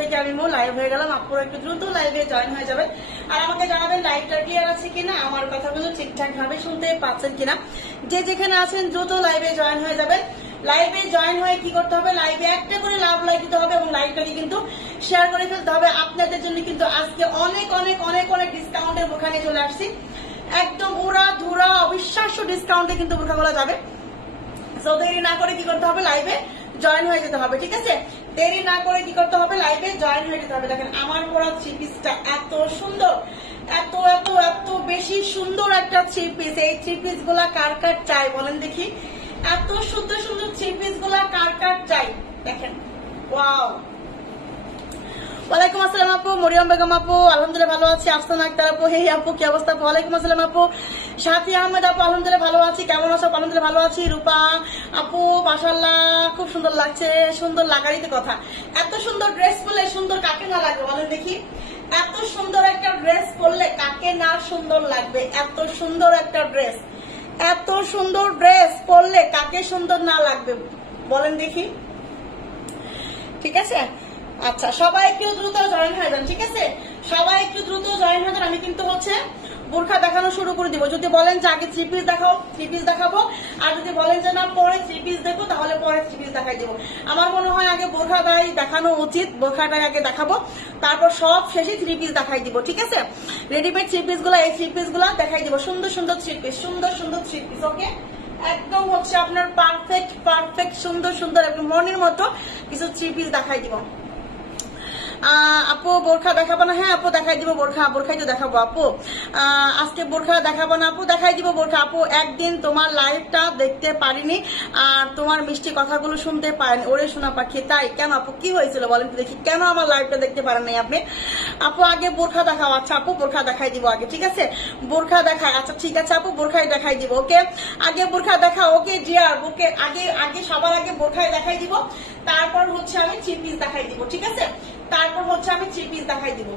থেকে আমি লাইভ হয়ে গেলাম। আপুরা একটু দ্রুত লাইভে জয়েন হয়ে যাবে আর আমাকে জানাবেন লাইভটা ক্লিয়ার আছে কিনা, আমার কথাগুলো ঠিকঠাক ভাবে শুনতে পাচ্ছেন কিনা। যে যেখানে আছেন দ্রুত লাইভে জয়েন হয়ে যাবেন। লাইভে জয়েন হয়ে কি করতে হবে, লাইভে একটা করে লাভ লাইক দিতে হবে এবং লাইভটাকে কিন্তু শেয়ার করে ফেলতে হবে। আপনাদের জন্য কিন্তু আজকে অনেক অনেক অনেক অনেক ডিসকাউন্টের বোরখা নিয়ে চলে আসছি। একদম উড়া ধুরা অবিশ্বাস্য ডিসকাউন্টে কিন্তু বোরখাগুলো যাবে। সো দেরি না করে কি করতে হবে, লাইভে জয়েন হয়ে যেতে হবে। ঠিক আছে, দেরি না করে কি করতে হবে, লাইভে জয়েন হয়ে যেতে হবে। দেখেন আমার পরা থ্রি পিসটা এত সুন্দর, এত এত এত বেশি সুন্দর একটা থ্রি পিস। এই থ্রি পিস গুলা কার কার চাই বলেন দেখি, এত সুন্দর সুন্দর থ্রি পিস গুলা কার কার চাই। দেখেন ওয়াও। ওয়ালাইকুম আসসালাম আপু, মরিয়ম বেগম আপু আলহামদুলিল্লাহ ভালো আছি। আফসানা আক্তার আপু, হে আপু কি অবস্থা? ওয়ালাইকুম আসসালাম আপু। সাথী আহমেদ আপু আলহামদুলিল্লাহ ভালো আছি, কেমন আছো? আলহামদুলিল্লাহ ভালো আছি। রূপা আপু মাশাআল্লাহ খুব সুন্দর লাগছে, সুন্দর লাগারই তো কথা। এত সুন্দর ড্রেস পরলে সুন্দর কাকে না লাগবে বলেন দেখি, এত সুন্দর একটা ড্রেস পরলে কাকে না সুন্দর লাগবে? এত সুন্দর একটা ড্রেস, এত সুন্দর ড্রেস পরলে কাকে সুন্দর না লাগবে বলেন দেখি। ঠিক আছে, আচ্ছা সবাই একটু দ্রুত জয়েন হয়ে যান। ঠিক আছে, সবাই একটু দ্রুত জয়েন হয়ে যান। আমি কিন্তু বোরখা দেখানো শুরু করে দিব। যদি বলেন যে আগে থ্রি পিস দেখাও, থ্রি পিস দেখাবো। আর যদি বলেন যে না পরে থ্রি পিস দেখবো, তাহলে পরে থ্রি পিস দেখাই দিব। আমার মনে হয় আগে বোরখাটাই দেখানো উচিত, বোরখাটাই আগে দেখাবো, তারপর সব শেষে থ্রি পিস দেখাই দিব। ঠিক আছে, রেডিমেড থ্রি পিস গুলা, এই থ্রি পিস গুলা দেখাই দিব। সুন্দর সুন্দর থ্রি পিস, সুন্দর সুন্দর থ্রি পিস। ওকে, একদম আপনার পারফেক্ট পারফেক্ট সুন্দর সুন্দর একদম মনের মতো কিছু থ্রি পিস দেখাই দিব। আপু বোরখা দেখাবো না? হ্যাঁ আপু দেখাই দিব বোরখা, বোরখাই তো দেখাবো আপু। আজকে বোরখা দেখাবো না আপু, দেখাই দিব বোরখা। আপু একদিন তোমার লাইভটা দেখতে পারিনি আর তোমার মিষ্টি কথাগুলো শুনতে পারিনি। ওরে শোনা পাখি, তাই কেন আপু, কি হয়েছিল বলেন তো দেখি, কেন আমার লাইভটা দেখতে পারেন নাই আপনি? আপু আগে বোরখা দেখাও। আচ্ছা আপু বোরখা দেখাই দিব আগে। ঠিক আছে, বোরখা দেখাই। আচ্ছা ঠিক আছে আপু, বোরখাই দেখাই দিব। ওকে, আগে বোরখা দেখাও। ওকে জিয়ার বুকে আগে আগে সবার আগে বোরখাই দেখাই দিব, তারপর আমি থ্রি পিস দেখাই দিব। ঠিক আছে, তারপর আমি থ্রি পিস দেখাই দিব।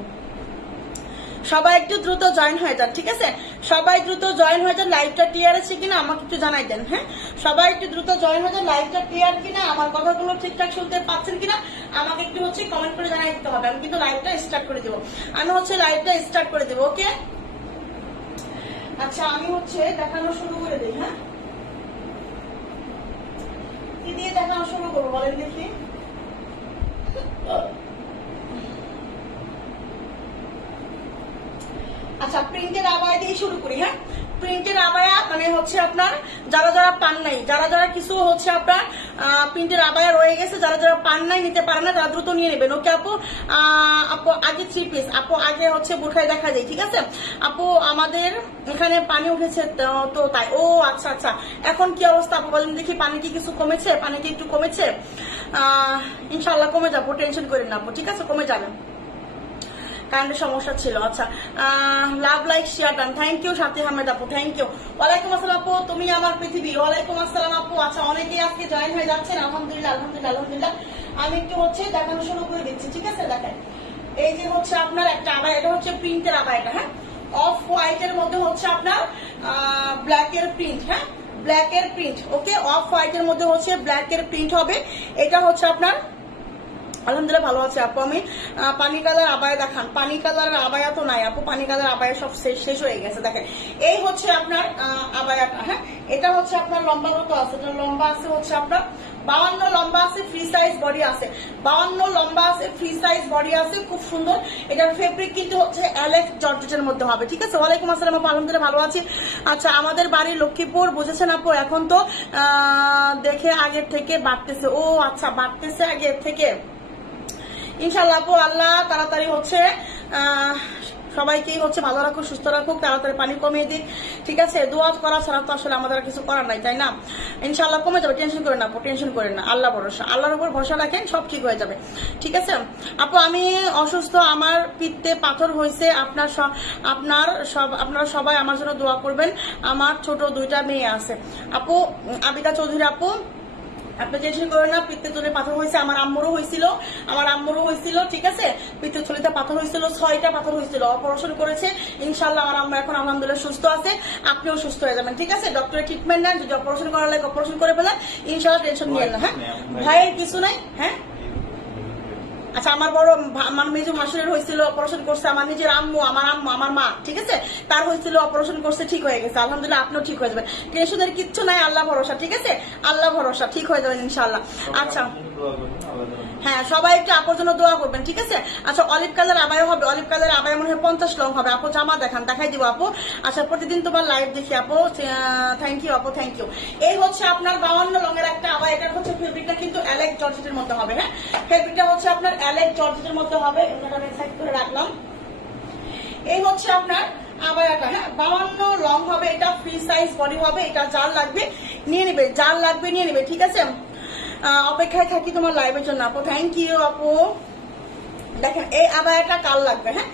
সবাই একটু দ্রুত জয়েন হয়ে যান। ঠিক আছে, সবাই দ্রুত জয়েন হয়ে যান। লাইভটা ক্লিয়ার আছে কিনা আমাকে একটু জানাই দেন। হ্যাঁ, সবাই একটু দ্রুত জয়েন হয়ে যান। লাইভটা ক্লিয়ার কিনা, আমার কথাগুলো ঠিকঠাক শুনতে পাচ্ছেন কিনা আমাকে একটু কমেন্ট করে জানাই দিতে হবে। আমি কিন্তু লাইভটা স্টার্ট করে দিব, আমি লাইভটা স্টার্ট করে দিব। ওকে, আচ্ছা আমি দেখানো শুরু করে দিই। হ্যাঁ, কি দিয়ে দেখানো শুরু করবো বলেন দেখি। আচ্ছা প্রিন্টের আবায়া দিয়ে শুরু করি। হ্যাঁ, প্রিন্টের আবায়া মানে আপনার যারা যারা পান নাই, যারা যারা কিছু আপনার প্রিন্টের আবায়া রয়ে গেছে, যারা যারা পান নাই, নিতে পারে না, তারা দ্রুত নিয়ে নেবেন। ওকে আপু, আপু আগে থ্রি পিস, আপু আগে বোরখায় দেখা যায়। ঠিক আছে আপু, আমাদের এখানে পানি উঠেছে তো তাই। ও আচ্ছা আচ্ছা, এখন কি অবস্থা আপু বলেন দেখি, পানি কি কিছু কমেছে? পানি কি একটু কমেছে? ইনশাল্লাহ কমে যাবো, টেনশন করেন না আপু। ঠিক আছে, কমে যাবেন, কারেন্টের সমস্যা ছিল। আচ্ছা, love like share done, thank you. Sathi Ahmed আপু থ্যাংক ইউ। ওয়ালাইকুম আসসালাম আপু, তুমি আমার পৃথিবী। ওয়ালাইকুম আসসালাম আপু। আচ্ছা অনেকেই আজকে জয়েন হয়ে যাচ্ছেন, আলহামদুলিল্লাহ আলহামদুলিল্লাহ আলহামদুলিল্লাহ। আমি একটু দেখানো শুরু করে দিচ্ছি। ঠিক আছে, দেখেন এই যে আপনার একটা আবায়া, এটা প্রিন্টের আবায়াটা। হ্যাঁ, অফ হোয়াইট এর মধ্যে আপনার ব্ল্যাক এর প্রিন্ট। হ্যাঁ, ব্ল্যাক এর প্রিন্ট। ওকে, অফ হোয়াইট এর মধ্যে ব্ল্যাক এর প্রিন্ট হবে। এটা আপনার আলহামদুলিল্লাহ ভালো আছে আপু। আমি পানি কালার আবায়া দেখান, পানি কালার আবায়া তো নাই আপু, পানি কালার আবায়া সব শেষ হয়ে গেছে। দেখেন এই আপনার আবায়াটা। হ্যাঁ, এটা আপনার লম্বা কত আছে? এটা লম্বা আছে আপনার 52 লম্বা আছে, ফ্রি সাইজ বডি আছে। 52 লম্বা আছে, ফ্রি সাইজ বডি আছে, খুব সুন্দর। এটার ফেব্রিক কিন্তু অ্যালেক্স জর্জেটের মধ্যে হবে। ঠিক আছে, ওয়ালাইকুম আসসালাম আপু, আলহামদুলিল্লাহ ভালো আছি। আচ্ছা আমাদের বাড়ি লক্ষ্মীপুর, বুঝেছেন আপু? এখন তো দেখে আগের থেকে বাড়তেছে। ও আচ্ছা, বাড়তেছে আগের থেকে। ইনশাআল্লাহ আপু, আল্লাহ তাড়াতাড়ি সবাইকেই ভালো রাখুক, সুস্থ রাখুক, তাড়াতাড়ি পানি কমিয়ে দিক। ঠিক আছে, দোয়া করা ছাড়া তো আসলে আমাদের কিছু করার নাই, তাই না? ইনশাআল্লাহ কমে যাবে, টেনশন করেন না আপু, টেনশন করেন না। আল্লাহ ভরসা, আল্লাহর উপর ভরসা রাখেন, সব ঠিক হয়ে যাবে। ঠিক আছে আপু, আমি অসুস্থ, আমার পিত্তে পাথর হয়েছে। আপনারা সবাই আমার জন্য দোয়া করবেন। আমার ছোট 2টা মেয়ে আছে। আপু আবিদা চৌধুরী আপু, আপনি টেনশন করেন না, পিত্তথলিতে পাথর হয়েছে, আমার আম্মুরও হয়েছিল। ঠিক আছে, পিত্তথলিতে পাথর হয়েছিল, 6টা পাথর হয়েছিল, অপারেশন করেছে। ইনশাল্লাহ আমার আম্মা এখন আলহামদুলিল্লাহ সুস্থ আছে, আপনিও সুস্থ হয়ে যাবেন। ঠিক আছে, ডক্টরের ট্রিটমেন্ট নেন, যদি অপারেশন করার লাগে অপারেশন করে ফেলেন, ইনশাল্লাহ টেনশন নিয়েন না। হ্যাঁ, ভয়ের কিছু নাই। হ্যাঁ আচ্ছা আমার মেজো মাসুরের হয়েছিল, অপারেশন করছে, আমার নিজের আম্মু আমার মা, ঠিক আছে, তার হয়েছিল, অপারেশন করছে, ঠিক হয়ে গেছে আলহামদুলিল্লাহ। আপনিও ঠিক হয়ে যাবেন, টেনশনের কিচ্ছু নাই, আল্লাহ ভরসা, ঠিক আছে, আল্লাহ ভরসা, ঠিক হয়ে যাবেন ইনশাআল্লাহ। আচ্ছা হ্যাঁ, সবাই একটু আপুর জন্য দোয়া করবেন, ঠিক আছে। আচ্ছা অলিভ কালার আবায়া হবে, অলিভ কালার আবায়া মনে হয় 50 লং হবে। আপু জামা দেখাই দিব আপু। আচ্ছা প্রতিদিন তোমার লাইভ দেখি আপু, থ্যাংক ইউ আপু, থ্যাংক ইউ। এই হচ্ছে আপনার 52 লং এর একটা আবায়া, এটা হচ্ছে ফেব্রিকটা কিন্তু অ্যালেক্স জর্জেটের মধ্যে হবে। হ্যাঁ, ফেব্রিকটা হচ্ছে আপনার অ্যালেক্স জর্জেটের মধ্যে হবে, এটা আমি সাইড করে রাখলাম। এই হচ্ছে আপনার আবায়াটা, হ্যাঁ 52 লং হবে, এটা ফ্রি সাইজ বডি হবে। এটা যার লাগবে নিয়ে নেবে, যার লাগবে নিয়ে নেবে, ঠিক আছে। অপেক্ষায় থাকি তোমার লাইভের জন্য আপু, থ্যাংক ইউ আপু। দেখেন এই আবায়াটা কাল লাগবে, হ্যাঁ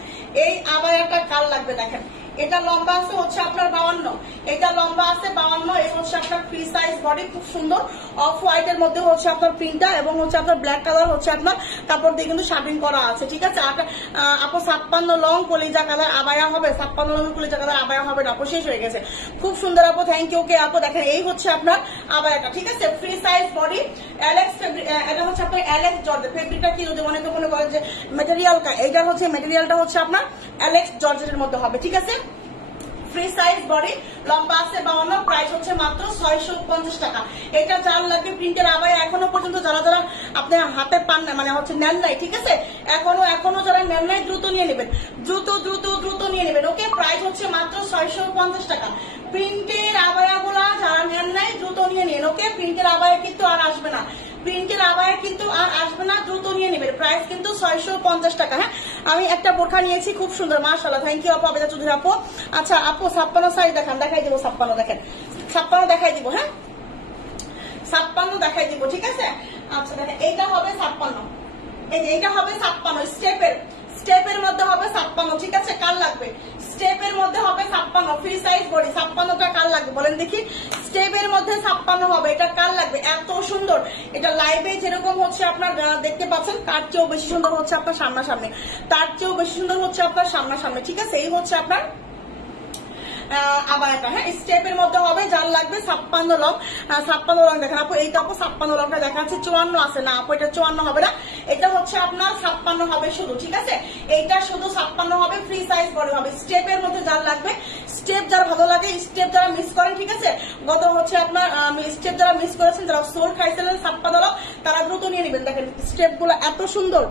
এই আবায়াটা কাল লাগবে। দেখেন এটা লম্বা আছে হচ্ছে আপনার 52, এটা লম্বা আছে 52। এই হচ্ছে আপনার ফ্রি সাইজ বডি, খুব সুন্দর অফ হোয়াইট এর মধ্যে হচ্ছে আপনার প্রিন্টটা, এবং হচ্ছে আপনার ব্ল্যাক কালার হচ্ছে আপনার কাপড় দিয়ে কিন্তু শার্টিং করা আছে, ঠিক আছে। আপু 56 লং কলিজা কালার আবায়া হবে, 56 লং কলিজা কালার আবায়া হবে না আপু, শেষ হয়ে গেছে। খুব সুন্দর আপু, থ্যাংক ইউ। কে আপু দেখেন এই হচ্ছে আপনার আবায়াটা, ঠিক আছে, free size body Alex fabric, এটা হচ্ছে আপনার অ্যালেক্স জর্জেট। ফেব্রিকটা কি যদি অনেকে মনে করে যে ম্যাটেরিয়াল, এইটা হচ্ছে ম্যাটেরিয়ালটা হচ্ছে আপনার অ্যালেক্স জর্জেটের মধ্যে হবে, ঠিক আছে। ফ্রি সাইজ বডি, লম্বা আছে 52, প্রাইস হচ্ছে মাত্র 650 টাকা। এটা যার লাগবে প্রিন্টের আবায়া, এখনো পর্যন্ত যারা আপনার হাতে পান না, মানে হচ্ছে নেন নাই, ঠিক আছে, এখনো যারা নেন নাই দ্রুত নিয়ে নেবেন, দ্রুত নিয়ে নেবেন। ওকে, প্রাইস হচ্ছে মাত্র 650 টাকা। প্রিন্টের আবায়া গুলা যারা নেন নাই দ্রুত নিয়ে নিন। ওকে, প্রিন্টের আবায়া কিন্তু আর আসবে না, প্রিন্টের আবায়া কিন্তু আর আসবে না, দ্রুত নিয়ে নেবেন। প্রাইস কিন্তু 650 টাকা। হ্যাঁ, আমি একটা বোরখা নিয়েছি, খুব সুন্দর মাশাআল্লাহ, থ্যাংক ইউ আপু, আবেদা চৌধুরী আপু। আচ্ছা আপু 56 সাইজ দেখাই দিব, 56 দেখেন, 56 দেখাই দিব, হ্যাঁ 56 দেখাই দিব, ঠিক আছে। আচ্ছা দেখেন এইটা হবে 56, এইটা হবে 56 স্টেপের মধ্যে হবে 56, ঠিক আছে। কাল লাগবে স্টেপের মধ্যে হবে 56, ফ্রি সাইজ বডি 56টা কাল লাগবে, বলেন দেখি। স্টেপের মধ্যে 56 হবে, এটা কাল লাগবে, এত সুন্দর। এটা লাইভে যেরকম হচ্ছে আপনার দেখতে পাচ্ছেন, তার চেয়েও বেশি সুন্দর হচ্ছে আপনার সামনাসামনি, তার চেয়েও বেশি সুন্দর হচ্ছে আপনার সামনাসামনি, ঠিক আছে। এই হচ্ছে আপনার আবায়াটা, হ্যাঁ স্টেপের মধ্যে হবে, যার লাগবে 56 লং। 56 লং দেখেন আপু, এইটা আপু 56 লংটা দেখাচ্ছে, 54 আছে না আপু, এটা 54 হবে না, এটা হচ্ছে আপনার 56 হবে শুধু, ঠিক আছে। এইটা শুধু 56 হবে, ফ্রি সাইজ বডি হবে। স্টেপের মধ্যে যার লাগবে, স্টেপ যারা ভালো লাগে, স্টেপ যারা মিস করেন, ঠিক আছে, গত হচ্ছে আপনার স্টেপ যারা মিস করেছেন, যারা সোল খাইছিলেন 56 তারা দ্রুত নিয়ে নেবেন। দেখেন স্টেপ গুলো এত সুন্দর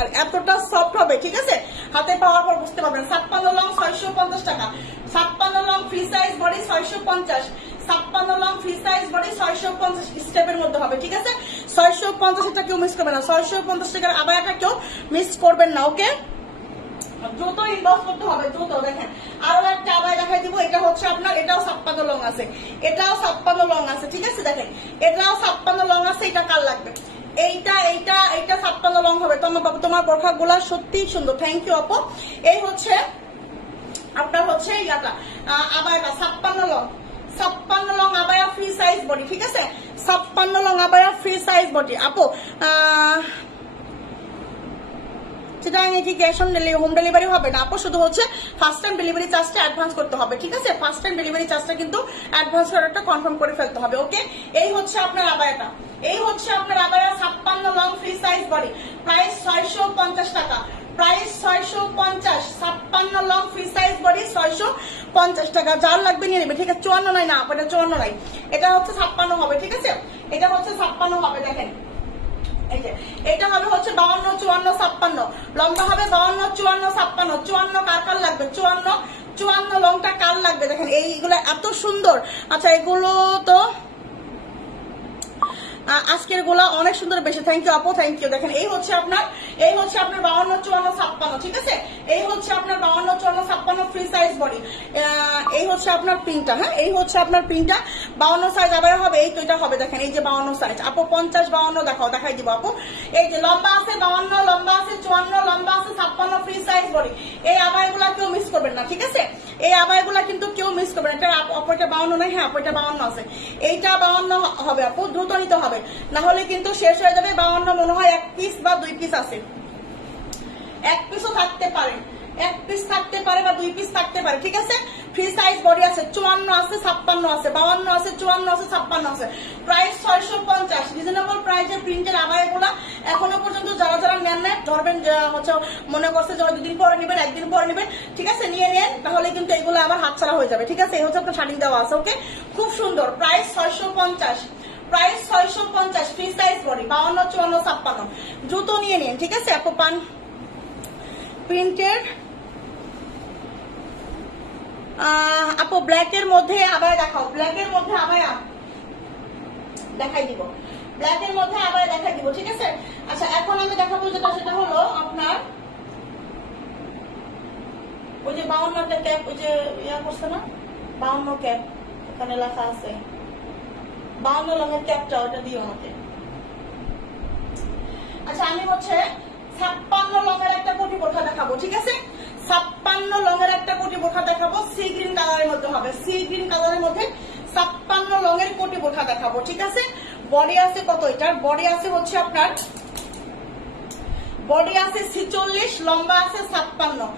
আর এতটা সফট হবে, ঠিক আছে, হাতে পাওয়ার পর বুঝতে পারবেন। 56 লং 650 টাকা, 56 long free size body 650, 56 long free size body 650 স্টেপের মধ্যে হবে, ঠিক আছে। 650 এটা কেউ মিস করবেন না, 650 টাকার আবায়াটা কেউ মিস করবেন না। ওকে, দ্রুত ইনবক্স করতে হবে, দ্রুত। দেখেন আরো একটা আবায়া দেখাই দিব, এটা হচ্ছে আপনার, এটাও 56 লং আছে, এটাও 56 লং আছে, ঠিক আছে। দেখেন এটাও 56 লং আছে, এটা কার লাগবে, এইটা 56 লং হবে। তোমার বোরখা গুলা সত্যি সুন্দর, থ্যাংক ইউ আপু। এই হচ্ছে আপনার হচ্ছে ইয়াটা আবায়াটা 56 long abaya free size body, ঠিক আছে। 56 long abaya free size body আপু। কি ক্যাশ অন হোম ডেলিভারি হবে না আপু, শুধু হচ্ছে ফার্স্ট টাইম ডেলিভারি চার্জটা অ্যাডভান্স করতে হবে, ঠিক আছে। ফার্স্ট টাইম ডেলিভারি চার্জটা কিন্তু অ্যাডভান্স করাটা কনফার্ম করে ফেলতে হবে। ওকে, এই হচ্ছে আপনার আবায়াটা, এই হচ্ছে আপনার abaya 56 long free size body, price 650 টাকা, price 650। 56 long free size body 650 টাকা, যার লাগবে নিয়ে নেবে, ঠিক আছে। 54 নাই না আপু, এটা 54 নাই, এটা হচ্ছে 56 হবে, ঠিক আছে, এটা হচ্ছে 56 হবে। দেখেন এটা হবে হচ্ছে 52, 54, 56, লম্বা হবে 52, 54, 56, 54 কার লাগবে, 54 লংটা কার লাগবে। দেখেন এইগুলো এত সুন্দর। আচ্ছা এগুলো তো আজকের গুলা অনেক সুন্দর, বেশি থ্যাংক ইউ আপু, থ্যাংক ইউ। দেখেন এই হচ্ছে আপনার 52, 54, 56, ঠিক আছে। এই হচ্ছে আপনার 52, 54, 56 ফ্রি সাইজ বডি। এই হচ্ছে আপনার প্রিন্টটা, হ্যাঁ এই হচ্ছে আপনার প্রিন্টটা। 52 সাইজ আবার হবে, এই তো এটা হবে। দেখেন এই যে 52 সাইজ আপু, 50, 52 দেখাই দিব আপু। এই যে লম্বা আছে 52, লম্বা আছে 54, লম্বা আছে 56 ফ্রি সাইজ বডি। এই আবায়াগুলা কেউ মিস করবেন না, ঠিক আছে। এই আবায়াগুলা কিন্তু কেউ মিস করবেন। এটা আপু এটা 52 নাই, হ্যাঁ আপু এটা 52 আছে, এইটা 52 হবে আপু, দ্রুত নিতে হবে, না হলে কিন্তু শেষ হয়ে যাবে। 52 মনে হয় 1 পিস বা 2 পিস আছে, 1 পিসও থাকতে পারে, 1 পিস থাকতে পারে বা 2 পিস থাকতে পারে, ঠিক আছে। ফ্রি সাইজ বডি আছে, 54 আছে, 56 আছে, 52 আছে, 54 আছে, 56 আছে। প্রাইস 650, রিজনেবল প্রাইসে প্রিন্টের আবায়াগুলা এখনো পর্যন্ত যারা হচ্ছে মনে করছে যে 2 দিন পরে নেবেন, 1 দিন পরে নেবেন, ঠিক আছে, নিয়ে নেন, তাহলে কিন্তু এগুলো আবার হাতছাড়া হয়ে যাবে, ঠিক আছে। এই হচ্ছে আপনার শাড়ি দেওয়া আছে, ওকে, খুব সুন্দর। Price 650, price 650, free size body, 52, 54, 56, দ্রুত নিয়ে নিন, ঠিক আছে। আপু পান প্রিন্টের, আপু ব্ল্যাকের মধ্যে আবার দেখাও, ব্ল্যাকের মধ্যে আবার দেখাই দিব, ব্ল্যাকের মধ্যে আবার দেখাই দিব, ঠিক আছে। আচ্ছা এখন আমি দেখাবো যেটা, সেটা হলো আপনার ওই যে 52টা ক্যাপ, ওই যে ইয়া করছে না 52 ক্যাপ, ওখানে লেখা আছে 52 রঙের ক্যাপটা, ওটা দিও আমাকে। আচ্ছা আমি হচ্ছে 56 রঙের একটা কোটি বোরখা দেখাবো, ঠিক আছে। 56 রঙের একটা কোটি বোরখা দেখাবো, সি গ্রিন কালারের মধ্যে হবে, সি গ্রিন কালারের মধ্যে 56 রঙের কোটি বোরখা দেখাবো, ঠিক আছে। বডি আছে কত, এটার বডি আছে হচ্ছে আপনার, বডি আছে 46, লম্বা আছে 56,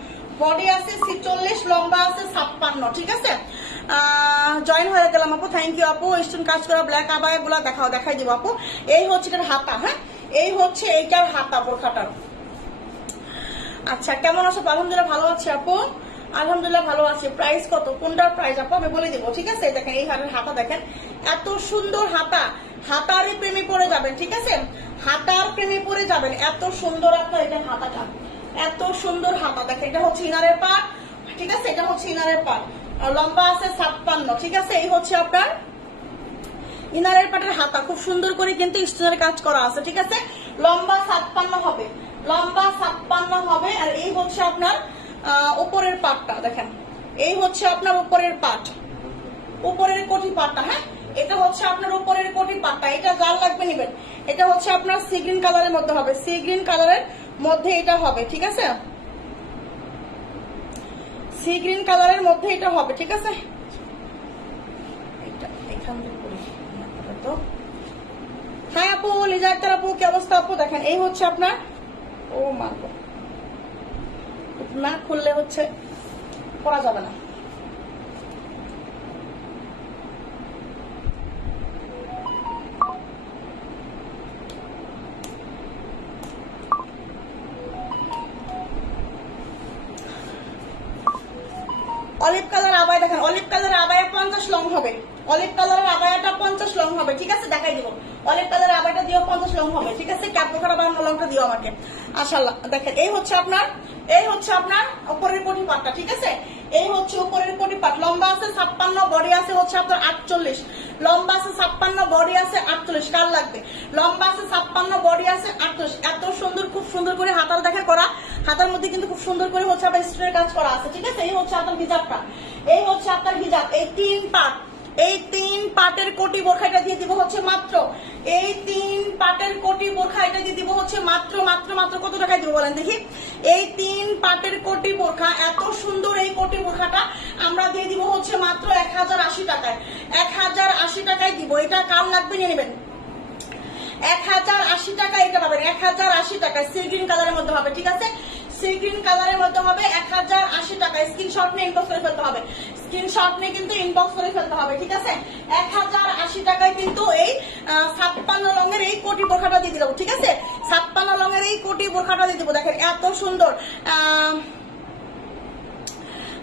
বডি আছে 46, লম্বা আছে 56, ঠিক আছে। জয়েন হয়ে গেলাম আপু, থ্যাংক ইউ আপু। স্টোন কাজ করা ব্ল্যাক আবায়া গুলা দেখাও, দেখাই দিব আপু। এই হচ্ছে এটার হাতা, হ্যাঁ এই হচ্ছে এইটার হাতা বোরখাটার। আচ্ছা কেমন আছো? আলহামদুলিল্লাহ ভালো আছি আপু, আলহামদুলিল্লাহ ভালো আছে। প্রাইস কত, কোনটার প্রাইস আপু আমি বলে দিব, ঠিক আছে। দেখেন এই হাতা দেখেন, এত সুন্দর হাতা, হাতারই প্রেমে পড়ে যাবেন, ঠিক আছে, হাতার প্রেমে পড়ে যাবেন, এত সুন্দর আপনার এটা হাতাটা, এত সুন্দর হাতা। দেখেন এটা হচ্ছে ইনারের পার্ট, ঠিক আছে, এটা হচ্ছে ইনারের পার্ট, লম্বা আছে 56, ঠিক আছে। এই হচ্ছে আপনার ইনারের পার্টের হাতা, খুব সুন্দর করে কিন্তু স্টোনের কাজ করা আছে, ঠিক আছে। লম্বা 56 হবে, লম্বা 56 হবে। আর এই হচ্ছে আপনার উপরের পার্টটা, দেখেন এই হচ্ছে আপনার উপরের পার্ট, উপরের কোটি পার্টটা, হ্যাঁ এটা হচ্ছে আপনার উপরের কোটি পার্টটা। এটা যার লাগবে নিবেন, এটা হচ্ছে আপনার সি গ্রিন কালারের মধ্যে হবে, সি গ্রিন কালারের মধ্যে এটা হবে, ঠিক আছে, সি গ্রিন কালারের মধ্যে এটা হবে, ঠিক আছে। হ্যাঁ আপু লিজা আক্তার আপু কি অবস্থা আপু? দেখেন এই হচ্ছে আপনার, ও মারবো না, খুললে হচ্ছে পরা যাবে না। অলিভ কালার আবায়া দেখেন, অলিভ কালার আবায়া 50 লং হবে, অলিভ কালারের আবায়াটা 50 লং হবে, ঠিক আছে, দেখাই দিব। অলিভ কালারের আবায়াটা দিও 50 লং হবে, ঠিক আছে। ক্যাপ বোরখাটা 52 লংটা দিও আমাকে, মাশাআল্লাহ। দেখেন এই হচ্ছে আপনার, এই হচ্ছে আপনার উপরের কোটি পাটটা, ঠিক আছে। এই হচ্ছে উপরের কোটি পাট, লম্বা আছে 56, বডি আছে হচ্ছে আপনার 48, লম্বা আছে 56, বডি আছে 48, কার লাগবে? লম্বা আছে 56, বডি আছে 48, এত সুন্দর, খুব সুন্দর করে হাতার দেখা করা, হাতার মধ্যে কিন্তু খুব সুন্দর করে হচ্ছে আপনার স্টোনের কাজ করা আছে, ঠিক আছে। এই হচ্ছে আপনার হিজাবটা, এই হচ্ছে আপনার হিজাব, এই 3 পার্ট, এই 3 পার্টের কোটি বোরখাটা দিয়ে দিব হচ্ছে মাত্র, এই 3 পার্টের কোটি বোরখা এটা দিয়ে দিব হচ্ছে মাত্র মাত্র মাত্র কত টাকায় দিব বলেন দেখি? এই 3 পার্টের কোটি বোরখা, এত সুন্দর এই কোটি বোরখাটা আমরা দিয়ে দিব হচ্ছে মাত্র 1080 টাকায়, 1080 টাকায় দিব। এটা কার লাগবে নিয়ে নেবেন, 1080 টাকায় এটা পাবেন, 1080 টাকায় সি গ্রিন কালারের মধ্যে হবে, ঠিক আছে, সি গ্রিন কালারের মধ্যে হবে 1080 টাকায়। স্ক্রিনশট নিয়ে ইনবক্স করে ফেলতে হবে, স্ক্রিনশট নিয়ে কিন্তু ইনবক্স করে ফেলতে হবে, ঠিক আছে। 1080 টাকায় কিন্তু এই 56 রঙের এই কোটি বোরখাটা দিয়ে দিলাম, ঠিক আছে, 56 রঙের এই কোটি বোরখাটা দিয়ে দিব। দেখেন এত সুন্দর,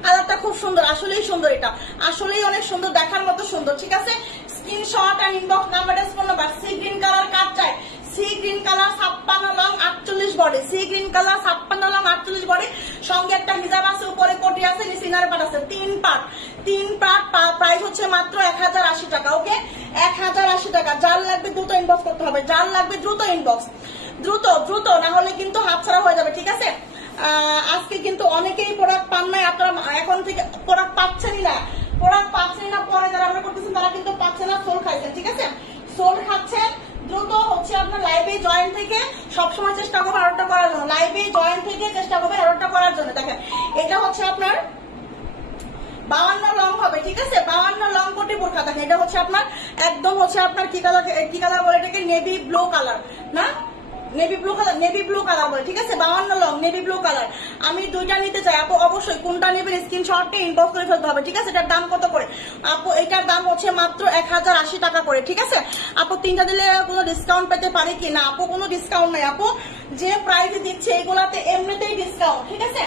কালারটা খুব সুন্দর, আসলেই সুন্দর, এটা আসলেই অনেক সুন্দর, দেখার মতো সুন্দর, ঠিক আছে। স্ক্রিনশট আর inbox number phone number. Sea green colour কার চাই? Sea green colour 56 long 48 body, sea green colour 56 long 48 body, সঙ্গে একটা হিজাব আছে, উপরে কোটি আছে, নিচে ইনার পার্ট আছে, 3 পার্ট, 3 পার্ট। প্রাইস হচ্ছে মাত্র 1080 টাকা, ওকে 1080 টাকা। যার লাগবে দ্রুত ইনবক্স করতে হবে, যার লাগবে দ্রুত ইনবক্স, দ্রুত দ্রুত, না হলে কিন্তু হাতছাড়া হয়ে যাবে, ঠিক আছে। আজকে কিন্তু অনেকেই প্রোডাক্ট পান নাই, আপনারা এখন থেকে প্রোডাক্ট পাচ্ছেনই না, প্রোডাক্ট পাচ্ছেনই না, পরে যারা অর্ডার করতেছেন তারা কিন্তু পাচ্ছেন না, সোল খাইছেন, ঠিক আছে, সোল খাচ্ছেন। দ্রুত হচ্ছে আপনার লাইভে জয়েন থেকে সবসময় চেষ্টা করবেন অর্ডারটা করার জন্য, লাইভে জয়েন থেকে চেষ্টা করবেন অর্ডারটা করার জন্য। দেখেন এটা হচ্ছে আপনার 52 লং হবে, ঠিক আছে, 52 লং কোটি বোরখা। দেখেন এটা হচ্ছে আপনার একদম হচ্ছে আপনার কি কালার বলে এটাকে, নেভি ব্লু কালার না, navy blue colour, navy blue colour বলে, ঠিক আছে, 52 লং নেভি ব্লু কালার। আমি দুইটা নিতে চাই আপু, অবশ্যই কোনটা নেবেন স্ক্রিনশটে ইনবক্স করে ফেলতে হবে, ঠিক আছে। এটার দাম কত করে আপু? এটার দাম হচ্ছে মাত্র 1080 টাকা করে, ঠিক আছে। আপু 3টা দিলে কোনো ডিসকাউন্ট পেতে পারি কি না? আপু কোনো ডিসকাউন্ট নাই আপু, যে প্রাইস দিচ্ছে এগুলাতে এমনিতেই ডিসকাউন্ট, ঠিক আছে।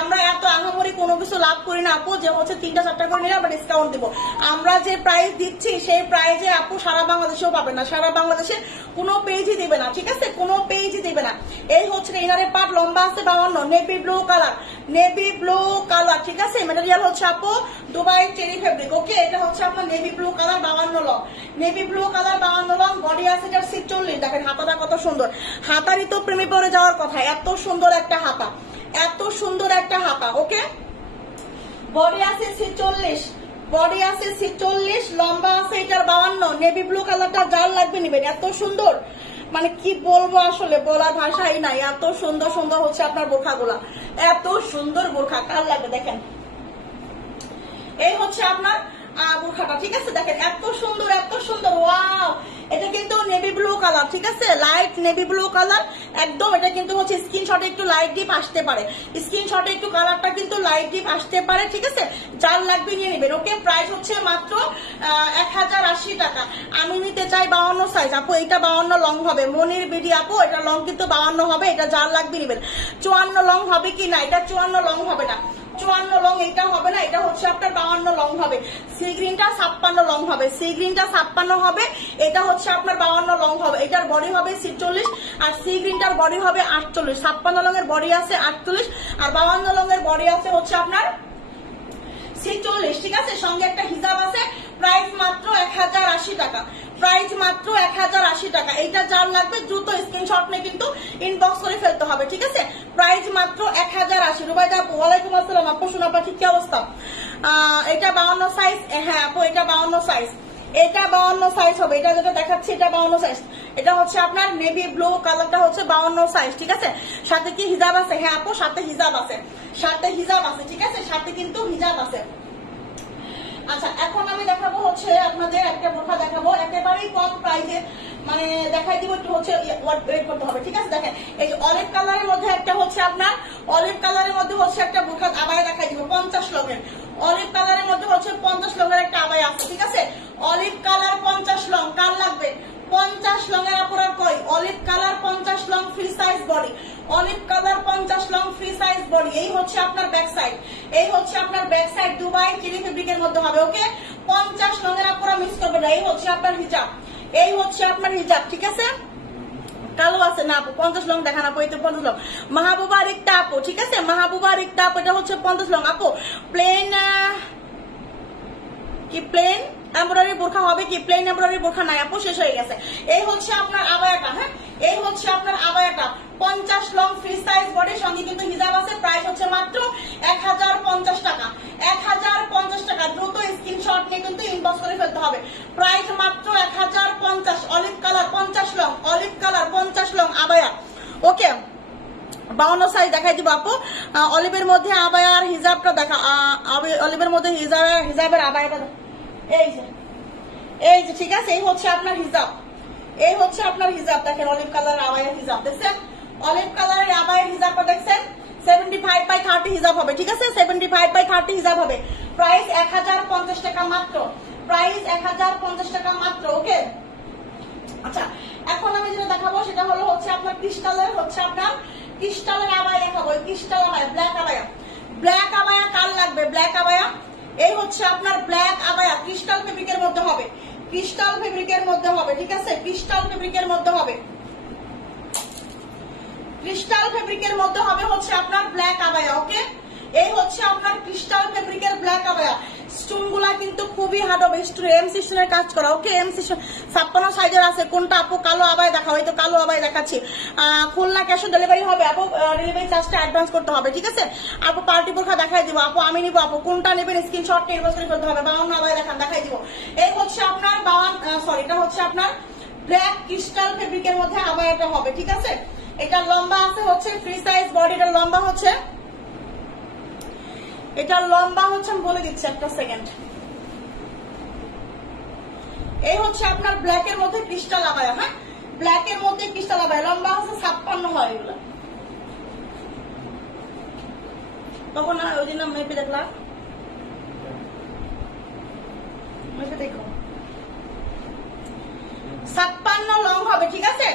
আমরা এত আহামরি কোনো কিছু লাভ করি না আপু যে হচ্ছে 3টা-4টা করে নিলে আমরা ডিসকাউন্ট দিব। আমরা যে প্রাইস দিচ্ছি সেই প্রাইসে আপু সারা বাংলাদেশেও পাবেন না, সারা বাংলাদেশে কোনো পেজই দিবে না, ঠিক আছে, কোনো পেজই দিবে না। এই হচ্ছে ইনারের পার্ট, লম্বা আছে 52, navy blue colour, navy blue colour, ঠিক আছে। মেটেরিয়াল হচ্ছে আপু দুবাই চেরি ফেব্রিক, ওকে। এটা হচ্ছে আপনার navy blue colour 52 long, navy blue colour 52 long, body আছে এটার 46। দেখেন হাতাটা কত সুন্দর, হাতারই তো প্রেমে পড়ে যাওয়ার কথা, এত সুন্দর একটা হাতা, এত সুন্দর একটা হাতা, ওকে। বডি আছে 46, বডি আছে 46, লম্বা আছে এটার 52, নেভি ব্লু কালারটা যার লাগবে নিবেন, এত সুন্দর, মানে কি বলবো আসলে বলার ভাষাই নাই, এত সুন্দর সুন্দর হচ্ছে আপনার বোরখাগুলা, এত সুন্দর বোরখা, কার লাগবে দেখেন। এই হচ্ছে আপনার বোরখাটা, ঠিক আছে, দেখেন এত সুন্দর, এত সুন্দর, ওয়াও। এটা কিন্তু নেভি ব্লু কালার, ঠিক আছে, লাইট নেভি ব্লু কালার একদম। এটা কিন্তু হচ্ছে স্ক্রিনশটে একটু লাইট ডিপ আসতে পারে, স্ক্রিনশটে একটু কালারটা কিন্তু লাইট ডিপ আসতে পারে, ঠিক আছে। যার লাগবে নিয়ে নেবেন, ওকে। প্রাইস হচ্ছে মাত্র 1080 টাকা। আমি নিতে চাই 52 সাইজ আপু, এটা 52 লং হবে, মনির বিডি আপু এটা লং কিন্তু 52 হবে, এটা যার লাগবে নিবেন। 54 লং হবে কি না, এটা 54 লং হবে না, 54 লং এটা হবে না, এটা হচ্ছে আপনার 52 লং হবে। সি গ্রিনটা 56 লং হবে, সি গ্রিনটা 56 হবে, এটা হচ্ছে আপনার 52 লং হবে। এটার বডি হবে 46 আর সি গ্রিনটার বডি হবে 48। 56 লং এর বডি আছে 48 আর 52 লং এর বডি আছে হচ্ছে আপনার 46, ঠিক আছে। সঙ্গে একটা হিজাব আছে। প্রাইস মাত্র 1080 টাকা, প্রাইস মাত্র 1080 টাকা। এইটা যার লাগবে দ্রুত স্ক্রিনশট নিয়ে কিন্তু ইনবক্স করে ফেলতে হবে, ঠিক আছে। প্রাইস মাত্র 1080। রুবাইদা আপু ওয়ালাইকুম আসসালাম, আপু শোনা পাখি কি অবস্থা? এটা 52 সাইজ, হ্যাঁ আপু এটা 52 সাইজ, এটা 52 সাইজ হবে, এটা যেটা দেখাচ্ছি এটা 52 সাইজ। এটা হচ্ছে আপনার নেভি ব্লু কালারটা হচ্ছে 52 সাইজ, ঠিক আছে। সাথে কি হিজাব আছে? হ্যাঁ আপু সাথে হিজাব আছে, সাথে হিজাব আছে, ঠিক আছে, সাথে কিন্তু হিজাব আছে। আচ্ছা এখন আমি দেখাবো হচ্ছে আপনাদের একটা বোরখা দেখাবো একেবারেই কম প্রাইসে, মানে দেখাই দিব, একটু হচ্ছে ওয়েট করতে হবে, ঠিক আছে। দেখেন এই যে অলিভ কালারের মধ্যে একটা হচ্ছে আপনার, অলিভ কালারের মধ্যে হচ্ছে একটা বোরখা আবায়া দেখাই দিব 50 লংয়ের, অলিভ কালারের মধ্যে হচ্ছে 50 লংয়ের একটা আবায়া আছে, ঠিক আছে। অলিভ কালার 50 লং, কার লাগবে? 50 লং এর আপুরা কই? Olive colour 50 long free size body, olive colour 50 long free size body. এই হচ্ছে আপনার ব্যাক সাইড, এই হচ্ছে আপনার ব্যাক সাইড দুবাই চিলি ফেব্রিকের মধ্যে হবে, ওকে। 50 লং এর আপুরা মিস করবে না। এই হচ্ছে আপনার হিজাব, এই হচ্ছে আপনার হিজাব, ঠিক আছে। কালো আছে না আপু? 50 লং দেখান আপু, এটা 50 লং। মাহবুবা রিক্তা আপু, ঠিক আছে, মাহবুবা রিক্তা আপু এটা হচ্ছে 50 লং আপু। প্লেন কি প্লেন এমব্রয়ডারি বোরখা হবে কি? প্লেন এমব্রয়ডারি বোরখা নাই আপু, শেষ হয়ে গেছে। এই হচ্ছে আপনার আবায়াটা, হ্যাঁ এই হচ্ছে আপনার আবায়াটা 50 লং ফ্রি সাইজ বডি, সঙ্গে কিন্তু হিজাব আছে। প্রাইস হচ্ছে মাত্র 1050 টাকা, 1050 টাকা। দ্রুত স্ক্রিনশট নিয়ে কিন্তু ইনবক্স করে ফেলতে হবে। প্রাইস মাত্র 1050। Olive colour 50 long, olive colour 50 long আবায়া, ওকে। 52 সাইজ দেখাই দিব আপু। অলিভের মধ্যে আবায়ার হিজাবটা দেখা, অলিভের মধ্যে হিজাবের আবায়াটা এই যে, এই যে, ঠিক আছে। এই হচ্ছে আপনার হিজাব, এই হচ্ছে আপনার হিজাব, দেখেন অলিভ কালার আবায়ের হিজাব দেখছেন, অলিভ কালারের আবায়ের হিজাবটা দেখছেন। 75/30 হিজাব হবে, ঠিক আছে, 75/30 হিজাব হবে। প্রাইস 1050 টাকা মাত্র, প্রাইস 1050 টাকা মাত্র, ওকে। আচ্ছা এখন আমি যেটা দেখাবো সেটা হলো হচ্ছে আপনার ক্রিস্টালের, হচ্ছে আপনার ক্রিস্টালের আবায়া দেখাবো। ক্রিস্টাল আবায়া, ব্ল্যাক আবায়া, ব্ল্যাক আবায়া কার লাগবে? ব্ল্যাক আবায়া, এই হচ্ছে আপনার ব্ল্যাক আবায়া, ক্রিস্টাল ফেব্রিকের মধ্যে হবে, ক্রিস্টাল ফেব্রিকের মধ্যে হবে, ঠিক আছে, ক্রিস্টাল ফেব্রিকের মধ্যে হবে, ক্রিস্টাল ফেব্রিকের মধ্যে হবে হচ্ছে আপনার ব্ল্যাক আবায়া, ওকে। এই হচ্ছে আপনার ক্রিস্টাল ফেব্রিকের ব্ল্যাক আবায়া। স্টোন গুলা কিন্তু খুবই হার্ড হবে, এম সিস্টেমের কাজ করা, ওকে। এম সিস্টেম 56 সাইজের আছে। কোনটা আপু? কালো আবায়া দেখাও, এই তো কালো আবায়া দেখাচ্ছি। খুলনা ক্যাশ অন ডেলিভারি হবে আপু, ডেলিভারি চার্জটা অ্যাডভান্স করতে হবে, ঠিক আছে। আপু পার্টি বোরখা দেখাই দিব আপু, আমি নিবো আপু, কোনটা নেবেন স্ক্রিনশট নিয়ে ইনবক্স করে ফেলতে হবে। 52 আবায়া দেখান, দেখাই দিব। এই হচ্ছে আপনার এটা হচ্ছে আপনার ব্ল্যাক ক্রিস্টাল ফেব্রিকের মধ্যে আবায়াটা হবে, ঠিক আছে। এটা লম্বা আছে হচ্ছে ফ্রি সাইজ বডি, এটা লম্বা হচ্ছে, এটা লম্বা হচ্ছে আমি বলে দিচ্ছি একটা সেকেন্ড। এই হচ্ছে আপনার ব্ল্যাক এর মধ্যে ক্রিস্টাল আবায়া, হ্যাঁ ব্ল্যাক এর মধ্যে ক্রিস্টাল আবায়া, লম্বা হচ্ছে 56 হয় এগুলো। তখন ওই দিন মেপে দেখলাম, মেপে দেখো 56 লং হবে, ঠিক আছে,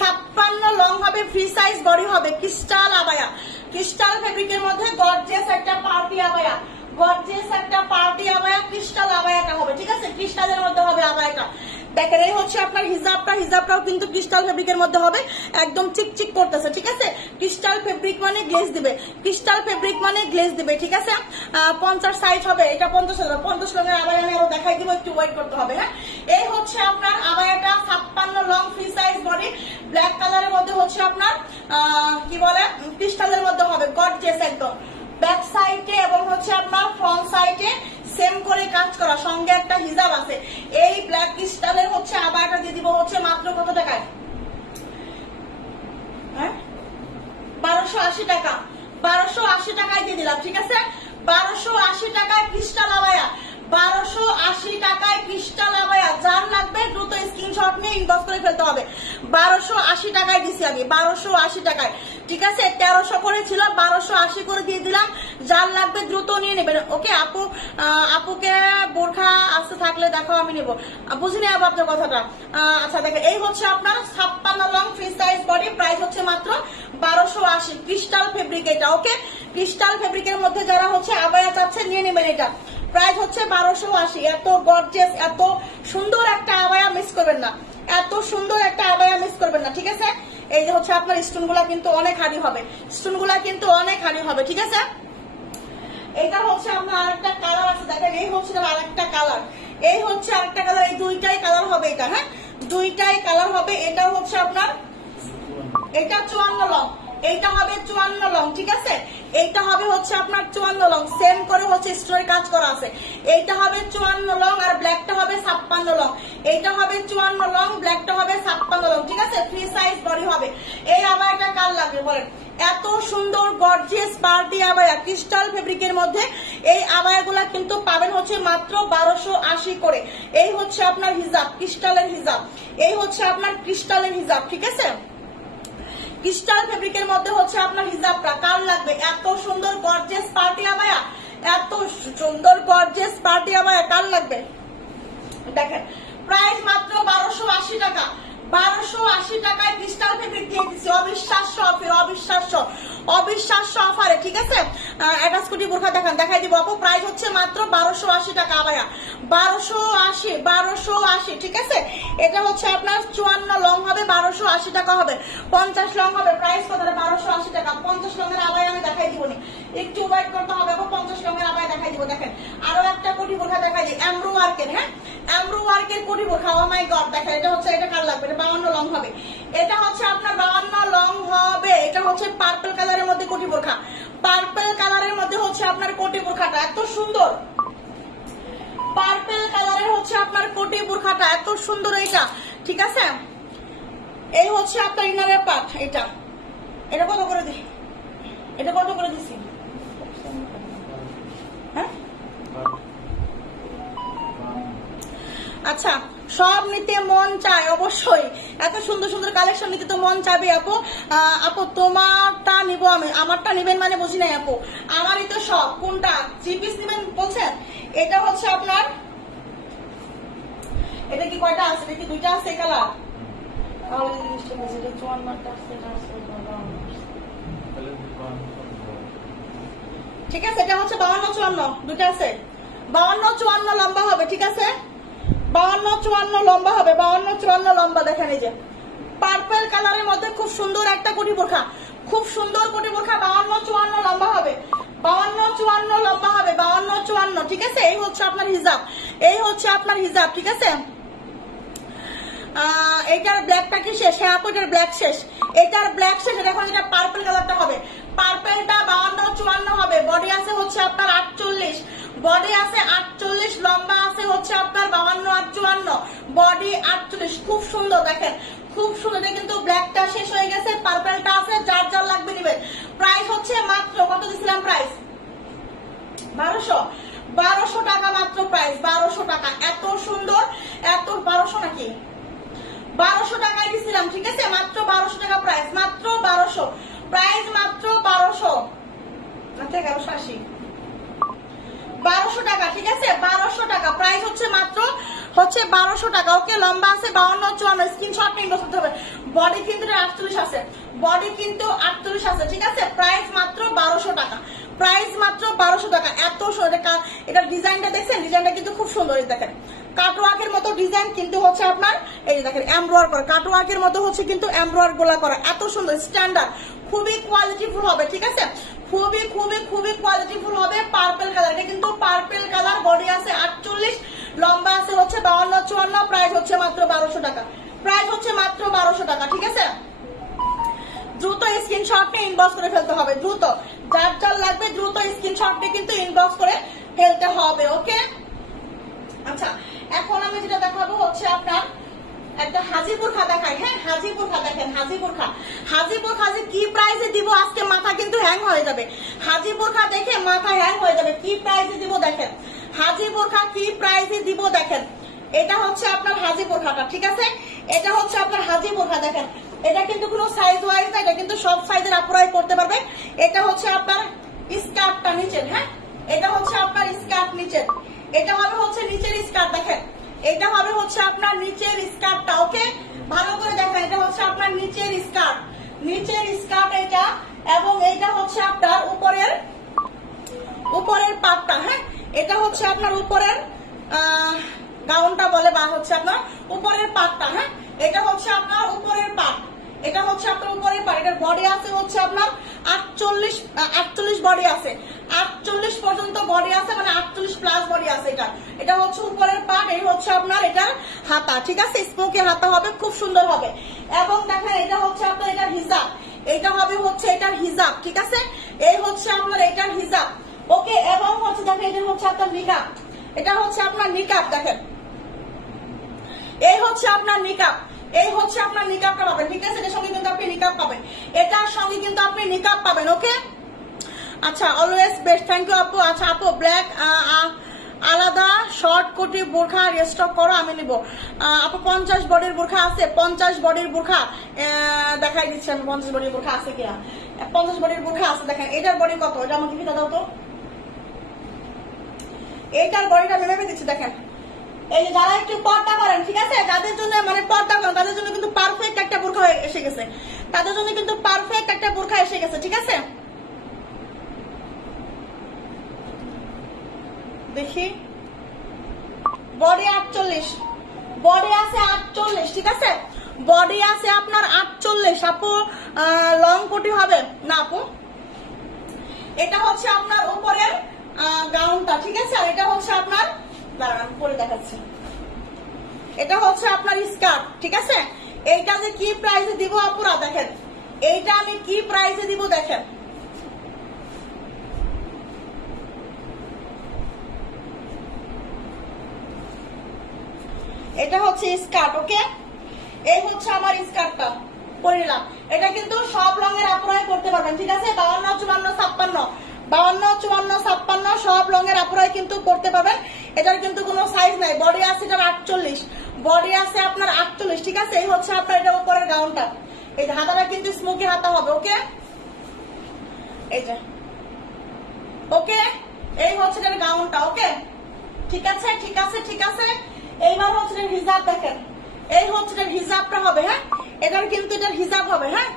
56 লং হবে ফ্রি সাইজ সাইজ বডি হবে, ক্রিস্টাল আবায়া, ক্রিস্টাল ফেব্রিকের মধ্যে গর্জিয়াস একটা পার্টি আবায়া, গর্জিয়াস একটা পার্টি আবায়া, ক্রিস্টাল আবায়াটা হবে, ঠিক আছে, ক্রিস্টালের মধ্যে হবে আবায়াটা। দেখেন এই হচ্ছে আপনার হিজাবটা, হিজাবটাও কিন্তু ক্রিস্টাল ফেব্রিকের মধ্যে হবে, একদম চিকচিক করতেছে, ঠিক আছে। ক্রিস্টাল ফেব্রিক মানে গ্লেজ দিবে, ক্রিস্টাল ফেব্রিক মানে গ্লেজ দিবে, ঠিক আছে। 50 সাইজ হবে, এটা 50 লংয়ের আবায়া আমি আরো দেখাই দিব, একটু ওয়েট করতে হবে। হ্যাঁ, এই হচ্ছে আপনার আবায়াটা 56 long free size body, black কালারের মধ্যে হচ্ছে আপনার কি বলে ক্রিস্টালের মধ্যে হবে, গর্জিয়াস একদম। ব্যাক সাইডে এবং হচ্ছে আপনার ফ্রন্ট সাইডে সেম করে কাজ করা, সঙ্গে একটা হিজাব আছে। এই ব্ল্যাক ক্রিস্টালের হচ্ছে আবায়াটা দিয়ে দিব হচ্ছে মাত্র কত টাকায়? 1280 টাকা, 1280 টাকায় দিয়ে দিলাম, ঠিক আছে। 1280 টাকায় ক্রিস্টাল আবায়া, 1280 টাকায় ক্রিস্টাল আবায়া। যার লাগবে দ্রুত স্ক্রিনশট নিয়ে ইনবক্স করে ফেলতে হবে। 1280 টাকায় দিছি আমি, 1280 টাকায়, ঠিক আছে। 1300 করে ছিল, 1280 করে দিয়ে দিলাম। যার লাগবে দ্রুত নিয়ে নেবেন, ওকে। আপুকে বোরখা আসতে থাকলে দেখো আমি নেবো, বুঝিনি আবার আপনার কথাটা। আচ্ছা দেখেন, এই হচ্ছে আপনার 56 long free size body, price হচ্ছে মাত্র 1280, ক্রিস্টাল ফেব্রিক এটা, ওকে। ক্রিস্টাল ফেব্রিকের মধ্যে যারা হচ্ছে আবায়া চাচ্ছে নিয়ে নেবেন, এটা প্রাইস হচ্ছে 1280। এত গর্জিয়াস, এত সুন্দর একটা আবায়া মিস করবেন না, এত সুন্দর একটা আবায়া মিস করবেন না, ঠিক আছে। এই যে হচ্ছে আপনার স্টোনগুলা কিন্তু অনেক হারি হবে, স্টোনগুলা কিন্তু অনেক হারি হবে, ঠিক আছে। এটা হচ্ছে আপনার আরেকটা কালার আছে, দেখেন এই হচ্ছে আরেকটা কালার, এই হচ্ছে আরেকটা কালার, এই দুইটাই কালার হবে এটা, হ্যাঁ দুইটাই কালার হবে। এটা হচ্ছে আপনার, এটা 54 লং, এইটা হবে 54 লং, ঠিক আছে। এইটা হবে হচ্ছে আপনার 54 লং, সেম করে হচ্ছে স্টোনের কাজ করা আছে। এইটা হবে 54 লং আর ব্ল্যাকটা হবে 56 লং। এইটা হবে 54 লং, ব্ল্যাকটা হবে 56 লং, ঠিক আছে। ফ্রি সাইজ বডি হবে। এই আবায়াটা কার লাগবে বলেন? এত সুন্দর গর্জিয়াস পার্টি আবায়া ক্রিস্টাল ফেব্রিকের মধ্যে, এই আবায়াগুলা কিন্তু পাবেন হচ্ছে মাত্র 1280 করে। এই হচ্ছে আপনার হিজাব, ক্রিস্টালের হিজাব, এই হচ্ছে আপনার ক্রিস্টালের হিজাব, ঠিক আছে। ক্রিস্টাল ফেব্রিকের মধ্যে হচ্ছে আপনার হিজাবটা কার লাগবে? এত সুন্দর গর্জিয়াস পার্টি আবায়া, এত সুন্দর গর্জিয়াস পার্টি আবায়া কার লাগবে? দেখেন প্রাইস মাত্র 1280 টাকা, 1280 টাকায় ক্রিস্টাল ফেব্রিক দিয়ে দিচ্ছি। অবিশ্বাস্য অফার, অবিশ্বাস্য অবিশ্বাস্য অফারে, ঠিক আছে। একটা স্কুটি বোরখা দেখাই দিব আপু। প্রাইস হচ্ছে মাত্র 1280 টাকা আবায়া, 1280, ঠিক আছে। এটা হচ্ছে আপনার 54 লং হবে, 1280 টাকা হবে। 50 লং হবে, প্রাইস কত? 1280 টাকা। 50 লংয়ের আবায়া আমি দেখাই দিব, একটু ওয়েট করতে হবে। 50 লংয়ের আবায়া দেখাই দিব। দেখেন আরো একটা কোটি বোরখা দেখাই দিই, এমব্রো ওয়ার্কের, হ্যাঁ এমব্রো ওয়ার্কের কোটি বোরখা। ও মাই গড, দেখেন এটা হচ্ছে, এটা কার লাগবে? এটা 52 লং হবে, এটা হচ্ছে আপনার 52 লং হবে। এটা হচ্ছে পার্পল কালারের মধ্যে কোটি বোরখা, পার্পল কালারের মধ্যে হচ্ছে আপনার কোটি বোরখাটা এত সুন্দর, পার্পল কালারের হচ্ছে আপনার কোটি বোরখাটা এত সুন্দর, এইটা ঠিক আছে। এই হচ্ছে আপনার ইনারের পার্ট, এটা এটা কত করে দিই? এটা কত করে দিছি? হ্যাঁ আচ্ছা, সব নিতে মন চায় অবশ্যই, এত সুন্দর সুন্দর কালেকশন নিতে তো মন চাইবে আপু। আপু তোমারটা নিব আমি, আমারটা নিবেন মানে বুঝি নাই আপু, আমারই তো সব। কোনটা 3 পিস নিবেন বলছেন? এটা হচ্ছে আপনার, এটা কি কয়টা আছে? এটা কি দুইটা আছে কালার? ঠিক আছে, এটা হচ্ছে 52-54, দুইটা আছে। 52-54 লম্বা হবে, ঠিক আছে। 52-54 লম্বা হবে, 52-54 লম্বা। দেখেন এই যে পার্পল কালারের মধ্যে খুব সুন্দর একটা কোটি বোরখা, খুব সুন্দর কোটি বোরখা। 52-54 লম্বা হবে, 52-54 লম্বা হবে, 52-54, ঠিক আছে। এই হচ্ছে আপনার হিজাব, এই হচ্ছে আপনার হিজাব, ঠিক আছে। এটার ব্ল্যাকটা কি শেষ? হ্যাঁ আপু এটার ব্ল্যাক শেষ, এটার ব্ল্যাক শেষ। এখন এটা পার্পল কালারটা হবে, পার্পলটা 52-54 হবে। বডি আছে হচ্ছে আপনার 48, বডি আছে 48, লম্বা আছে হচ্ছে আপনার 52-54, বডি 48। খুব সুন্দর, দেখেন খুব সুন্দর। কিন্তু ব্ল্যাকটা শেষ হয়ে গেছে, পার্পলটা আছে, যার যার লাগবে নিবেন। প্রাইস হচ্ছে মাত্র কত দিছিলাম? প্রাইস 1200 টাকা মাত্র, প্রাইস 1200 টাকা। এত সুন্দর, এত 1200 নাকি 1200 টাকায় দিছিলাম, ঠিক আছে। মাত্র 1200 টাকা প্রাইস, মাত্র 1200, প্রাইস মাত্র 1200, আচ্ছা 1180, 1200 টাকা, ঠিক আছে। 1200 টাকা প্রাইস হচ্ছে মাত্র হচ্ছে 1200 টাকা, ওকে। লম্বা আছে 52-54, স্ক্রিনশট নিয়ে বসাতে হবে। বডি কিন্তু 48 আছে, বডি কিন্তু 48 আছে, ঠিক আছে। প্রাইস মাত্র 1200 টাকা, প্রাইস মাত্র 1200 টাকা। এত এটা ডিজাইনটা দেখছেন, ডিজাইনটা কিন্তু খুব সুন্দর। দেখেন কাটওয়ার্কের মতো ডিজাইন, কিন্তু হচ্ছে আপনার এই যে দেখেন এমব্রয়ডারি করা, কাটওয়ার্কের মতো হচ্ছে কিন্তু এমব্রয়ডারি গোলা করা, এত সুন্দর স্ট্যান্ডার্ড, খুবই কোয়ালিটিফুল হবে, ঠিক আছে। খুবই খুবই খুবই কোয়ালিটিফুল হবে। পার্পল কালার, এটা কিন্তু পার্পল কালার, বডি আছে 48, লম্বা আছে হচ্ছে 52-54, প্রাইস হচ্ছে মাত্র 1200 টাকা, প্রাইস হচ্ছে মাত্র 1200 টাকা, ঠিক আছে। দ্রুত স্ক্রিনশট নিয়ে ইনবক্স করে ফেলতে হবে, দ্রুত যার যার লাগবে দ্রুত স্ক্রিনশট নিয়ে কিন্তু ইনবক্স করে ফেলতে হবে, ওকে। আচ্ছা, এখন আমি যেটা দেখাবো হচ্ছে আপনার একটা হাজিপুর খা দেখাই। হ্যাঁ, হাজিপুর খা দেখেন, হাজিপুর খা, হাজিপুর খা যে কি প্রাইসে দিব আজকে মাথা কিন্তু হ্যাং হয়ে যাবে। হাজিপুর খা দেখে মাথা হ্যাং হয়ে যাবে, কি প্রাইসে দিব দেখেন, হাজিপুর খা কি প্রাইসে দিব দেখেন। এটা হচ্ছে আপনার হাজিপুর খাটা, ঠিক আছে। এটা হচ্ছে আপনার হাজিপুর খা দেখেন, এটা কিন্তু কোনো সাইজ ওয়াইজ না, এটা কিন্তু সব সাইজের আপুরাই করতে পারবে। এটা হচ্ছে আপনার স্কার্টটা নিচের, হ্যাঁ এটা হচ্ছে আপনার স্কার্ট নিচের, এটা হবে হচ্ছে নিচের স্কার্ট দেখেন, এটা হবে হচ্ছে আপনার নিচের স্কার্টটা, ওকে। ভালো করে দেখেন, এটা হচ্ছে আপনার নিচের স্কার্ট, নিচের স্কার্ট এটা, এবং এটা হচ্ছে আপনার উপরের পাটটা, হ্যাঁ এটা হচ্ছে আপনার উপরের গাউনটা বলে, বা হচ্ছে আপনার উপরের পাটটা, হ্যাঁ এটা হচ্ছে আপনার উপরের পাট, এটা হচ্ছে আপনার উপরের পাট। এটার বডি আছে হচ্ছে আপনার 48 বডি আছে, 48 পর্যন্ত বডি আছে, মানে 48 প্লাস বডি আছে। এটা হচ্ছে উপরের পাট, এই হচ্ছে আপনার এটার হাতা, ঠিক আছে। স্মোকি হাতা হবে, খুব সুন্দর হবে। এবং দেখেন এটা হচ্ছে আপনার এটার হিজাব, এটা হবে হচ্ছে এটার হিজাব, ঠিক আছে। এই হচ্ছে আপনার এটার হিজাব, ওকে। এবং হচ্ছে দেখেন এটা হচ্ছে আপনার নিকাব, এটা হচ্ছে আপনার নিকাব দেখেন, এই হচ্ছে আপনার নিকাব, এই হচ্ছে আপনার নিকাবটা পাবেন, ঠিক আছে। এটার সঙ্গে কিন্তু আপনি নিকাব পাবেন, এটার সঙ্গে কিন্তু আপনি নিকাব পাবেন, ওকে। আচ্ছা, অলওয়েজ বেস্ট, থ্যাংক ইউ আপু। আচ্ছা আপু, ব্ল্যাক আলাদা শর্ট কোটি বোরখা রেস্টক করো, আমি নিব আপু। 50 বডির বোরখা আছে, 50 বডির বোরখা দেখাই দিচ্ছি আমি, 50 বডির বোরখা আছে কিনা। 50 বডির বোরখা আছে, দেখেন এটার বডি কত, এটা আমাকে কিনা দাও তো। এইটার বডিটা আমি ভেবে দিচ্ছি, দেখেন এই যে যারা একটু পর্দা করেন, ঠিক আছে, যাদের জন্য মানে পর্দা করেন তাদের জন্য কিন্তু পারফেক্ট একটা বোরখা এসে গেছে, তাদের জন্য কিন্তু পারফেক্ট একটা বোরখা এসে গেছে, ঠিক আছে। দেখি বডি 48, বডি আছে 48, ঠিক আছে, বডি আছে আপনার 48। আপু লং কোটি হবে না আপু, এটা হচ্ছে আপনার উপরের গাউনটা, ঠিক আছে। আর এটা হচ্ছে আপনার, দাঁড়ান আমি পরে দেখাচ্ছি, এটা হচ্ছে আপনার স্কার্ট, ঠিক আছে। এইটা যে কি প্রাইসে দিব আপুরা দেখেন, এইটা আমি কি প্রাইসে দিব দেখেন। এটা হচ্ছে স্কার্ট, ওকে। এই হচ্ছে আমার স্কার্টটা পরে নিলাম। এটা কিন্তু সব রঙের আপুরাই করতে পারবেন, ঠিক আছে। 52, 54, 56, 52, 54, 56 সব রঙের আপুরাই কিন্তু করতে পারবেন। এটার কিন্তু কোনো সাইজ নাই। বডি আছে এটার 48, বডি আছে আপনার 48, ঠিক আছে। এই হচ্ছে আপনার এটা উপরের গাউনটা, এই হাতাটা কিন্তু স্মোকি হাতা হবে, ওকে। এই যে ওকে, এই হচ্ছে এটার গাউনটা, ওকে, ঠিক আছে ঠিক আছে ঠিক আছে। এইবার হচ্ছে এটার হিজাব দেখেন, এই হচ্ছে এটার হিজাবটা হবে, হ্যাঁ এটার কিন্তু এটার হিজাব হবে, হ্যাঁ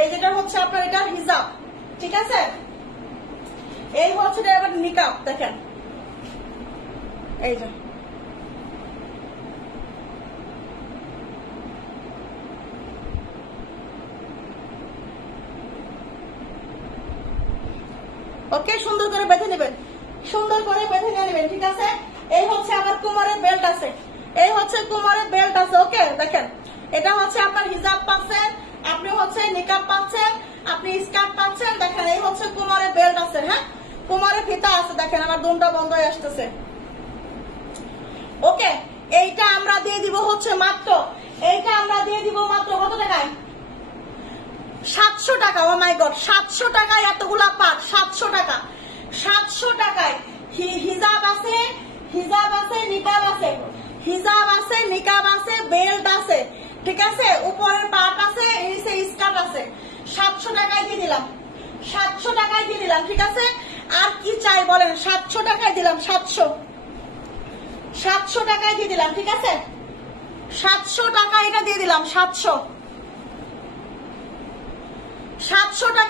এই যেটা হচ্ছে আপনার এটার হিজাব, ঠিক আছে। এই হচ্ছে এটা এবার নিকাব দেখেন, এই যে ওকে। সুন্দর করে বেঁধে নেবেন, সুন্দর করে বেঁধে নিয়ে নেবেন, ঠিক আছে। এই হচ্ছে আমার কোমরের বেল্ট আছে, এই হচ্ছে কোমরের বেল্ট আছে, ওকে। দেখেন এটা হচ্ছে আপনার হিজাব পাচ্ছেন, আপনি হচ্ছে নিকাব পাচ্ছেন, আপনি স্কার্ট পাচ্ছেন, দেখেন এই হচ্ছে কোমরের বেল্ট আছে, হ্যাঁ কোমরের ফিতা আছে, দেখেন আমার দুমটা বন্ধ হয়ে আসতেছে, ওকে। এইটা আমরা দিয়ে দিব হচ্ছে মাত্র, এইটা আমরা দিয়ে দিব মাত্র কত টাকায়, 700 টাকা। ও মাই গড, 700 টাকায় এতগুলা পাট, 700 টাকা, 700 টাকায়। হিজাব আছে, হিজাব আছে, নিকাব আছে, হিজাব আছে, নিকাব আছে, বেল্ট আছে, ঠিক আছে, উপরের পাট আছে, নিচে স্কার্ট আছে। 700 টাকায় দিয়ে দিলাম, 700 টাকায় দিয়ে দিলাম, ঠিক আছে। আর কি চাই বলেন, 700 টাকায় দিলাম, 700 টাকায় দিয়ে দিলাম, ঠিক আছে। 700 টাকা এটা দিয়ে দিলাম, 700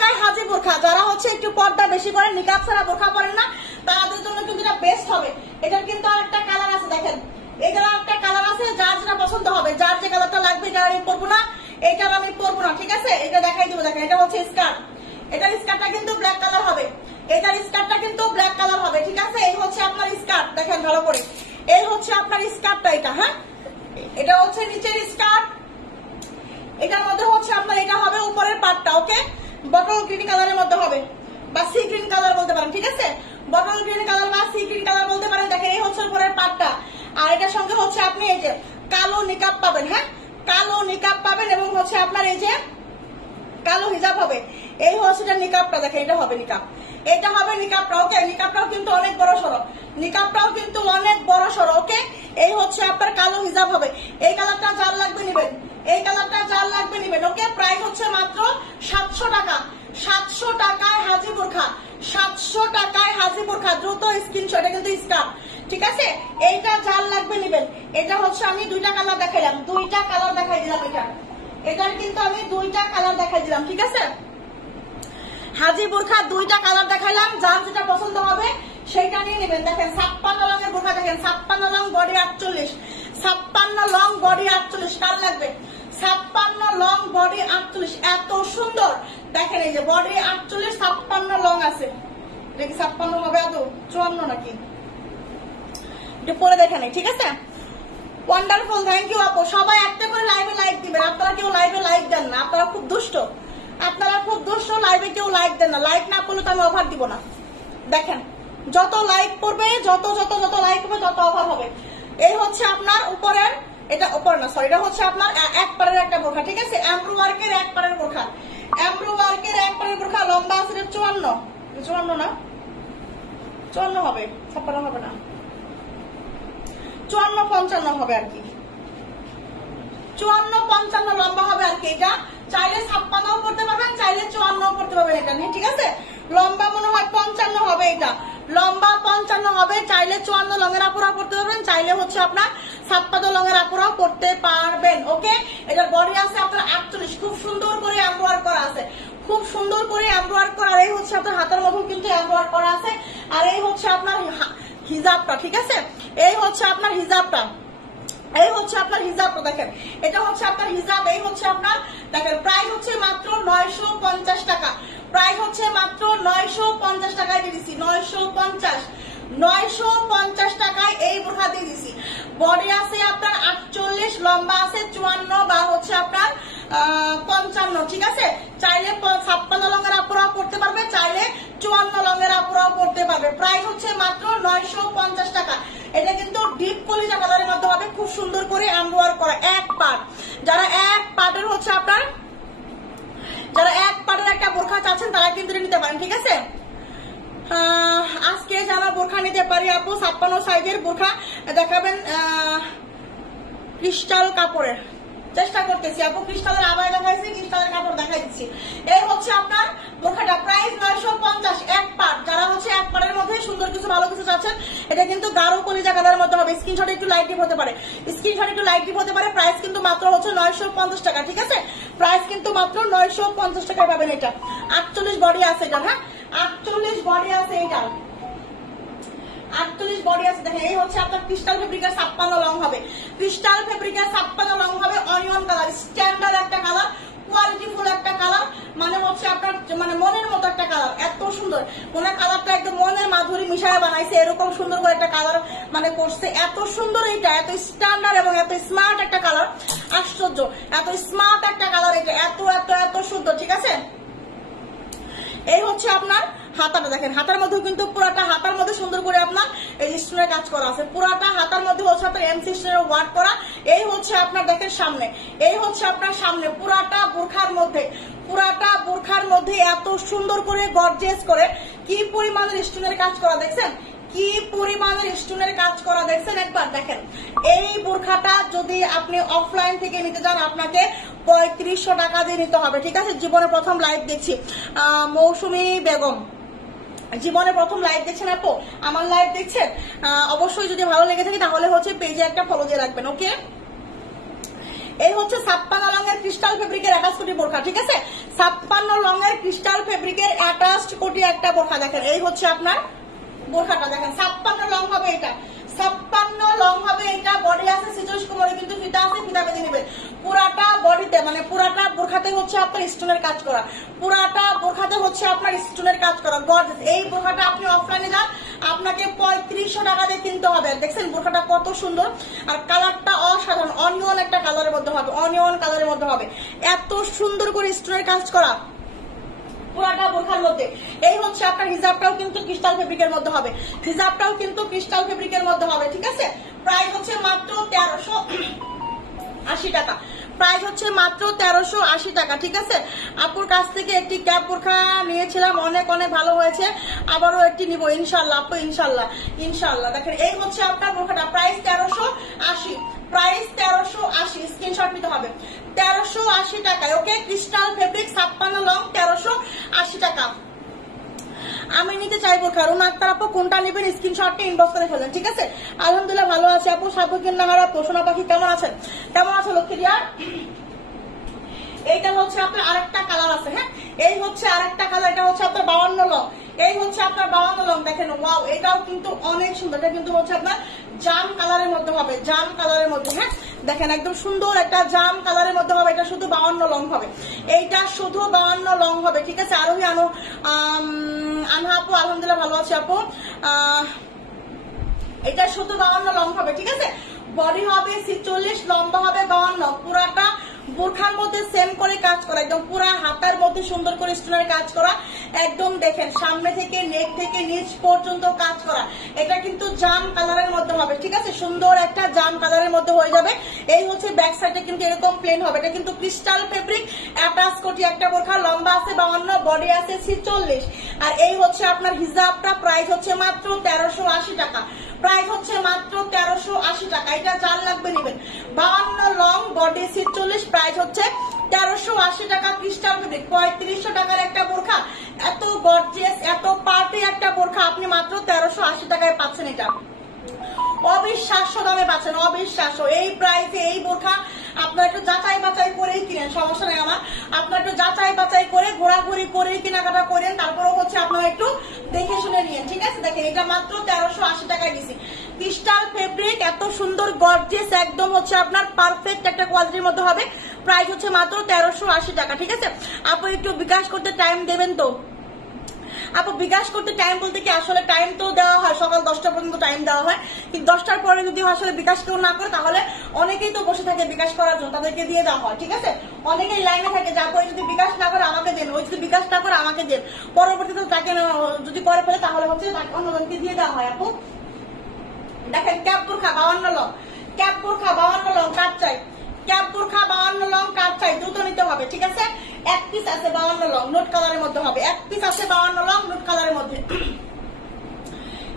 টাকায় হাজি বোরখা। যারা হচ্ছে একটু পর্দা বেশি করেন, নিকাব ছাড়া বোরখা পরেন না, তাদের জন্য কিন্তু এটা বেস্ট হবে। এটার কিন্তু আরেকটা কালার আছে, দেখেন এটার একটা কালার আছে, যার যেটা পছন্দ হবে, যার যে কালারটা লাগবে। এটা আমি পরবো না, এটা আমি পরবো না, ঠিক আছে? এটা দেখাই দেবো। দেখেন এটা হচ্ছে স্কার্ট, এটার স্কার্টটা কিন্তু ব্ল্যাক কালার হবে, এটার স্কার্টটা কিন্তু ব্ল্যাক কালার হবে, ঠিক আছে? এই হচ্ছে আপনার স্কার্ট, দেখেন ভালো করে, এই হচ্ছে আপনার স্কার্টটা। এটা হ্যাঁ, এটা হচ্ছে নিচের স্কার্ট, এটার মধ্যে হচ্ছে আপনার এটা হবে উপরের পার্টটা। ওকে, বটল গ্রিন কালারের মধ্যে হবে, বা সি গ্রিন কালার বলতে পারেন, ঠিক আছে? বটল গ্রিন কালার বা সি গ্রিন কালার বলতে পারেন। দেখেন এই হচ্ছে উপরের পার্টটা, আর এটার সঙ্গে হচ্ছে আপনি এই যে কালো নিকাব পাবেন। হ্যাঁ, কালো নিকাব পাবেন, এবং হচ্ছে আপনার এই যে কালো হিজাব হবে। এই হচ্ছে এটা নিকাবটা, দেখেন এটা হবে নিকাব, এটা হবে নিকাবটা। ওকে, নিকাবটাও কিন্তু অনেক বড় সড়ো, নিকাবটাও কিন্তু অনেক বড় সড়ো। ওকে, এই হচ্ছে আপনার কালো হিজাব হবে। এই কালারটা যার লাগবে নিবেন, এই কালারটা যার লাগবে নিবেন। ওকে, প্রাইস হচ্ছে মাত্র 700 টাকা। 700 টাকায় হাজি বোরখা, 700 টাকায় হাজি বোরখা। দ্রুত স্ক্রিনশট, এটা কিন্তু স্কার্ট, ঠিক আছে? এইটা যার লাগবে নিবেন। এটা হচ্ছে আমি দুইটা কালার দেখাইলাম, দুইটা কালার দেখাই দিলাম। এটার কিন্তু আমি দুইটা কালার দেখাই দিলাম, ঠিক আছে? হাজি বোরখা দুইটা কালার দেখাইলাম, যার যেটা পছন্দ হবে সেইটা নিয়ে নেবেন। দেখেন 56 লং এর বোরখা, দেখেন 56 লং বডি 48, 56 লং বডি 48। কার লাগবে? 56 লং বডি 48, এত সুন্দর। দেখেন এই যে বডি 48, 56 লং আছে। দেখি 56 হবে, এত 54 নাকি, এটা পরে দেখেন, ঠিক আছে? ওয়ান্ডারফুল, থ্যাংক ইউ আপু। সবাই একটা করে লাইভে লাইক দিবেন। আপনারা কেউ লাইভে লাইক দেন না, আপনারা খুব দুষ্ট, আপনারা খুব দুষ্ট। লাইভে কেউ লাইক দেন না, লাইক না করলে তো আমি অফার দিব না। দেখেন যত লাইক করবে, যত যত যত লাইক হবে, তত অফার হবে। এই হচ্ছে আপনার উপরের, এটা উপর না, সরি, এটা হচ্ছে আপনার এক পাড়ের একটা বোরখা, ঠিক আছে? এমব্রো ওয়ার্কের এক পাড়ের বোরখা, এমব্রো ওয়ার্কের এক পাড়ের বোরখা। লম্বা আছে 54, 54 না, 54 হবে, 56 হবে না, 54 55 হবে আর কি, 54 55 লম্বা হবে আর কি। এটা চাইলে 56 করতে পারবেন, চাইলে 54 করতে পারবেন এটা নিয়ে, ঠিক আছে? লম্বা মনে হয় 55 হবে, এটা লম্বা 55 হবে। চাইলে 54 লঙের আপুরা করতে পারবেন, চাইলে হচ্ছে আপনার 57 লঙের আপুরাও করতে পারবেন। ওকে, এটার বডি আছে আপনার 48, খুব সুন্দর করে এমব্রয়ডারি করা আছে, খুব সুন্দর করে এমব্রয়ডারি করা। এই হচ্ছে আপনার হাতের মধ্যে কিন্তু এমব্রয়ডারি করা আছে, আর এই হচ্ছে আপনার হিজাবটা, ঠিক আছে? এই হচ্ছে আপনার হিজাবটা, এই হচ্ছে আপনার হিজাবটা। দেখেন এটা হচ্ছে আপনার হিজাব, এই হচ্ছে আপনার, দেখেন প্রাইস হচ্ছে মাত্র 950 টাকা। প্রাইস হচ্ছে মাত্র 950 টাকায় দিয়ে দিচ্ছি, 950 টাকায় এই বোরখা দিয়ে দিচ্ছি। বডি আছে আপনার 48, লম্বা আছে 54 বা হচ্ছে আপনার 55, ঠিক আছে? চাইলে 56 লঙের আপুরাও করতে পারবে, চাইলে 54 লঙের আপুরাও করতে পারবে। প্রাইস হচ্ছে মাত্র 950 টাকা। এটা কিন্তু ডিপ কলিজা কালারের মধ্যে হবে, খুব সুন্দর করে এমব্রয়ডারি করা এক পার্ট। যারা এক পার্টের হচ্ছে আপনার, যারা এক পার্টের একটা বোরখা চাচ্ছেন তারা কিন্তু নিতে পারেন, ঠিক আছে? আজকে যারা বোরখা নিতে পারি আপু, 56 সাইজের বোরখা দেখাবেন ক্রিস্টাল কাপড়ের, চেষ্টা করতেছি আপু। ক্রিস্টালের আবার দেখাইছি, ক্রিস্টালের কাপড় দেখাই দিচ্ছি। এই হচ্ছে আপনার বোরখাটা, প্রাইস 950 এক পার্ট। যারা হচ্ছে এক পার্টের মধ্যে সুন্দর কিছু ভালো কিছু চাচ্ছেন, এটা কিন্তু গাঢ় কলিজা কালারের মধ্যে হবে। স্ক্রিনশট একটু লাইট ডিপ হতে পারে, স্ক্রিনশট একটু লাইট ডিপ হতে পারে। প্রাইস কিন্তু মাত্র হচ্ছে 950 টাকা, ঠিক আছে? প্রাইস কিন্তু মাত্র 950 টাকায় পাবেন। এটা 48 বডি আছে, এটা হ্যাঁ 48 বডি আছে, এটা 48 বডি আছে। দেখেন এই হচ্ছে আপনার ক্রিস্টাল ফেব্রিকের 56 লং হবে, ক্রিস্টাল ফেব্রিকের 56 লং হবে। অনিয়ন কালার, স্ট্যান্ডার্ড একটা কালার, কোয়ালিটিফুল একটা কালার, মানে হচ্ছে আপনার মানে মনের মতো একটা কালার। এত সুন্দর, মনের কালারটা একদম মনের মাধুরী মিশায় বানাইছে, এরকম সুন্দর করে একটা কালার মানে করছে। এত সুন্দর, এটা এত স্ট্যান্ডার্ড এবং এত স্মার্ট একটা কালার, আশ্চর্য, এত স্মার্ট একটা কালার। এটা এত এত এত সুন্দর, ঠিক আছে? এই হচ্ছে আপনার হাতাটা, দেখেন হাতার মধ্যে কিন্তু পুরাটা হাতার মধ্যে সুন্দর করে আপনার এই স্টোনের কাজ করা আছে। পুরাটা হাতার মধ্যে হচ্ছে আপনার এমসি স্টোনের ওয়ার্ক করা। এই হচ্ছে আপনার দেখেন সামনে, এই হচ্ছে আপনার সামনে পুরাটা বোরখার মধ্যে, পুরাটা বোরখার মধ্যে এত সুন্দর করে গর্জিয়াস করে কি পরিমাণের স্টোনের কাজ করা দেখছেন, কি পরিমাণের স্টোনের কাজ করা দেখছেন। একবার দেখেন এই বোরখাটা যদি আপনি অফলাইন থেকে নিতে চান আপনাকে 3500 টাকা দিয়ে নিতে হবে, ঠিক আছে? জীবনে প্রথম লাইভ দেখছি মৌসুমী বেগম, জীবনে প্রথম লাইভ দেখছেন আপু, আমার লাইভ দেখছেন, অবশ্যই যদি ভালো লেগে থাকে তাহলে হচ্ছে পেজে একটা ফলো দিয়ে রাখবেন। ওকে, এই হচ্ছে 56 লংয়ের ক্রিস্টাল ফেব্রিকের অ্যাটাচ কোটি বোরখা, ঠিক আছে? 56 লংয়ের ক্রিস্টাল ফেব্রিকের অ্যাটাচড কোটি একটা বোরখা দেখেন। এই হচ্ছে আপনার বোরখাটা দেখেন, 56 লং হবে এটা, 56 লং হবে এটা। বডি আছে 46 কোমরে কিন্তু ফিতা আছে, ফিতা বেঁধে নেবেন। পুরাটা বডিতে মানে পুরাটা বোরখাতে হচ্ছে আপনার স্টোনের কাজ করা, পুরাটা বোরখাতে হচ্ছে আপনার স্টোনের কাজ করা গর্জিয়াস। এই বোরখাটা আপনি অফলাইনে যান, আপনাকে 3500 টাকা দিয়ে কিনতে হবে। দেখছেন বোরখাটা কত সুন্দর, আর কালারটা অসাধারণ, অনিয়ন একটা কালারের মধ্যে হবে, অনিয়ন কালারের মধ্যে হবে, এত সুন্দর করে স্টোনের কাজ করা পুরাটা বোরখার মধ্যে। এই হচ্ছে আপনার হিজাবটাও কিন্তু ক্রিস্টাল ফেব্রিকের মধ্যে হবে, হিজাবটাও কিন্তু ক্রিস্টাল ফেব্রিকের মধ্যে হবে, ঠিক আছে? প্রাইস হচ্ছে মাত্র 1380 টাকা, প্রাইস হচ্ছে মাত্র 1380 টাকা, ঠিক আছে? আপুর কাছ থেকে একটি ক্যাপ বোরখা নিয়েছিলাম, অনেক অনেক ভালো হয়েছে, আবারও একটি নিব ইনশাল্লাহ আপু, ইনশাল্লাহ ইনশাল্লাহ। দেখেন এই হচ্ছে আপনার বোরখাটা, প্রাইস 1380, প্রাইস 1380, স্ক্রিনশট নিতে হবে 1380 টাকায়, ওকে? ক্রিস্টাল ফেব্রিক 56 লং 1380 টাকা। আমি নিতে চাইবো কারণ আক্তার আপু কোনটা নেবেন স্ক্রিনশটটা ইনবক্স করে ফেলেন, ঠিক আছে? আলহামদুলিল্লাহ ভালো আছে আপু, সাবুকিন নাহার আপু, সোনা পাখি কেমন আছেন? কেমন আছে লক্ষ্মী দিয়া? এইটা হচ্ছে আপনার আরেকটা কালার আছে, হ্যাঁ এই হচ্ছে আরেকটা কালার, এটা হচ্ছে আপনার 52 লং, এই হচ্ছে আপনার 52 লং। দেখেন ওয়াও, এটাও কিন্তু অনেক সুন্দর, এটা কিন্তু হচ্ছে আপনার জাম কালারের মধ্যে হবে, জাম কালারের মধ্যে, হ্যাঁ দেখেন একদম সুন্দর একটা জাম কালারের মধ্যে হবে। এটা শুধু 52 লং হবে, এইটা শুধু 52 লং হবে, ঠিক আছে? আরোহী আনহা আপু আলহামদুলিল্লাহ ভালো আছে আপু, এটা শুধু 52 লং হবে, ঠিক আছে? বডি হবে 46, লম্বা হবে 52, পুরাটা বোরখার মধ্যে সেম করে কাজ করা, একদম পুরা হাতার মধ্যে সুন্দর করে স্টোনের কাজ করা, একদম দেখেন সামনে থেকে নেক থেকে নিচ পর্যন্ত কাজ করা। এটা কিন্তু জাম কালারের মধ্যে হবে, ঠিক আছে? সুন্দর একটা জাম কালারের মধ্যে হয়ে যাবে। এই হচ্ছে ব্যাক সাইডে কিন্তু এরকম প্লেন হবে, এটা কিন্তু ক্রিস্টাল ফেব্রিক অ্যাটাচ কোটি একটা বোরখা, লম্বা আছে 52, বডি আছে 46, আর এই হচ্ছে আপনার হিজাবটা। প্রাইস হচ্ছে মাত্র 1380 টাকা, প্রাইস হচ্ছে মাত্র 1380 টাকা। এটা যার লাগবে নেবেন, 52 লং, বডি 46, প্রাইস হচ্ছে 1380 টাকা। ক্রিস্টাল ফেব্রিক 3500 টাকার একটা বোরখা, এত গর্জিয়াস এত পার্টি একটা বোরখা আপনি মাত্র 1380 টাকায় পাচ্ছেন। এটা অবিশ্বাস্য দামে পাচ্ছেন, অবিশ্বাস্য। এই প্রাইসে এই বোরখা আপনার একটু যাচাই বাছাই করেই কিনেন, সমস্যা নেই আমার, আপনার একটু যাচাই বাছাই করে ঘোরাঘুরি করেই কেনাকাটা করেন, তারপরে হচ্ছে আপনারা একটু দেখে শুনে নিয়েন, ঠিক আছে? দেখেন এটা মাত্র 1380 টাকায় দিছি। ক্রিস্টাল ফেব্রিক এত সুন্দর গর্জিয়াস, একদম হচ্ছে আপনার পারফেক্ট একটা কোয়ালিটির মধ্যে হবে। প্রাইস হচ্ছে মাত্র 1380 টাকা, ঠিক আছে? আপু একটু বিকাশ করতে টাইম দেবেন তো? আপু বিকাশ করতে টাইম বলতে কি আসলে টাইম তো দেওয়া হয়, সকাল 10টা পর্যন্ত টাইম দেওয়া হয়, কিন্তু 10টার পরে যদি আসলে বিকাশ কেউ না করে তাহলে অনেকেই তো বসে থাকে বিকাশ করার জন্য, তাদেরকে দিয়ে দেওয়া হয়, ঠিক আছে? অনেকেই লাইনে থাকে, যা করে যদি বিকাশ না করে আমাকে দেন, ওই যদি বিকাশ না করে আমাকে দেন, পরবর্তীতে তাকে যদি করে ফেলে তাহলে হচ্ছে অন্যজনকে দিয়ে দেওয়া হয়। আপু দেখেন ক্যাপ বোরখা 52 লং, ক্যাপ বোরখা 52 লং কাট চাই, ক্যাপ বোরখা 52 লং কাট চাই, দ্রুত নিতে হবে, ঠিক আছে? এক পিস আছে 52 লং, নোট কালারের মধ্যে হবে, এক পিস আছে 52 লং নোট কালারের মধ্যে।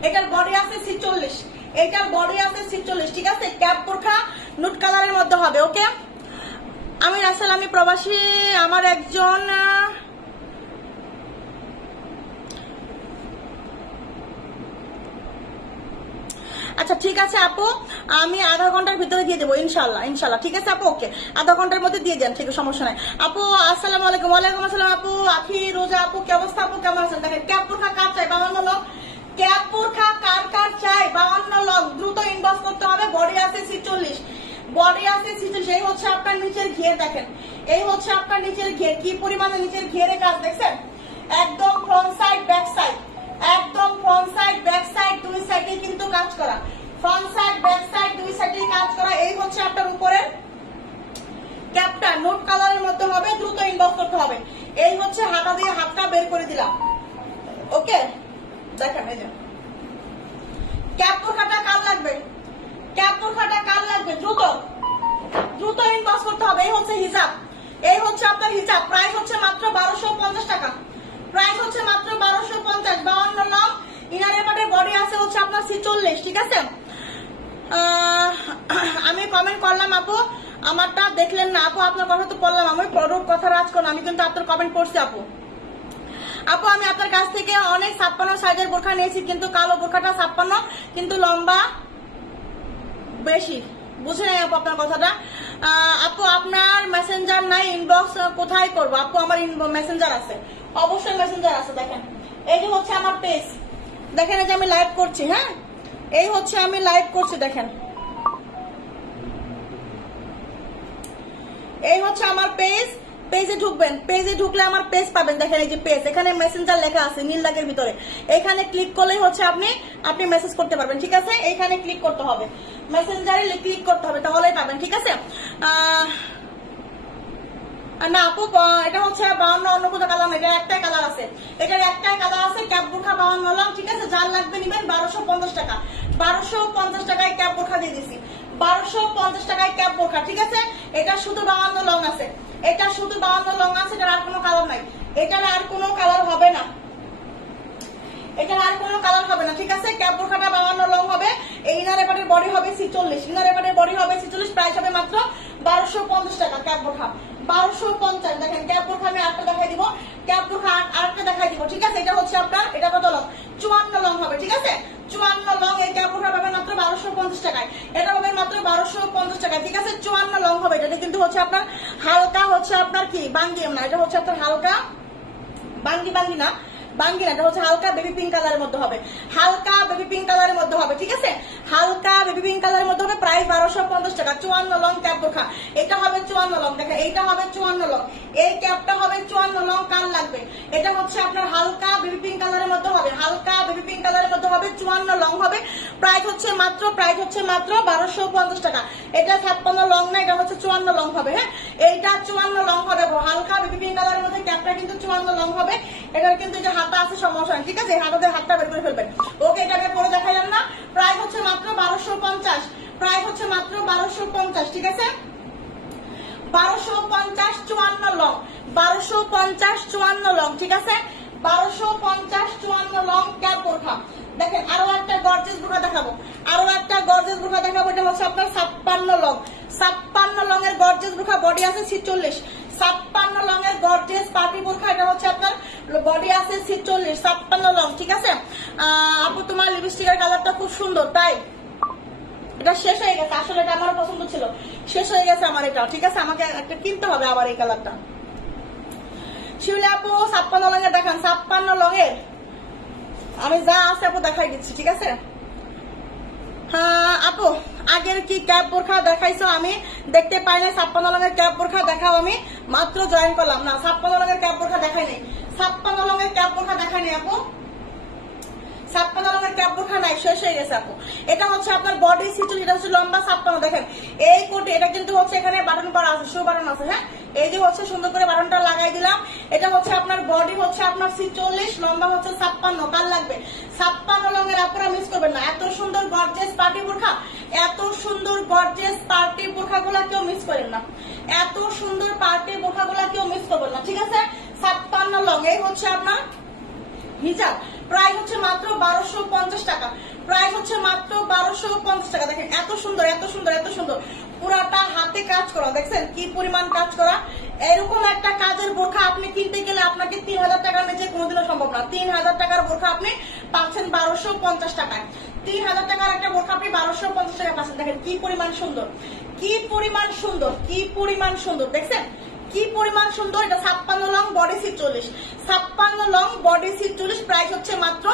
এটার বডি আছে 46, এটার বডি আছে 46, ঠিক আছে? ক্যাপ বোরখা নোট কালারের মধ্যে হবে, ওকে? আমি রাসেল, আমি প্রবাসী, আমার একজন আচ্ছা ঠিক আছে আপু, আমি আধা ঘন্টার ভিতরে দিয়ে দেবো ইনশাল্লাহ, ইনশাল্লাহ, ঠিক আছে আপু? ওকে, আধা ঘন্টার মধ্যে দিয়ে দেন, ঠিক আছে, সমস্যা নাই আপু। আসসালামু আলাইকুম। ওয়ালাইকুম আসসালাম আপু। আখি রোজা আপু কি অবস্থা আপু, কেমন আছেন? দেখেন ক্যাপ বোরখা কার চাই 52 লং, ক্যাপ বোরখা কার কার চাই 52 লং, দ্রুত ইনবক্স করতে হবে। বডি আছে 46, বডি আছে 46, এই হচ্ছে আপনার নিচের ঘের, দেখেন এই হচ্ছে আপনার নিচের ঘের, কি পরিমাণে নিচের ঘেরে কাজ দেখছেন, একদম ফ্রন্ট সাইড ব্যাক সাইড, একদম ফ্রন্ট সাইড ব্যাক সাইড দুই সাইডে কিন্তু কাজ করা, ফ্রন্ট সাইড ব্যাক সাইড দুই সাইডে কাজ করা। এই হচ্ছে আপনার উপরের ক্যাপটা নোট কালারের মধ্যে হবে, দ্রুত ইনবক্স করতে হবে। এই হচ্ছে হাতা দিয়ে হাতটা বের করে দিলাম, ওকে? দেখেন এই যে ক্যাপ বোরখাটা কার লাগবে, ক্যাপ বোরখাটা কার লাগবে, দ্রুত দ্রুত ইনবক্স করতে হবে। এই হচ্ছে হিজাব, এই হচ্ছে আপনার হিজাব। প্রাইস হচ্ছে মাত্র 1250 টাকা, প্রাইস হচ্ছে মাত্র 1250, 52 লং, ইনারের পাটে বডি আছে হচ্ছে আপনার 46, ঠিক আছে? আমি কমেন্ট করলাম আপু, আমারটা দেখলেন না আপু? আপনার কথা তো বললাম, আমি পরের কথা রাজ করলাম, আমি কিন্তু আপনার কমেন্ট পড়ছি আপু। আপু আমি আপনার কাছ থেকে অনেক 56 সাইজের বোরখা নিয়েছি, কিন্তু কালো বোরখাটা 56 কিন্তু লম্বা বেশি, বুঝে নাই আপু আপনার কথাটা। আপু আপনার মেসেঞ্জার নাই, ইনবক্স কোথায় করবো? আপু আমার মেসেঞ্জার আছে, অবশ্যই মেসেঞ্জার আছে। দেখেন এই যে হচ্ছে আমার পেজ, দেখেন এই যে আমি লাইভ করছি। হ্যাঁ, এই হচ্ছে আমি লাইভ করছি, দেখেন এই হচ্ছে আমার পেজ। পেজে ঢুকবেন, পেজে ঢুকলে আমার পেজ পাবেন। দেখেন এই যে পেজ, এখানে মেসেঞ্জার লেখা আছে নীল দাগের ভিতরে। এখানে ক্লিক করলেই হচ্ছে আপনি মেসেজ করতে পারবেন। ঠিক আছে, এইখানে ক্লিক করতে হবে, মেসেঞ্জারে ক্লিক করতে হবে, তাহলেই পাবেন। ঠিক আছে, না আপু এটা হচ্ছে 52 অন্য কোথাও কালার, এটা একটাই কালার আছে, এটার একটাই কালার আছে, ক্যাপ বোরখা 52 লং। ঠিক আছে, যার লাগবে নিবেন 1250 টাকা, 1250 টাকায় ক্যাপ বোরখা দিয়ে দিছি, 1250 টাকায় ক্যাপ বোরখা। ঠিক আছে, এটা শুধু 52 লং আছে, এটা শুধু 52 লং আছে, এটার আর কোনো কালার নাই, এটার আর কোনো কালার হবে না, এটার আর কোনো কালার হবে না। ঠিক আছে, ক্যাপ বোরখাটা 52 লং হবে। এই ইনার এপাটের বডি হবে 46, ইনার এপাটের বডি হবে 46, প্রাইস হবে মাত্র 1250 টাকা ক্যাপ বোরখা, 1250। দেখেন ক্যাপ বোরখা আমি আরেকটা দেখাই দিব, ক্যাপ বোরখা আরেকটা দেখাই দিব। ঠিক আছে, এটা হচ্ছে আপনার, এটা কত লং? 54 লং হবে। ঠিক আছে, 54 লং এই ক্যাপ বোরখা পাবেন মাত্র 1250 টাকায়, এটা পাবেন মাত্র 1250 টাকায়। ঠিক আছে, 54 লং হবে। এটা কিন্তু হচ্ছে আপনার হালকা, হচ্ছে আপনার কি বাঙ্গি না, এটা হচ্ছে আপনার হালকা বাঙ্গি না, এটা হচ্ছে হালকা বেবি পিঙ্ক কালারের মধ্যে হবে, হালকা বেবি পিঙ্ক কালারের মধ্যে হবে। ঠিক আছে, হালকা বেবি পিঙ্ক কালারের মধ্যে হবে, প্রাইস 1250 টাকা। 54 লং ক্যাপ বোরখা, এটা হবে 54 লং। দেখেন এইটা হবে 54 লং, এই ক্যাপটা হবে 54 লং। কার লাগবে? এটা হচ্ছে আপনার হালকা বেবি পিঙ্ক কালারের মধ্যে হবে, হালকা বেবি পিঙ্ক কালারের মধ্যে হবে, 54 লং হবে, প্রাইস হচ্ছে মাত্র 1250 টাকা। এটা 56 লং না, এটা হচ্ছে 54 লং হবে। হ্যাঁ, এইটা 54 লং হবে, হালকা বেবি পিঙ্ক কালারের মধ্যে ক্যাপটা কিন্তু 54 লং হবে। এটার কিন্তু যে হাতা আছে সমস্যা নেই। ঠিক আছে, হাতটা বের করে ফেলবেন। ওকে, এটাকে পরে দেখাইলাম না, প্রাইস হচ্ছে মাত্র 1250, প্রাইস হচ্ছে মাত্র 1250। ঠিক আছে, 1250 54 লং, 1250 54 লং। ঠিক আছে, 1250 54 লং ক্যাপ বোরখা। দেখেন আরো একটা গর্জিয়াস বোরখা দেখাবো, আরো একটা গর্জিয়াস বোরখা দেখাবো। এটা হচ্ছে আপনার 56 লং, 56 লং এর গর্জিয়াস বোরখা, বডি আছে 46, 56 লং এর গর্জিয়াস পার্টি বোরখা। এটা হচ্ছে আপনার বডি আছে 46, 56 লং। ঠিক আছে, আপু তোমার লিপস্টিকের কালারটা খুব সুন্দর, তাই এটা শেষ হয়ে গেছে। আসলে এটা আমার পছন্দ ছিল, শেষ হয়ে গেছে আমার এটা। ঠিক আছে, আমাকে একটা কিনতে হবে আবার এই কালারটা। শিউলি আপু 56 লং এর দেখান, 56 লং এর আমি যা আছে আপু দেখাই দিচ্ছি। ঠিক আছে, হ্যাঁ আপু আগের কি ক্যাপ বোরখা দেখাইছো? আমি দেখতে পাই না 56 লং এর ক্যাপ বোরখা দেখাও, আমি মাত্র জয়েন করলাম। না, 56 লং এর ক্যাপ বোরখা দেখাই নাই, 56 লং এর ক্যাপ বোরখা দেখাই নাই আপু, 56 লং এর ক্যাপ বোরখা নাই, শেষ হয়ে গেছে আপু। এটা হচ্ছে আপনার বডি 46, এটা হচ্ছে লম্বা 56। দেখেন এই কোটে এটা কিন্তু হচ্ছে এখানে বাটন করা আছে, শো বাটন আছে। হ্যাঁ, এই যে হচ্ছে সুন্দর করে বাটনটা লাগাই দিলাম। এটা হচ্ছে আপনার বডি হচ্ছে আপনার 46, লম্বা হচ্ছে 56। কার লাগবে? 56 লং এর আপনারা মিস করবেন না। এত সুন্দর গর্জিয়াস পার্টি বোরখা, এত সুন্দর গর্জিয়াস পার্টি বোরখা গুলা কেউ মিস করেন না, এত সুন্দর পার্টি বোরখা গুলা কেউ মিস করবেন না। ঠিক আছে, 56 লং এই হচ্ছে আপনার হিজাব, প্রাইস হচ্ছে মাত্র 1250 টাকা, প্রাইস হচ্ছে মাত্র 1250 টাকা। দেখেন এত সুন্দর, এত সুন্দর, এত সুন্দর, পুরাটা হাতে কাজ করা, দেখছেন কি পরিমাণ কাজ করা। এরকম একটা কাজের বোরখা আপনি কিনতে গেলে আপনাকে 3000 টাকার নিচে কোনোদিনও সম্ভব না। 3000 টাকার বোরখা আপনি পাচ্ছেন 1250 টাকায়, 3000 টাকার একটা বোরখা আপনি 1250 টাকা পাচ্ছেন। দেখেন কি পরিমাণ সুন্দর, কি পরিমাণ সুন্দর, কি পরিমাণ সুন্দর, দেখছেন কি পরিমাণ সুন্দর। এটা 56 long, body 46, 56 long, body 46, price হচ্ছে মাত্র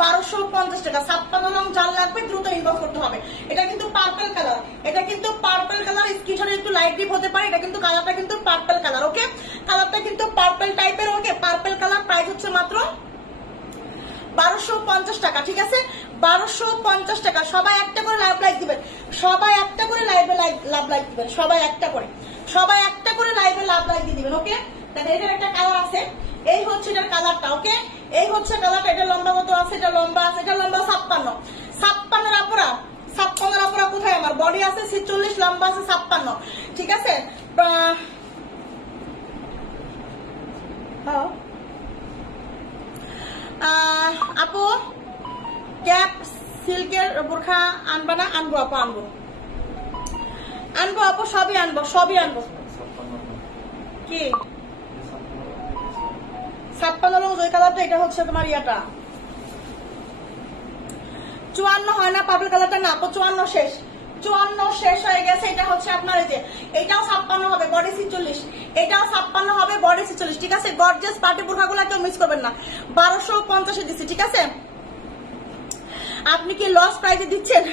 1250 টাকা। 56 লং যার লাগবে দ্রুত ইনবক্স করতে হবে। এটা কিন্তু পার্পল কালার, এটা কিন্তু পার্পল কালার, স্ক্রিনশটে একটু লাইট ডিপ হতে পারে। এটা কিন্তু কালারটা কিন্তু পার্পল কালার, ওকে, কালারটা কিন্তু পার্পল টাইপের, ওকে, পার্পল কালার, প্রাইস হচ্ছে মাত্র 1250 টাকা। ঠিক আছে, 1250 টাকা। সবাই একটা করে লাভ লাইক দিবেন, সবাই একটা করে লাইভে লাভ লাইক দিবেন, সবাই একটা করে, সবাই একটা করে লাইভে লাভ লাইক দিয়ে দিবেন। ওকে, দেখেন এটার একটা কালার আছে, এই হচ্ছে এটার কালারটা। ওকে, এই হচ্ছে কালারটা। এটা লম্বা কত আছে? এটা লম্বা আছে, এটা লম্বা 56, 56 আপুরা, 56 আপুরা কোথায়? আমার বডি আছে 46, লম্বা আছে 56। ঠিক আছে, আপু ক্যাপ সিল্কের বোরখা আনবা না? আনবো আপু, আনবো, আনবো আপু, সবই আনবো, সবই আনবো। কি 56 লং ওই কালারটা? এটা হচ্ছে তোমার ইয়াটা 54 হয় না, পার্পল কালারটা না আপু, 54 শেষ, 54 শেষ হয়ে গেছে। এটা হচ্ছে আপনার এই যে এটাও 56 হবে, বডি 46, এটাও 56 হবে, বডি 46। ঠিক আছে, গর্জিয়াস পার্টি বোরখাগুলো কেউ মিস করবেন না। 1250 এ দিচ্ছি। ঠিক আছে, আপনি কি লস প্রাইজে দিচ্ছেন?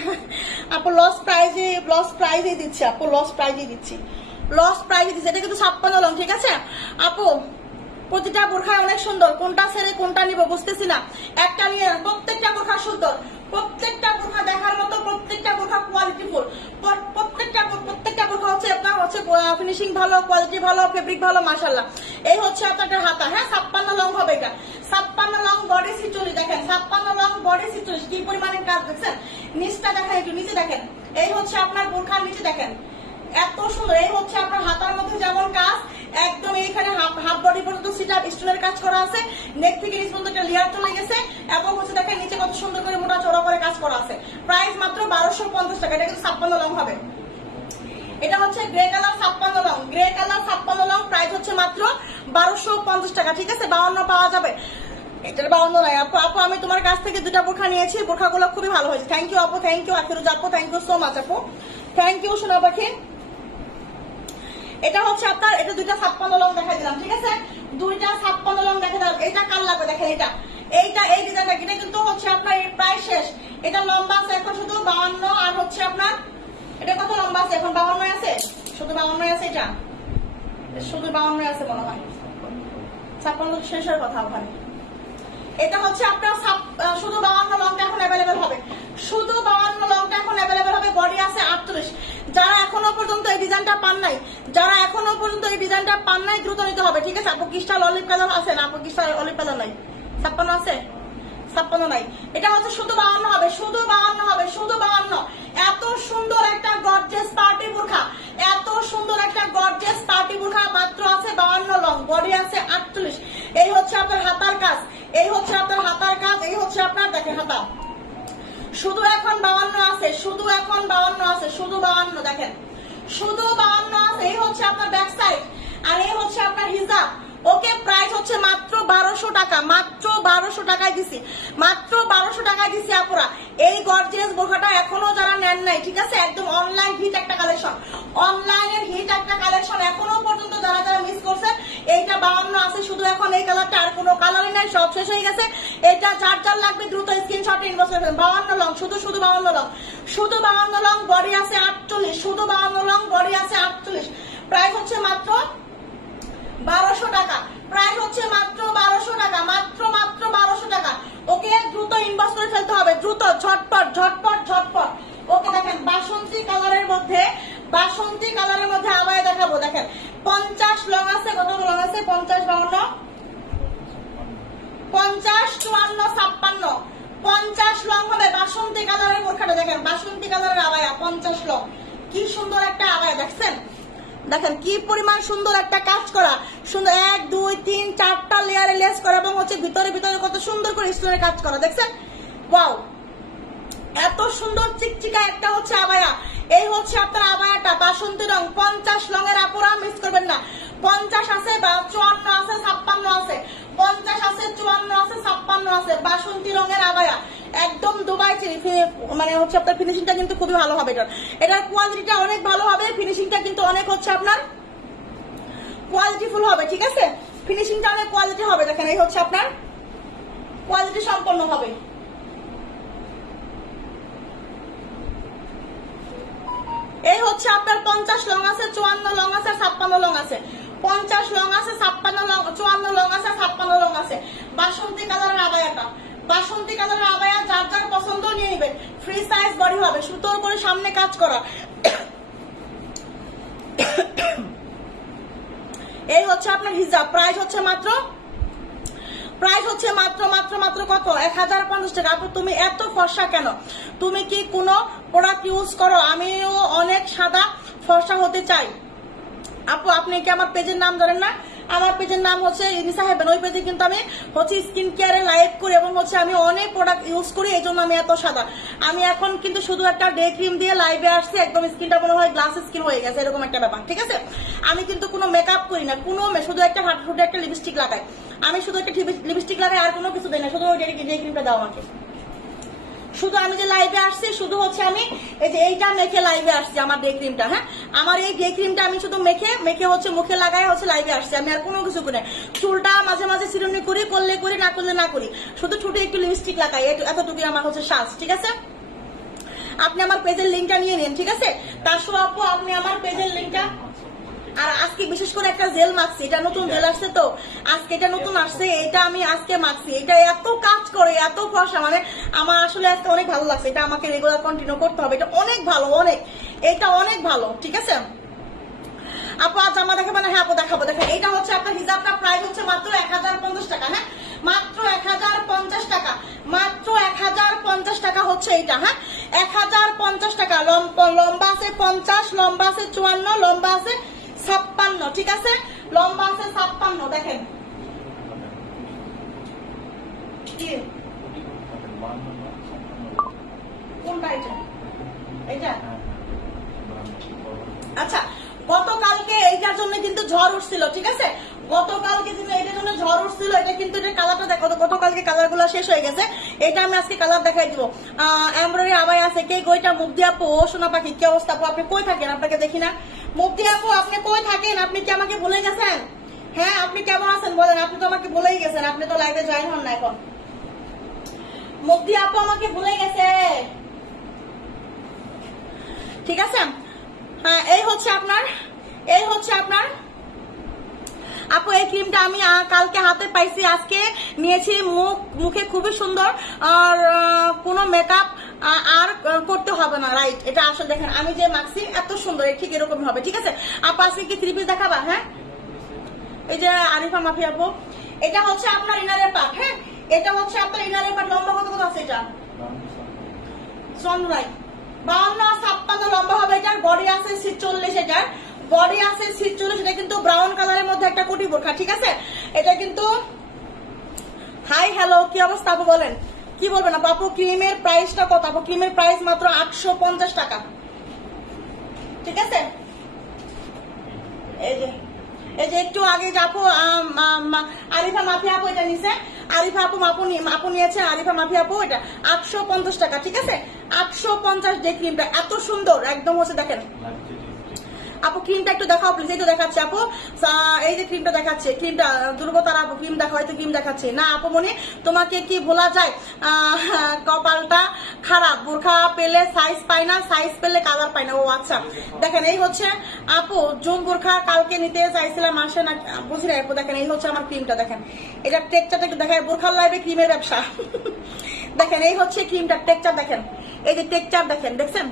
আপু লস প্রাইজে দিচ্ছি, আপু লস প্রাইজে দিচ্ছি, লস প্রাইজে দিচ্ছি। এটা কিন্তু 56 লং। ঠিক আছে আপু, প্রতিটা বোরখায় অনেক সুন্দর, কোনটা ছেড়ে কোনটা নিব বুঝতেছি না। একটা নিয়ে প্রত্যেকটা বোরখা সুন্দর, প্রত্যেকটা বোরখা দেখার মতো, প্রত্যেকটা বোরখা কোয়ালিটিফুল, প্রত্যেকটা বোরখা হচ্ছে আপনার হচ্ছে ফিনিশিং ভালো, কোয়ালিটি ভালো, ফেব্রিক ভালো, মাশাআল্লাহ। এই হচ্ছে আপনার হাতা। হ্যাঁ 56 লং হবে এটা, 56 লং, বডি 46। দেখেন 56 লং, বডি 46, কি পরিমাণে কাজ দেখছেন। নিচটা দেখেন, একটু নিচে দেখেন। এই হচ্ছে আপনার বোরখার নিচে দেখেন, এত সুন্দর। এই হচ্ছে আপনার হাতার মধ্যে যেমন কাজ, একদম এইখানে হাফ বডি পর্যন্ত সিটআপ স্টোনের কাজ করা আছে, নেক থেকে নিচ পর্যন্ত একটা লেয়ার চলে গেছে, এবং হচ্ছে দেখেন নিচে কত সুন্দর করে মোটা চড়া করে কাজ করা আছে। প্রাইস মাত্র 1250 টাকা। এটা কিন্তু 56 লং হবে। এটা হচ্ছে grey colour 56 long, grey colour 56 long, price হচ্ছে মাত্র 1250 টাকা। ঠিক আছে, 52 পাওয়া যাবে। এটার 52 নাই আপু। আপু আমি তোমার কাছ থেকে দুটা বোরখা নিয়েছি, বোরখাগুলো খুবই ভালো হয়েছে। থ্যাংক ইউ আপু, থ্যাংক ইউ আখিরুজ আপু, থ্যাংক ইউ সো মাচ আপু, থ্যাংক ইউ সোনা পাখি। এটা হচ্ছে আপনার, এটা দুইটা 56 লং দেখা দিলাম। ঠিক আছে, দুইটা 56 লং দেখা দিলাম। এটা কার লাগবে দেখেন, এইটা এই ডিজাইনটা, এটা কিন্তু হচ্ছে আপনার প্রায় শেষ। এটা লম্বা আছে এখন শুধু 52, আর হচ্ছে আপনার এটা কত লম্বা আছে এখন? 52 আছে, শুধু 52 আছে। এটা শুধু 52 আছে মনে হয়, 56 শেষের কথা ওখানে। এটা হচ্ছে আপনার শুধু 52 লংটা এখন অ্যাভেলেবেল হবে, শুধু 52 লংটা এখন অ্যাভেলেবেল হবে। বডি আছে 48। যারা এখনো পর্যন্ত এই ডিজাইনটা পান নাই, যারা এখনো পর্যন্ত এই ডিজাইনটা পান নাই, দ্রুত নিতে হবে। ঠিক আছে আপু, ক্রিস্টাল অলিভ কালার আছে না? আপু ক্রিস্টাল অলিভ কালার নাই, 56 আছে, 56 নাই। এটা হচ্ছে শুধু 52 হবে, শুধু 52 হবে, শুধু 52। এত সুন্দর একটা গর্জিয়াস পার্টি বোরখা, এত সুন্দর একটা গর্জিয়াস পার্টি বোরখা মাত্র আছে 52 লং, বডি আছে 48। এই হচ্ছে আপনার হাতার কাজ, এই হচ্ছে আপনার হাতার কাজ, এই হচ্ছে আপনার দেখেন হাতা। শুধু এখন 52 আছে, শুধু এখন 52 আছে, শুধু 52 দেখেন, শুধু 52 আছে। এই হচ্ছে আপনার ব্যাক সাইড, আর এই হচ্ছে আপনার হিজাব। ওকে, প্রাইস হচ্ছে মাত্র 1200 টাকা, মাত্র 1200 টাকায় দিছি, মাত্র 1200 টাকায় দিছি আপুরা। এই গর্জিয়াস বোরখাটা এখনো যারা নেন নাই, ঠিক আছে, একদম অনলাইন হিট একটা কালেকশন, অনলাইনের হিট একটা কালেকশন। এখনো পর্যন্ত যারা যারা মিস করছেন, এইটা 52 আছে শুধু এখন, এই কালারটা আর কোনো কালারই নাই, সব শেষ হয়ে গেছে। এটা যার যার লাগবে দ্রুত স্ক্রিনশট ইনবক্স করবেন। 52 লং, শুধু 52 লং, শুধু 52 লং, বডি আছে 48, শুধু 52 লং, বডি আছে 48। প্রাইস হচ্ছে মাত্র 1200 টাকা, প্রাইস হচ্ছে মাত্র 1200 টাকা, মাত্র 1200 টাকা। ওকে, দ্রুত ইনবক্স করে ফেলতে হবে, দ্রুত, ঝটপট ঝটপট ঝটপট। ওকে, দেখেন বাসন্তী কালারের মধ্যে, বাসন্তী কালারের মধ্যে আবায়া দেখাবো। দেখেন 50 লং আছে, কতগুলো লং আছে? 50, 52, 50, 54, 56, 50 লং হবে বাসন্তী কালারের বোরখাটা। দেখেন বাসন্তী কালারের আবায়া 50 লং, কি সুন্দর একটা আবায়া দেখছেন, দেখেন কি পরিমাণ সুন্দর একটা কাজ করা, সুন্দর 1 2 3 4টা লেয়ারে লেস করা, এবং হচ্ছে ভিতরে ভিতরে কত সুন্দর করে স্টোনের কাজ করা দেখছেন। ওয়াও, এত সুন্দর চিকচিকা একটা হচ্ছে আবায়া। এই হচ্ছে আপনার আবায়াটা, বাসন্তী রং, 50 লং এর আপুরা মিস করবেন না। 50 আছে, 54 আছে, 56 আছে, 50 আছে, 54 আছে, 56 আছে, বাসন্তী রঙের আবায়া, একদম দুবাই চেরি। মানে হচ্ছে আপনার ফিনিশিংটা কিন্তু খুবই ভালো হবে, এটার কোয়ালিটিটা অনেক ভালো হবে, ফিনিশিংটা কিন্তু অনেক হচ্ছে আপনার কোয়ালিটিফুল হবে। ঠিক আছে, ফিনিশিংটা অনেক কোয়ালিটি হবে। দেখেন এই হচ্ছে আপনার কোয়ালিটি সম্পন্ন হবে। এই হচ্ছে আপনার 50 লং আছে, 54 লং আছে, 56 লং আছে, 50 লং আছে, 56 লং, 54 লং আছে, 56 লং আছে। বাসন্তী কালারের আবায়াটা, বাসন্তী কালারের আবায়া যার যার পছন্দ নিয়ে নেবেন। ফ্রি সাইজ বডি হবে, সুতোর করে সামনে কাজ করা। এই হচ্ছে আপনার হিজাব, প্রাইস হচ্ছে মাত্র, প্রাইস হচ্ছে মাত্র মাত্র মাত্র কত? 1050 টাকা। আপু তুমি এত ফর্সা কেন? তুমি কি কোনো প্রোডাক্ট ইউজ করো? আমিও অনেক সাদা ফর্সা হতে চাই। আপু আপনি কি আমার পেজের নাম জানেন না? আমার পেজের নাম হচ্ছে ইনিসা হেভেন। ওই পেজে কিন্তু আমি হচ্ছে স্কিন কেয়ারে লাইভ করি, এবং হচ্ছে আমি অনেক প্রোডাক্ট ইউজ করি, এই জন্য আমি এত সাদা। আমি এখন কিন্তু শুধু একটা ডে ক্রিম দিয়ে লাইভে আসছি, একদম স্কিনটা মনে হয় গ্লাস স্কিন হয়ে গেছে, এরকম একটা ব্যাপার। ঠিক আছে, আমি কিন্তু কোনো মেকআপ করি না, কোনো শুধু একটা হাঁটুটে একটা লিপস্টিক লাগাই, আমি শুধু একটা লিপস্টিক লাগাই, আর কোনো কিছু দেয় না, শুধু ওই ডে ক্রিমটা দাও আমাকে। শুধু আমি যে লাইভে আসছি শুধু হচ্ছে আমি এই যে এইটা মেখে লাইভে আসছি, আমার ডে ক্রিমটা। হ্যাঁ, আমার এই ডে ক্রিমটা আমি শুধু মেখে হচ্ছে মুখে লাগাই হচ্ছে লাইভে আসছি। আমি আর কোনো কিছু করি না। চুলটা মাঝে মাঝে চিরুনি করি, করলে করি, না করলে না করি। শুধু ঠোঁটে একটু লিপস্টিক লাগাই, এতটুকুই আমার হচ্ছে সাজ। ঠিক আছে, আপনি আমার পেজের লিঙ্কটা নিয়ে নিন। ঠিক আছে, তার সহ আপু আপনি আমার পেজের লিঙ্কটা। আর আজকে বিশেষ করে একটা জেল মাখছি, এটা নতুন জেল আসছে তো আজকে এটা নতুন আসছে, এটা আমি আজকে মাখছি। এটা এত কাজ করে, এত ফর্সা, মানে আমার আসলে আজকে অনেক ভালো লাগছে। এটা আমাকে রেগুলার কন্টিনিউ করতে হবে। এটা অনেক ভালো, এটা অনেক ভালো। ঠিক আছে আপু, আজ জামা দেখাবো না? হ্যাঁ আপু দেখাবো। দেখেন এটা হচ্ছে আপনার হিজাবটা প্রাইস হচ্ছে মাত্র 1050 টাকা। হ্যাঁ, মাত্র 1050 টাকা, মাত্র 1050 টাকা হচ্ছে এইটা। হ্যাঁ, 1050 টাকা। লম্বা আছে 50, লম্বা আছে 54, লম্বা আছে 56। ঠিক আছে, লম্বা আছে 56। দেখেন কোনটা? এটা আচ্ছা, গতকালকে এইটার জন্য কিন্তু ঝড় উঠছিল। ঠিক আছে, গতকালকে কিন্তু এটার জন্য ঝড় উঠছিল। এটা কিন্তু এটা কালারটা দেখো, গতকালকে কালার গুলো শেষ হয়ে গেছে। এটা আমি আজকে কালার দেখাই দিব। এমব্রয়ডারি আবাই আছে কে গইটা? মুগ্ধি আপু। ও সোনা পাখি, কি অবস্থা আপু? আপনি কই থাকেন? আপনাকে দেখি না। মুগ্ধি আপু আপনি কই থাকেন? আপনি কি আমাকে ভুলে গেছেন? হ্যাঁ, আপনি কেমন আছেন বলেন? আপনি তো আমাকে ভুলেই গেছেন, আপনি তো লাইভে জয়েন হন না এখন। মুগ্ধি আপু আমাকে ভুলে গেছে। ঠিক আছে, হ্যাঁ এই হচ্ছে আপনার আপু এই ক্রিমটা আমি কালকে হাতে পাইছি, আজকে নিয়েছি। মুখে খুবই সুন্দর, আর কোনো মেকআপ আর করতে হবে না। রাইট, এটা আসলে দেখেন আমি যে মাখছি এত সুন্দর, ঠিক এরকম হবে। ঠিক আছে আপু, আজকে কি 3 পিস দেখাবা? হ্যাঁ, এই যে আরিফা মাফি আপু, এটা হচ্ছে আপনার ইনারের পার্ট। হ্যাঁ, এটা হচ্ছে আপনার ইনারের পার্ট। লম্বা কত আছে এটা? সনরাই 52, 56 লম্বা হবে। এটার বডি আছে 46, এটার বডি আছে 46। এটা কিন্তু ব্রাউন কালারের মধ্যে একটা কোটি বোরখা। ঠিক আছে, এটা কিন্তু হাই হ্যালো, কি অবস্থা আপু বলেন? কি বলবেন আপু? ক্রিমের প্রাইসটা কত আপু? ক্রিমের প্রাইস মাত্র 850 টাকা। ঠিক আছে, এই যে একটু আগে আপু আরিফা মাফি আপু এটা নিছে, আরিফা আপু আপু নিয়েছে, আরিফা মাফি আপু এটা 850 টাকা। ঠিক আছে, 850 যে ক্রিমটা এত সুন্দর একদম হচ্ছে। দেখেন আপু ক্রিমটা একটু দেখাও প্লিজ। এই তো দেখাচ্ছে আপু, এই যে ক্রিমটা দেখাচ্ছে। ক্রিমটা দুর্বতার আপু ক্রিম দেখা, হয়তো ক্রিম দেখাচ্ছে না। আপু মনে তোমাকে কি ভোলা যায়? কপালটা খারাপ, বোরখা পেলে সাইজ পাই না, সাইজ পেলে কালার পাই না। ও আচ্ছা, দেখেন এই হচ্ছে আপু জুম বোরখা কালকে নিতে চাইছিলাম, আসে না, বুঝি না আপু। দেখেন এই হচ্ছে আমার ক্রিমটা। দেখেন এটা টেক্সচারটা একটু দেখায়। বোরখার লাইভে ক্রিমের ব্যবসা। দেখেন এই হচ্ছে ক্রিমটা টেক্সচার। দেখেন এই যে টেক্সচার দেখেন, দেখছেন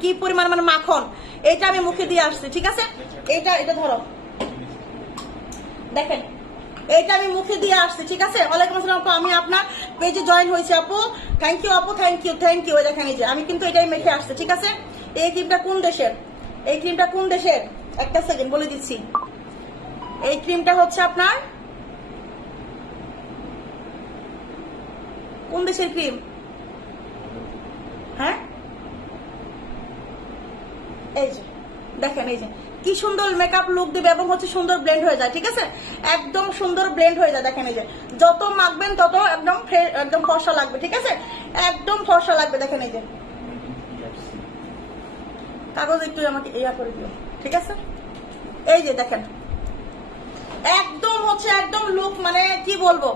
কি পরিমাণ মানে মাখন। এটা আমি মুখে দিয়ে আসছি। ঠিক আছে, এটা ধরো, দেখেন এটা আমি মুখে দিয়ে আসছি। ঠিক আছে, ওয়ালাইকুম আসসালাম আপু, আমি আপনার পেজে জয়েন হয়েছি আপু। থ্যাংক ইউ আপু, থ্যাংক ইউ। দেখেন এই যে আমি কিন্তু এটাই মেখে আসছি। ঠিক আছে, এই ক্রিমটা কোন দেশের? এই ক্রিমটা কোন দেশের? একটা সেকেন্ড বলে দিচ্ছি। এই ক্রিমটা হচ্ছে আপনার কোন দেশের ক্রিম? হ্যাঁ, এই যে দেখেন, এই যে কি সুন্দর মেকআপ লুক দিবে এবং হচ্ছে সুন্দর ব্লেন্ড হয়ে যায়। ঠিক আছে, একদম সুন্দর ব্লেন্ড হয়ে যায়। দেখেন এই যে যত মাখবেন তত একদম ফর্সা লাগবে। ঠিক আছে, একদম ফর্সা লাগবে। দেখেন এই যে কাগজ একটু আমাকে ইয়া করে দিও। ঠিক আছে, এই যে দেখেন একদম হচ্ছে একদম লুক, মানে কি বলবো,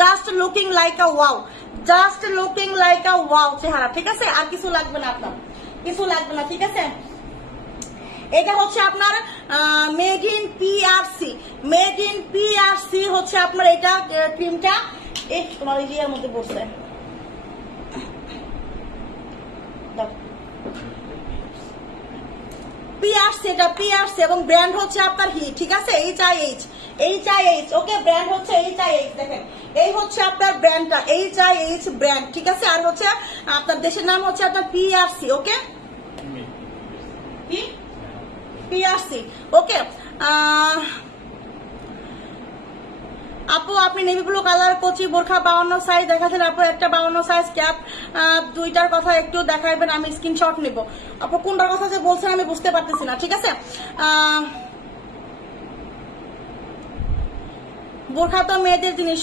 জাস্ট লুকিং লাইক আ ওয়াও, জাস্ট লুকিং লাইক আ ওয়াও চেহারা। ঠিক আছে, আর কিছু লাগবে না, আপনার কিছু লাগবে না। ঠিক আছে, এটা হচ্ছে আপনার made in PRC, made in PRC হচ্ছে আপনার এটা ক্রিমটা। এই তোমার ইয়ের মধ্যে বসে পিআরসি, এটা পিআরসি এবং ব্র্যান্ড হচ্ছে আপনার হি। ঠিক আছে, HIH, ওকে, ব্র্যান্ড হচ্ছে HIH। দেখেন এই হচ্ছে আপনার ব্র্যান্ডটা, HIH ব্র্যান্ড। ঠিক আছে, আর হচ্ছে আপনার দেশের নাম হচ্ছে আপনার পিআরসি। ওকে, পিআরসি। ওকে আপু, আপনি নেভি ব্লু কালার কচি বোরখা 52 সাইজ দেখাচ্ছেন আপু, একটা 52 সাইজ ক্যাপ, দুইটার কথা একটু দেখাইবেন, আমি স্ক্রিনশট নিব। আপু কোনটার কথা যে বলছেন আমি বুঝতে পারতেছি না। ঠিক আছে, বোরখা তো মেয়েদের জিনিস,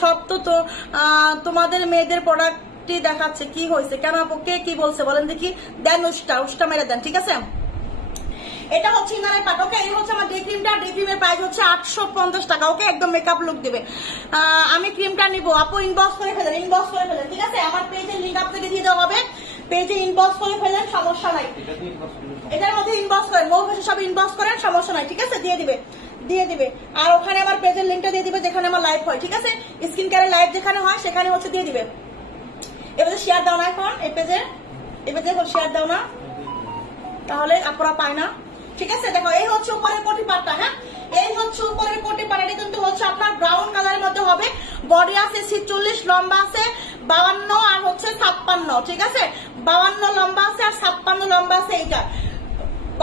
সব তো তোমাদের মেয়েদের প্রোডাক্ট টি দেখাচ্ছে কি হয়েছে কেন আপু কে কি বলছে বলেন দেখি দেন উষ্টা মেরে দেন ঠিক আছে এটা হচ্ছে ইনারের পাট ওকে এই হচ্ছে আমার ডে ক্রিমটা ডে ক্রিমের প্রাইস হচ্ছে 850 টাকা ওকে একদম মেকআপ লুক দিবে আমি ক্রিমটা নিব আপু ইনবক্স করে ফেলেন ঠিক আছে আমার পেজের লিংক আপনাকে দিয়ে দেওয়া হবে পেজে ইনবক্স করে ফেলেন সমস্যা নাই এটার মধ্যে ইনবক্স করেন মৌ ফেসে সব ইনবক্স করেন সমস্যা নাই ঠিক আছে দিয়ে দিবে আর ওখানে আমার পেজের লিংকটা দিয়ে দিবে যেখানে আমার লাইভ হয় ঠিক আছে স্কিন কেয়ারের লাইভ যেখানে হয় সেখানে হচ্ছে দিয়ে দিবে এবারে শেয়ার দাও না এখন এই পেজে শেয়ার দাও না তাহলে আপনারা পায় না ঠিক আছে দেখো এই হচ্ছে উপরের কোটি পাটটা হ্যাঁ এই হচ্ছে উপরের কোটি পাট এটা কিন্তু হচ্ছে আপনার ব্রাউন কালারের মধ্যে হবে বডি আছে 46 লম্বা আছে 52 আর হচ্ছে 56 ঠিক আছে 52 লম্বা আছে আর 56 লম্বা আছে এইটা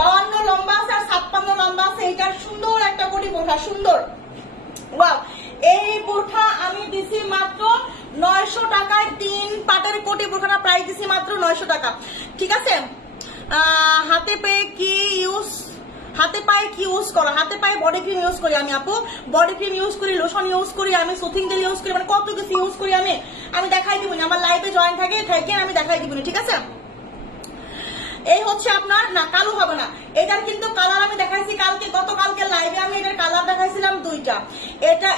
52 লম্বা আছে আর 56 লম্বা আছে এইটা সুন্দর একটা কোটি বোরখা সুন্দর ওয়াও এই বোরখা আমি দিছি মাত্র 900 টাকায় 3 পাটের কোটি বোরখাটা প্রাইস দিছি মাত্র 900 টাকা ঠিক আছে হাতে পায়ে কি ইউজ করো হাতে পায়ে বডি ক্রিম ইউজ করি আমি আপু বডি ক্রিম ইউজ করি লোশন ইউজ করি আমি সুথিং জেল ইউজ করি মানে কত কিছু ইউজ করি আমি দেখাই দিবনি আমার লাইভে জয়েন থাকে আমি দেখাই দিবনি ঠিক আছে এই হচ্ছে আপনার না কালো হবে না এটার কিন্তু কালার আমি দেখাইছি গতকালকে লাইভে আমি এটার কালার দেখাইছিলাম দুইটা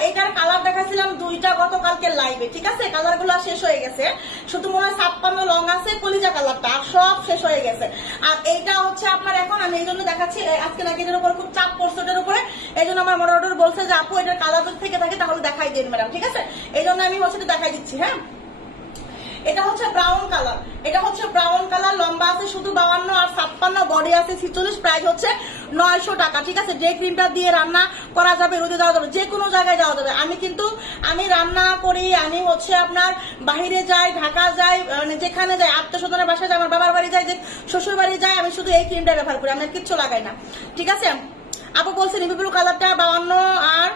এটার কালার দেখাইছিলাম দুইটা গতকালকে লাইভে ঠিক আছে কালার গুলো শেষ হয়ে গেছে শুধু মনে হয় 56 লং আছে কলিজা কালারটা আর সব শেষ হয়ে গেছে আর এইটা হচ্ছে আপনার এখন আমি এই জন্য দেখাচ্ছি আজকে নাকি এটার উপর খুব চাপ পড়ছে এটার উপরে এই জন্য আমার মডারেটর বলছে যে আপু এটার কালার যদি থেকে থাকে তাহলে দেখাই দিন ম্যাডাম ঠিক আছে এই জন্য আমি হচ্ছে দেখাই দিচ্ছি হ্যাঁ এটা হচ্ছে ব্রাউন কালার লম্বা আছে শুধু 52 আর 56 বডি আছে 46 প্রাইস হচ্ছে 900 টাকা ঠিক আছে যে ক্রিমটা দিয়ে রান্না করা যাবে রোদে দেওয়া যাবে যে কোনো জায়গায় যাওয়া যাবে আমি রান্না করি আমি হচ্ছে আপনার বাহিরে যাই ঢাকা যাই মানে যেখানে যাই আত্মীয়স্বজনের বাসায় যাই আমার বাবার বাড়ি যাই যে শ্বশুর বাড়ি যাই আমি শুধু এই ক্রিমটা ব্যবহার করি আমি কিচ্ছু লাগাই না ঠিক আছে আপু বলছে নেভি ব্লু কালারটা 52 আর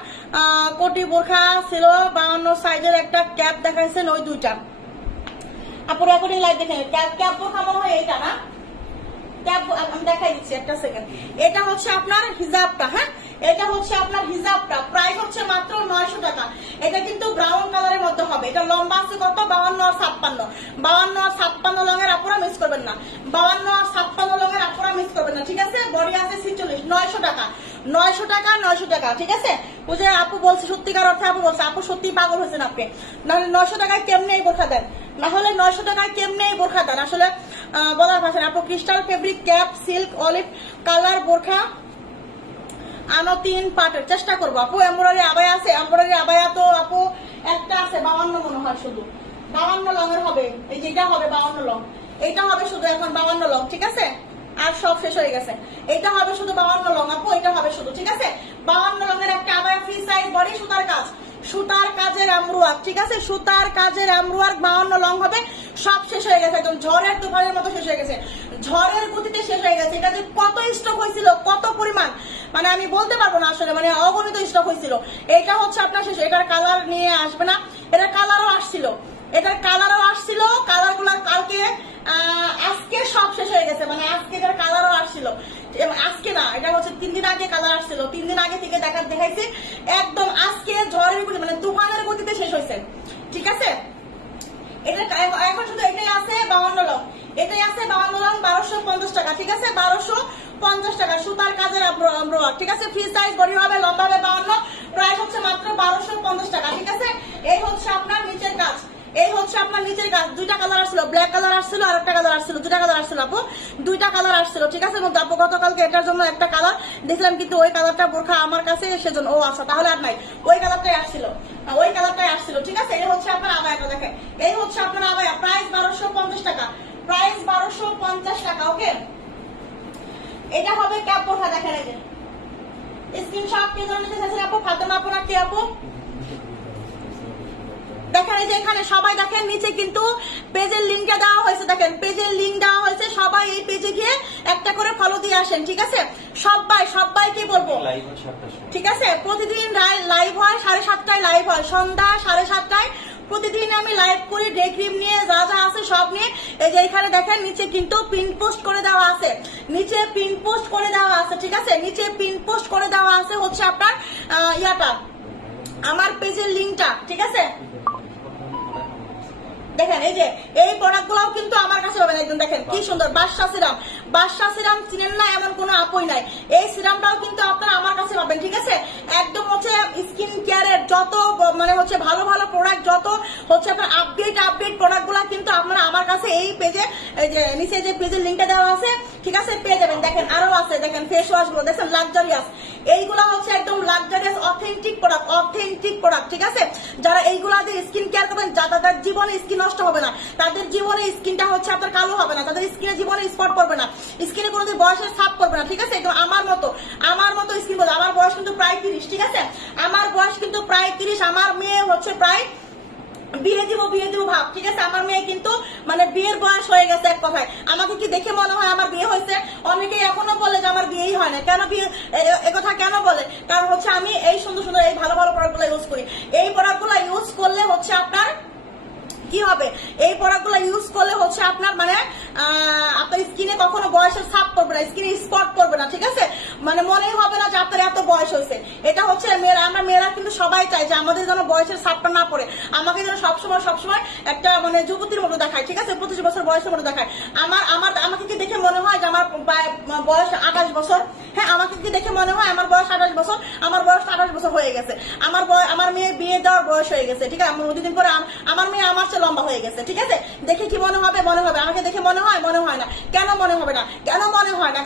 কোটি বোরখা ছিল 52 সাইজের একটা ক্যাপ দেখাইছেন ওই দুইটা আপুর এখন লাইভ দেখেন ক্যাপ বোরখা মনে হয় এইটা না ক্যাপ আমি দেখাই দিচ্ছি একটা সেকেন্ড এটা হচ্ছে আপনার হিজাবটা হ্যাঁ এটা হচ্ছে আপনার হিজাবটা প্রাইস হচ্ছে মাত্র 900 টাকা এটা কিন্তু ব্রাউন কালারের মধ্যে হবে এটা লম্বা আছে কত 52 আর 56 লঙের আপুরা মিস করবেন না 52 আর 56 লঙের আপুরা মিস করবেন না ঠিক আছে বডি আছে 46 900 টাকা ঠিক আছে ওই যে আপু বলছে সত্যিকার অর্থে আপু বলছে আপু সত্যি পাগল হয়েছেন আপনি নাহলে 900 টাকায় কেমনে এই বোরখা দেন আসলে বলার ভাষা আপু crystal fabric cap silk olive colour বোরখা আনো 3 পাটের চেষ্টা করবো আপু এমব্রয়ডারি আবায়া আছে এমব্রয়ডারি আবায়া তো আপু একটা আছে 52 মনে হয় শুধু 52 লঙের হবে এই যেটা হবে 52 লং এটা হবে শুধু এখন 52 লং ঠিক আছে আর সব শেষ হয়ে গেছে এটা হবে শুধু 52 লং আপু এটা হবে শুধু ঠিক আছে 52 লঙের একটা আবায়া ফ্রি সাইজ বডি সুতার কাজের আমরুয়াক ঠিক আছে সুতার কাজের আমরুয়াক 52 লং হবে সব শেষ হয়ে গেছে একদম ঝড়ের তুফানের মতো শেষ হয়ে গেছে ঝড়ের গতিতে শেষ হয়ে গেছে এটা যে কত স্টক হয়েছিল কত পরিমাণ মানে আমি বলতে পারবো না আসলে মানে অগণিত স্টক হয়েছিল এটা হচ্ছে আপনার শেষ এটার কালার নিয়ে আসবে না এটার কালারও আসছিল কালারগুলো কালকে আজকে সব শেষ হয়ে গেছে মানে আজকে এটার কালারও আসছিল আজকে না এটা হচ্ছে 3 দিন আগে কালার আসছিল 3 দিন আগে থেকে দেখাইছে একদম আজকে ঝড়ের গতি মানে তুফানের গতিতে শেষ হয়েছে ঠিক আছে এটা এখন শুধু এটাই আছে 52 লং 1250 টাকা ঠিক আছে 1250 টাকা সুতার কাজের আমরুয়া ঠিক আছে ফ্রি সাইজ বডি হবে লম্বা হবে 52 প্রাইস হচ্ছে মাত্র 1250 টাকা ঠিক আছে এই হচ্ছে আপনার নিচের কাজ দুইটা কালার আসছিল ব্ল্যাক কালার আসছিল আর একটা কালার আসছিল দুইটা কালার আসছিল আপু দুইটা কালার আসছিল ঠিক আছে এবং আপু গতকালকে এটার জন্য একটা কালার দেখলাম কিন্তু ওই কালারটা বোরখা আমার কাছে সেজন্য ও আচ্ছা তাহলে আর নাই ওই কালারটাই আসছিল ঠিক আছে এই হচ্ছে আপনার আবায়াটা দেখেন এই হচ্ছে আপনার আবায়া প্রাইস 1250 টাকা ওকে এটা হবে ক্যাপ বোরখা দেখেন এই যে স্ক্রিনশট কে জন্য নিতে আপু ফাতেমা আপু না কে আপু দেখেন এই যে এখানে সবাই দেখেন নিচে কিন্তু পেজের লিংকটা দেওয়া হয়েছে দেখেন পেজের লিংক দেওয়া হয়েছে সবাই এই পেজে গিয়ে একটা করে ফলো দিয়ে আসেন ঠিক আছে সবাইকে বলবো ঠিক আছে প্রতিদিন লাইভ হয় 7:30টায় লাইভ হয় সন্ধ্যা 7:30টায় প্রতিদিন আমি লাইভ করি ডে ক্রিম নিয়ে যা যা আছে সব নিয়ে এই যে এখানে দেখেন নিচে কিন্তু পিন পোস্ট করে দেওয়া আছে ঠিক আছে নিচে পিন পোস্ট করে দেওয়া আছে হচ্ছে আপনার ইয়াটা আমার পেজের লিংকটা ঠিক আছে দেখেন এই যে এই প্রোডাক্ট গুলাও কিন্তু আমার কাছে পাবেন একদম। দেখেন কি সুন্দর বাদশা সিরাম, বাদশা সিরাম চিনেন না এমন কোনো আপুই নাই। এই সিরামটাও কিন্তু আপনারা আমার কাছে পাবেন, ঠিক আছে। একদম হচ্ছে স্কিন কেয়ারের যত মানে হচ্ছে ভালো ভালো প্রোডাক্ট, যত হচ্ছে আপনার আপডেট প্রোডাক্ট গুলা কিন্তু আপনারা আমার কাছে এই পেজে, এই যে নিচে যে পেজের লিঙ্কটা দেওয়া আছে, ঠিক আছে, পেয়ে যাবেন। দেখেন আরো আছে, দেখেন ফেস ওয়াশ গুলো দেখছেন লাক্সারিয়াস, এইগুলা হচ্ছে একদম লাক্সারিয়াস অথেন্টিক প্রোডাক্ট, ঠিক আছে। যারা এইগুলা দিয়ে স্কিন কেয়ার করবেন, তাদের জীবনে স্কিন নষ্ট হবে না, তাদের জীবনে স্কিনটা হচ্ছে আপনার কালো হবে না, তাদের স্কিনে জীবনে স্পট পড়বে না, স্কিনে কোনোদিন বয়সের ছাপ পড়বে না, ঠিক আছে। একদম আমার মতো স্কিন বলতে, আমার বয়স কিন্তু প্রায় 30, ঠিক আছে, আমার বয়স কিন্তু প্রায় 30, আমার মেয়ে হচ্ছে প্রায় বিয়ে দিব ভাব, ঠিক আছে। আমার মেয়ে কিন্তু মানে বিয়ের বয়স হয়ে গেছে এক কথায়। আমাকে কি দেখে মনে হয় আমার বিয়ে হয়েছে? অনেকেই এখনো বলে যে আমার বিয়েই হয় না। কেন বিয়ে একথা কেন বলে? কারণ হচ্ছে আমি এই সুন্দর এই ভালো প্রোডাক্ট গুলো ইউজ করি। এই প্রোডাক্ট গুলো ইউজ করলে হচ্ছে আপনার কি হবে, এই প্রোডাক্ট গুলো ইউজ করলে হচ্ছে আপনার মানে আপনার স্কিনে কখনো বয়সের ছাপ পড়বে না, স্কিনে স্পট পড়বে না, ঠিক আছে। মানে মনেই হবে না যে আপনার এত বয়স হয়েছে। এটা হচ্ছে আমরা মেয়েরা কিন্তু সবাই চাই যে আমাদের যেন বয়সের ছাপটা না পড়ে, আমাকে যেন সবসময় একটা মানে যুবতীর মতো দেখায়, ঠিক আছে, 25 বছর বয়সের মতো দেখায়। আমাকে কি দেখে মনে হয় যে আমার বয়স 28 বছর? হ্যাঁ, আমাকে কি দেখে মনে হয় আমার বয়স 28 বছর? আমার বয়স 28 বছর হয়ে গেছে। আমার মেয়ে বিয়ে দেওয়ার বয়স হয়ে গেছে, ঠিক আছে। দুদিন পরে আমার মেয়ে আমার চেয়ে লম্বা হয়ে গেছে, ঠিক আছে। দেখে কি মনে হবে? আমাকে দেখে মনে হয় না। কেন মনে হবে না?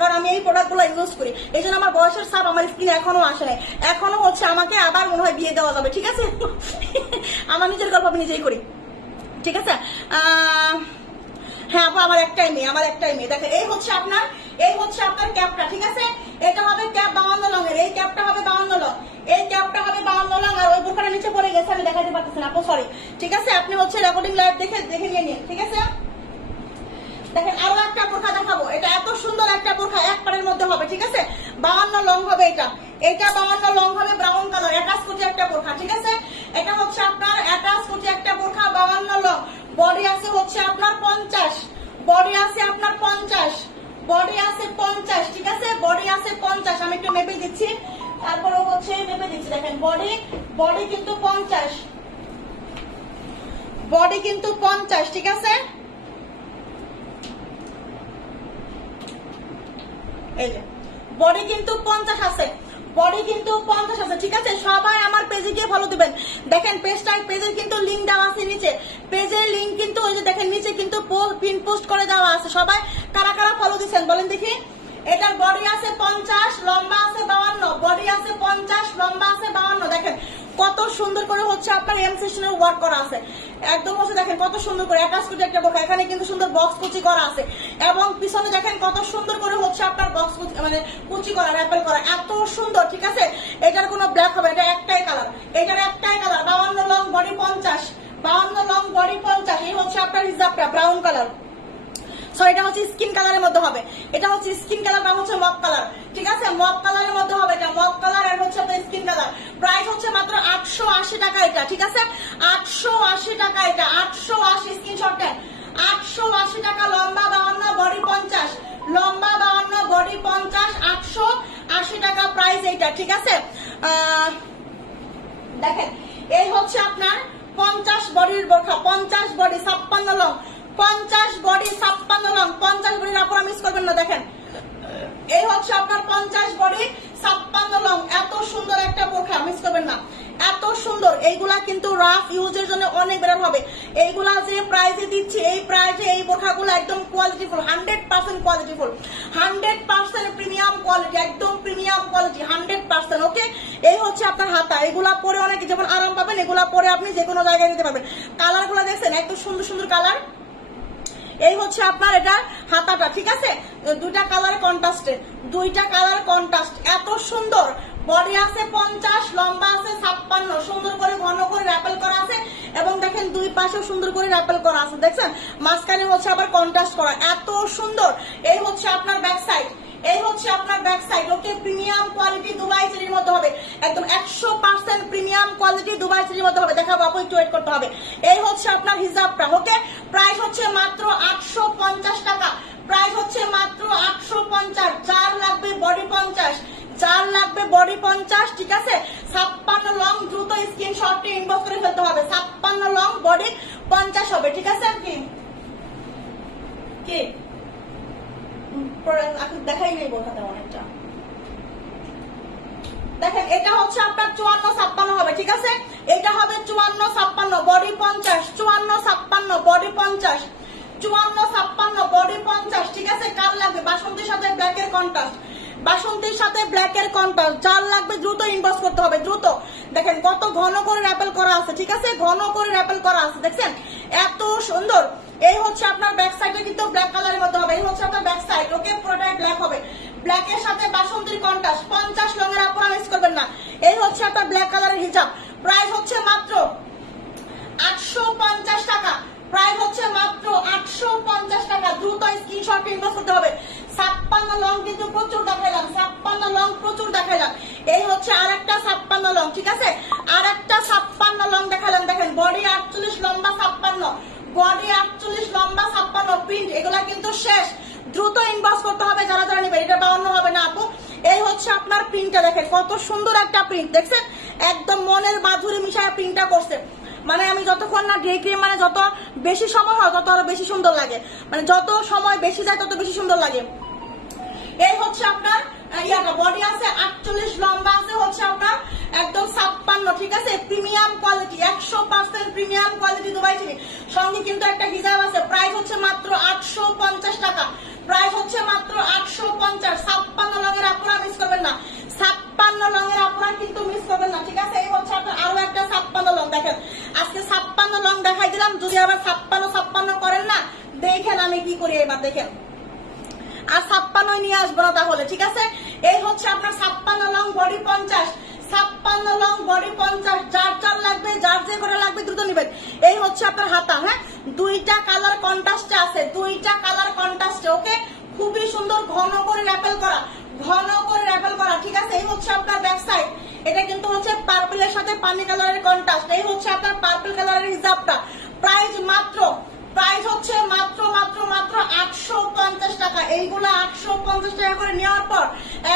কারণ আমি এই প্রোডাক্ট গুলো ইউজ করি, এই জন্য আমার বয়সের ছাপ আমার স্কিনে এখনো আসে নাই। এখনো হচ্ছে আমাকে আবার মনে হয় বিয়ে দেওয়া যাবে, ঠিক আছে। আমার নিজের গল্প আমি নিজেই করি, ঠিক আছে। হ্যাঁ আপু, আমার একটাই মেয়ে। দেখেন এই হচ্ছে আপনার ক্যাপটা, ঠিক আছে। এটা হবে ক্যাপ 52 লং এর, এই ক্যাপটা হবে 52 লং, এই ক্যাপটা হবে 52 লং। আর ওই বোরখাটা নিচে পড়ে গেছে, আমি দেখাতে পারতেছি না আপু, সরি, ঠিক আছে। আপনি হচ্ছে রেকর্ডিং লাইভ দেখে নিয়ে নিন, ঠিক আছে। দেখেন আরো একটা বোরখা দেখাবো, এটা এত সুন্দর একটা বোরখা, এক পাড়ের মধ্যে হবে, ঠিক আছে। 52 লং হবে এটা 52 লং হবে, ব্রাউন কালার, অ্যাটাচ করছে একটা বোরখা, ঠিক আছে। এটা হচ্ছে আপনার অ্যাটাচ করছে একটা বোরখা 52 লং। বডি আছে হচ্ছে আপনার 50, বডি আছে 50, ঠিক আছে। বডি আছে 50, আমি একটু মেপে দিচ্ছি, তারপরে হচ্ছে মেপে দিচ্ছি। দেখেন বডি কিন্তু 50, ঠিক আছে। এই যে বডি কিন্তু 50 আছে, ঠিক আছে। সবাই আমার পেজে গিয়ে ফলো দিবেন। দেখেন পেজের কিন্তু লিঙ্ক দেওয়া আছে নিচে, পেজের লিঙ্ক কিন্তু ওই যে দেখেন নিচে কিন্তু পিন পোস্ট করে দেওয়া আছে। সবাই কারা ফলো দিচ্ছেন বলেন দেখি। এটার বডি আছে 50, লম্বা আছে 52, বডি আছে 50, লম্বা আছে 52। দেখেন কত সুন্দর করে হচ্ছে আপনার এম সেকশনের ওয়ার্ক করা আছে, একদম হচ্ছে দেখেন কত সুন্দর করে অ্যাটাচ করে একটা বোরখা, এখানে কিন্তু সুন্দর বক্স কুচি করা আছে, এবং পিছনে দেখেন কত সুন্দর করে হচ্ছে আপনার বক্স মানে কুচি করা, র্যাপেল করা, এত সুন্দর, ঠিক আছে। এটার কোনো ব্ল্যাক হবে, এটা একটাই colour, 52 long body 50, 52 long body 50। এই হচ্ছে আপনার হিজাবটা ব্রাউন কালার, এটা হচ্ছে স্কিন কালারের মধ্যে হবে, এটা হচ্ছে স্কিন কালারটা হচ্ছে মপ কালার, ঠিক আছে। মপ কালারের মধ্যে হবে, এটা মপ কালার আর হচ্ছে আপনার স্কিন কালার। প্রাইস হচ্ছে মাত্র 880 টাকা এটা, ঠিক আছে। 880 টাকা এটা, 880, স্ক্রিনশট দেন। 880 টাকা, লম্বা 52, বডি 50, লম্বা 52, বডি 50, 880 টাকা প্রাইস এইটা, ঠিক আছে। দেখেন এই হচ্ছে আপনার 50 বডির বোরখা, 50 বডি 56 লং, 50 বডি 56 লং, 50 বডির আপনারা মিস করবেন না। দেখেন এই হচ্ছে আপনার 50 বডি 56 লং, এত সুন্দর একটা বোরখা, মিস করবেন না, এত সুন্দর। এইগুলা কিন্তু রাফ ইউজের জন্য অনেক বেটার হবে। এইগুলা যে প্রাইসে দিচ্ছি, এই প্রাইসে এই বোরখাগুলো একদম কোয়ালিটিফুল, 100% কোয়ালিটিফুল, 100% প্রিমিয়াম কোয়ালিটি, একদম প্রিমিয়াম কোয়ালিটি 100%। ওকে, এই হচ্ছে আপনার হাতা, এগুলা পরে অনেক যেমন আরাম পাবেন, এগুলা পরে আপনি যে কোনো জায়গায় নিতে পারবেন। কালার গুলা দেখছেন একদম সুন্দর সুন্দর কালার। এই হচ্ছে আপনার এটা হাতাটা, ঠিক আছে। দুইটা কালার কন্ট্রাস্ট, এত সুন্দর। বডি আছে 50, লম্বা আছে 56, সুন্দর করে ঘন করে র্যাপেল করা আছে, এবং দেখেন দুই পাশেও সুন্দর করে র্যাপেল করা আছে, দেখছেন। মাঝখানে হচ্ছে আবার কন্ট্রাস্ট করা, এত সুন্দর। এই হচ্ছে আপনার ব্যাক সাইড, ওকে। প্রিমিয়াম কোয়ালিটি দুবাই চেরির মধ্যে হবে, একদম 100% প্রিমিয়াম কোয়ালিটি দুবাই চেরির মধ্যে হবে। দেখাবো আপু, একটু ওয়েট করতে হবে। এই হচ্ছে আপনার হিজাবটা, ওকে। প্রাইস হচ্ছে মাত্র 850 টাকা, প্রাইস হচ্ছে মাত্র 850। যার লাগবে বডি 50, যার লাগবে বডি 50, ঠিক আছে। 56 লং, দ্রুত স্ক্রিনশটটি ইনবক্স করে ফেলতে হবে। 56 লং বডি 50 হবে, ঠিক আছে? কি কি দেখাই নেই বোঝাতে অনেকটা। দেখেন এটা হচ্ছে আপনার 54-56 হবে, ঠিক আছে? এটা হবে 54-56, বডি 50, 54-56 বডি 50, 54-56 বডি 50, ঠিক আছে? কার লাগবে? বাসন্তীর সাথে ব্ল্যাকের কন্ট্রাস্ট, বাসন্তীর সাথে ব্ল্যাকের কন্ট্রাস্ট, যার লাগবে দ্রুত ইনবক্স করতে হবে, দ্রুত। দেখেন কত ঘন করে র্যাপেল করা আছে, ঠিক আছে? ঘন করে র্যাপেল করা আছে, দেখছেন এত সুন্দর। এই হচ্ছে আপনার ব্যাক সাইডে কিন্তু ব্ল্যাক কালারের মধ্যে হবে, এই হচ্ছে আপনার ব্যাক সাইড, ওকে? পুরোটাই ব্ল্যাক হবে, ব্ল্যাকের সাথে বাসন্তীর কন্ট্রাস্ট। 50 লংয়ের আপনারা মিস করবেন না। এই হচ্ছে আপনার ব্ল্যাক কালারের হিজাব, প্রাইস হচ্ছে মাত্র 850 টাকা, প্রাইস হচ্ছে মাত্র 850 টাকা। দ্রুত স্ক্রিনশট ইনবক্স করতে হবে। 56 লং কিন্তু প্রচুর দেখাইলাম, 56 লং প্রচুর দেখাইলাম। এই হচ্ছে আরেকটা 56 লং, ঠিক আছে? আরেকটা 56 লং দেখালাম। দেখেন বডি 48, লম্বা 56, বডি 48, লম্বা 56 প্রিন্ট। এগুলা কিন্তু শেষ, দ্রুত ইনবক্স করতে হবে যারা যারা নেবে। এটা 52 হবে না আপু। এই হচ্ছে আপনার প্রিন্টটা, দেখেন কত সুন্দর একটা প্রিন্ট, দেখছেন? একদম মনের মাধুরী মিশায় প্রিন্টটা করছে। মানে আমি যতক্ষণ না ডে ক্রিম, মানে যত বেশি সময় হয় তত আরো বেশি সুন্দর লাগে, মানে যত সময় বেশি যায় তত বেশি সুন্দর লাগে। এই হচ্ছে আপনার ইয়াটা, বডি আছে 48, লম্বা আছে হচ্ছে আপনার একদম 56, ঠিক আছে? Premium quality, 100% premium quality Dubai চিনি। সঙ্গে কিন্তু একটা হিজাব আছে, প্রাইস হচ্ছে মাত্র 850 টাকা, প্রাইস হচ্ছে মাত্র 850। 56 লংয়ের আপনারা মিস করবেন না, 56 লংয়ের আপনারা কিন্তু মিস করবেন না, ঠিক আছে? এই হচ্ছে আপনার আরো একটা 56 লং। দেখেন আজকে 56 লং দেখাই দিলাম, যদি আবার 56 করেন না, দেখেন আমি কি করি এবার, দেখেন আর 56 নিয়ে আসবো না তাহলে, ঠিক আছে? এই হচ্ছে আপনার 56 লং বডি 50, 56 লং বডি 50, যার যার লাগবে, যার যে করে লাগবে দ্রুত নিবেন। এই হচ্ছে আপনার হাতা, হ্যাঁ? দুইটা কালার কন্ট্রাস্টে আছে, দুইটা কালার কন্ট্রাস্টে, ওকে? খুবই সুন্দর, ঘন করে র্যাপেল করা, ঘন করে র্যাপেল করা, ঠিক আছে? এই হচ্ছে আপনার ব্যাক সাইড, এটা কিন্তু হচ্ছে পার্পলের সাথে পানি কালারের কন্ট্রাস্ট। এই হচ্ছে আপনার পার্পল কালারের হিজাবটা, প্রাইস মাত্র, প্রাইস হচ্ছে মাত্র মাত্র মাত্র 850 টাকা। এইগুলো 850 টাকা করে নেওয়ার পর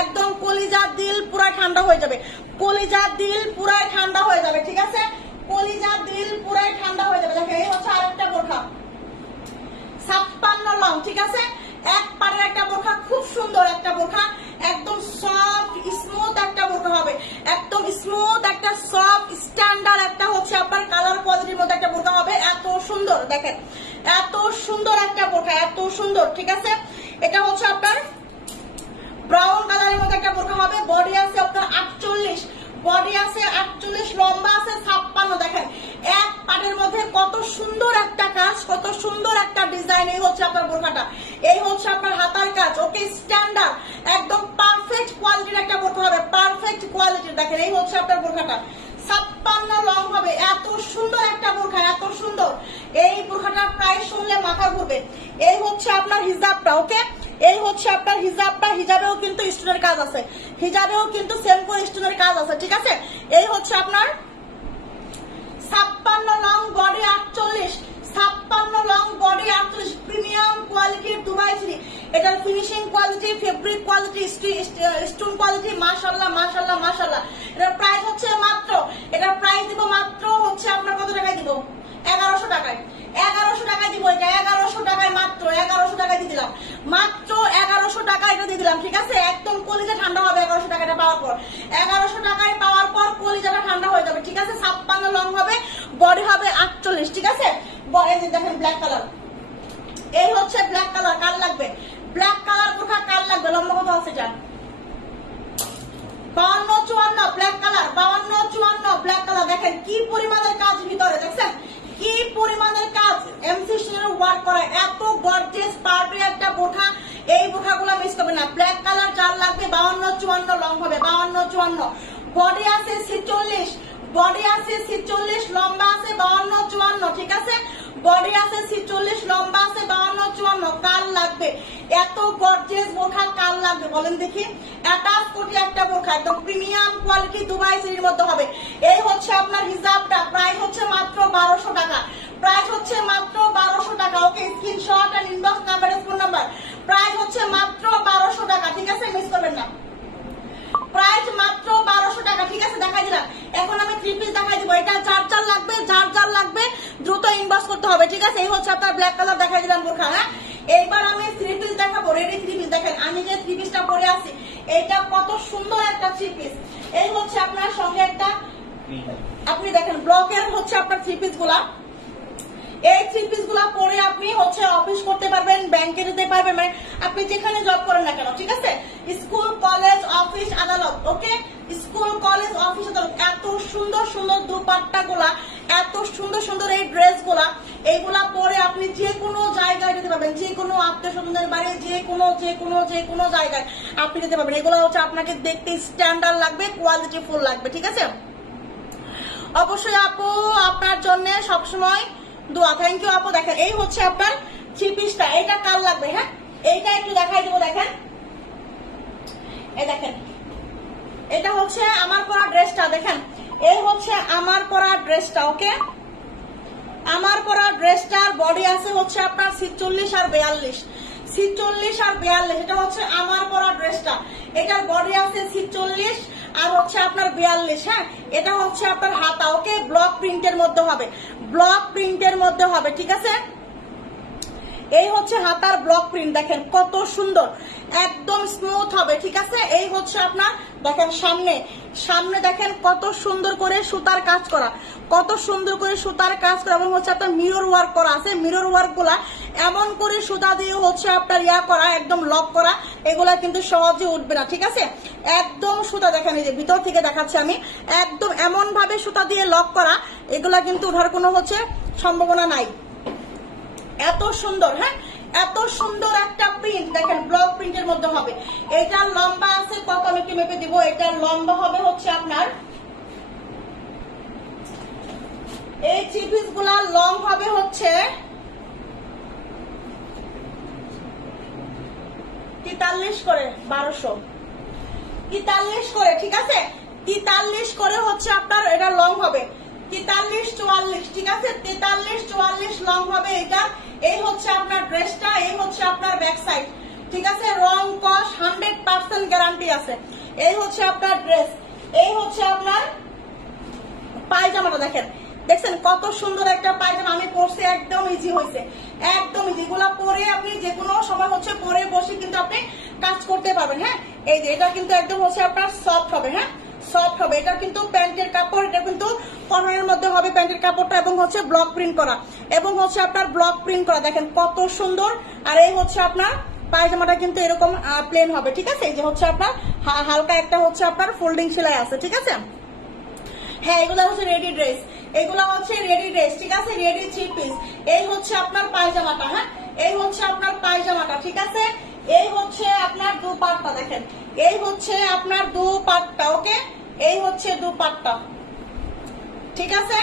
একদম কলিজার দিল পুরো ঠান্ডা হয়ে যাবে, কলিজার দিল পুরো ঠান্ডা হয়ে যাবে, ঠিক আছে? কলিজার দিল পুরো ঠান্ডা হয়ে যাবে। দেখেন এই হচ্ছে আরেকটা বোরখা 56 লং, ঠিক আছে? এক পাড়ের একটা বোরখা, খুব সুন্দর একটা বোরখা, একদম সফট স্মুথ একটা বোরখা হবে, একদম স্মুথ একটা সফট স্ট্যান্ডার্ড একটা হচ্ছে আপনার কালার কোয়ালিটির মধ্যে একটা বোরখা হবে। এত সুন্দর, দেখেন এত সুন্দর একটা বোরখা, এত সুন্দর, ঠিক আছে? এটা হচ্ছে আপনার ব্রাউন কালারের মধ্যে একটা বোরখা হবে, বডি আছে আপনার 48, বডি আছে 48, লম্বা আছে 56। দেখেন এক পাটের মধ্যে কত সুন্দর একটা কাজ, কত সুন্দর একটা ডিজাইন। এই হচ্ছে আপনার বোরখাটা, এই হচ্ছে আপনার হাতার কাজ, ওকে? স্ট্যান্ডার্ড একদম পারফেক্ট কোয়ালিটির একটা বোরখা হবে, পারফেক্ট কোয়ালিটির। দেখেন এই হচ্ছে আপনার বোরখাটা 56 লং হবে, এত সুন্দর একটা বোরখা, এত সুন্দর। এই বোরখাটার প্রাইস শুনলে মাথা ঘুরবে। এই হচ্ছে আপনার হিজাবটা, ওকে? এই হচ্ছে আপনার হিজাবটা, হিজাবেও কিন্তু স্টোনের কাজ আছে, হিজাবেও কিন্তু সেম করে স্টোনের কাজ আছে, ঠিক আছে? এই হচ্ছে আপনার 56 long body 48, 56 long body 48, premium কোয়ালিটির দুবাই চিনি। এটার finishing quality, fabric quality, stone quality, মাশাআল্লাহ মাশাআল্লাহ মাশাআল্লাহ। এটার প্রাইস হচ্ছে মাত্র, এটার প্রাইস দিব মাত্র হচ্ছে আপনার কত টাকায় দিব? 1100 টাকায়, 1100 টাকায় দিব এটা, 1100 টাকায়, মাত্র 1100 টাকায় দিয়ে দিলাম, মাত্র 1100 টাকা এটা দিয়ে দিলাম, ঠিক আছে? একদম কলিজা ঠান্ডা হবে 1100 টাকাটা পাওয়ার পর, 1100 টাকায় পাওয়ার পর কলিজাটা ঠান্ডা হয়ে যাবে, ঠিক আছে? 56 লং হবে, বডি হবে 48, ঠিক আছে? এই যে দেখেন ব্ল্যাক কালার, এই হচ্ছে ব্ল্যাক কালার। কার লাগবে ব্ল্যাক কালার বোরখা? কার লাগবে? লম্বা কত আছে এটা? 52-54 ব্ল্যাক কালার, 52-54 ব্ল্যাক কালার। দেখেন কি পরিমাণের কাজ ভিতরে, দেখছেন কি পরিমাণের কাজ, এমসি স্টোনের ওয়ার্ক করা, এত গর্জিয়াস পার্টি একটা বোরখা। এই বোরখাগুলো মিস করবে না। ব্ল্যাক কালার যার লাগবে 52-54 লং হবে, 52-54, বডি আছে 46, বডি আছে 46, লম্বা আছে 52-54, ঠিক আছে? বডি আছে 46, লম্বা আছে 52-54। কার লাগবে এত গর্জিয়াস বোরখা? কার লাগবে বলেন দেখি? অ্যাটাচ কোটি একটা বোরখা, একদম প্রিমিয়াম কোয়ালিটি দুবাই সিরির মধ্যে হবে। এই হচ্ছে আপনার হিজাবটা, প্রাইস হচ্ছে মাত্র 1200 টাকা, প্রাইস হচ্ছে মাত্র 1200 টাকা, ওকে? স্ক্রিনশট আর inbox number, phone number, price হচ্ছে মাত্র 1200 টাকা, ঠিক আছে? মিস করবেন না, প্রাইস মাত্র 1200 টাকা, ঠিক আছে? দেখাই দিলাম। এখন আমি 3 পিস দেখাই দিব, এটা যার যার লাগবে, যার যার লাগবে দ্রুত ইনবক্স ইনবক্স করতে হবে, ঠিক আছে। এই হচ্ছে আপনার ব্ল্যাক কালার দেখাই দিলাম বোরখা। হ্যাঁ, এইবার আমি থ্রি পিস দেখাবো, রেডি থ্রি পিস। দেখেন আমি যে থ্রি পিসটা পরে আছি, এটা কত সুন্দর একটা থ্রি পিস। এই হচ্ছে আপনার সঙ্গে একটা, আপনি দেখেন ব্লকের হচ্ছে আপনার থ্রি পিস গুলা। এই থ্রি পিস গুলা পরে আপনি হচ্ছে অফিস করতে পারবেন, ব্যাংকে যেতে পারবেন, মানে আপনি যেখানে জব করেন না কেন, ঠিক আছে। স্কুল, কলেজ, অফিস, আদালত, ওকে। স্কুল, কলেজ, অফিস, আদালত, এত সুন্দর সুন্দর দুপাট্টা গুলা, এত সুন্দর সুন্দর এই ড্রেস গুলা, এইগুলা পরে আপনি যে কোনো জায়গায় যেতে পারবেন, যে কোনো আত্মীয় স্বজনের বাড়ি, যে কোনো জায়গায় আপনি যেতে পারবেন। এগুলো হচ্ছে আপনাকে দেখতে স্ট্যান্ডার্ড লাগবে, কোয়ালিটি ফুল লাগবে, ঠিক আছে। অবশ্যই আপু আপনার জন্য সবসময় দোয়া। থ্যাংক ইউ আপু। দেখেন এই হচ্ছে আপনার থ্রি পিসটা, এটা কার লাগবে? হ্যাঁ, এইটা একটু দেখাই দেবো। দেখেন এই দেখেন, এটা হচ্ছে আমার পরা ড্রেসটা। দেখেন এই হচ্ছে আমার পরা ড্রেসটা, ওকে। আমার পরা ড্রেসটার বডি আছে হচ্ছে আপনার 46 আর 42, 46 আর 42। এটা হচ্ছে আমার পরা ড্রেসটা, এটার বডি আছে 46 আর হচ্ছে আপনার 42। হ্যাঁ, এটা হচ্ছে আপনার হাতা, ওকে। ব্লক প্রিন্টের মধ্যে হবে, ব্লক প্রিন্টের মধ্যে হবে, ঠিক আছে। এই হচ্ছে হাতার ব্লক প্রিন্ট, দেখেন কত সুন্দর, একদম স্মুথ হবে, ঠিক আছে। এই হচ্ছে আপনার দেখেন সামনে, সামনে দেখেন কত সুন্দর করে সুতার কাজ করা, কত সুন্দর করে সুতার কাজ করা, এবং হচ্ছে আপনার মিরর ওয়ার্ক করা আছে। মিরর ওয়ার্ক গুলা এমন করে সুতা দিয়ে হচ্ছে আপনার ইয়া করা, একদম লক করা, এগুলা কিন্তু সহজে উঠবে না, ঠিক আছে। একদম সুতা দেখেন, এই যে ভিতর থেকে দেখাচ্ছি আমি, একদম এমন ভাবে সুতা দিয়ে লক করা, এগুলা কিন্তু ওঠার কোনো হচ্ছে সম্ভাবনা নাই। এত সুন্দর, হ্যাঁ, এত সুন্দর একটা প্রিন্ট দেখেন, ব্লক প্রিন্টের মধ্যে হবে। এটার লম্বা আছে কত, আমি কি মেপে দিব। এটার লম্বা হবে হচ্ছে আপনার, এই থ্রি পিস গুলা লং হবে হচ্ছে 43 করে, 1200 43 করে, ঠিক আছে। 43 করে হচ্ছে আপনার এটা লং হবে, 43 44, ঠিক আছে। 43 44 লং হবে এটা। এই হচ্ছে আপনার ড্রেসটা, এই হচ্ছে আপনার ব্যাক সাইড, ঠিক আছে। রং কস 100% গ্যারান্টি আছে। এই হচ্ছে আপনার ড্রেস, এই হচ্ছে আপনার পায়জামাটা। দেখেন, দেখছেন কত সুন্দর একটা পায়জামা আমি পরছি, একদম ইজি হয়েছে, একদম ইজি। এগুলা পরে আপনি যে কোনো সময় হচ্ছে পরে বসে কিন্তু আপনি কাজ করতে পারবেন। হ্যাঁ, এই যে এটা কিন্তু একদম হচ্ছে আপনার সফট হবে, হ্যাঁ সফট হবে। এটা কিন্তু প্যান্টের কাপড়, এটা কিন্তু কটনের মধ্যে হবে প্যান্টের কাপড়টা, এবং হচ্ছে ব্লক প্রিন্ট করা, এবং হচ্ছে আপনার ব্লক প্রিন্ট করা, দেখেন কত সুন্দর। আর এই হচ্ছে আপনার পায়জামাটা কিন্তু এরকম প্লেন হবে, ঠিক আছে। এই যে হচ্ছে আপনার হালকা একটা হচ্ছে আপনার ফোল্ডিং সেলাই আছে, ঠিক আছে। হ্যাঁ, এগুলো হচ্ছে রেডি ড্রেস, এগুলো হচ্ছে রেডি ড্রেস, ঠিক আছে। Ready three piece. এই হচ্ছে আপনার পায়জামাটা, হ্যাঁ, এই হচ্ছে আপনার পায়জামাটা, ঠিক আছে। এই হচ্ছে আপনার দুপাট্টা, দেখেন এই হচ্ছে আপনার দুপাট্টা, ওকে। এই হচ্ছে দুপাট্টা, ঠিক আছে।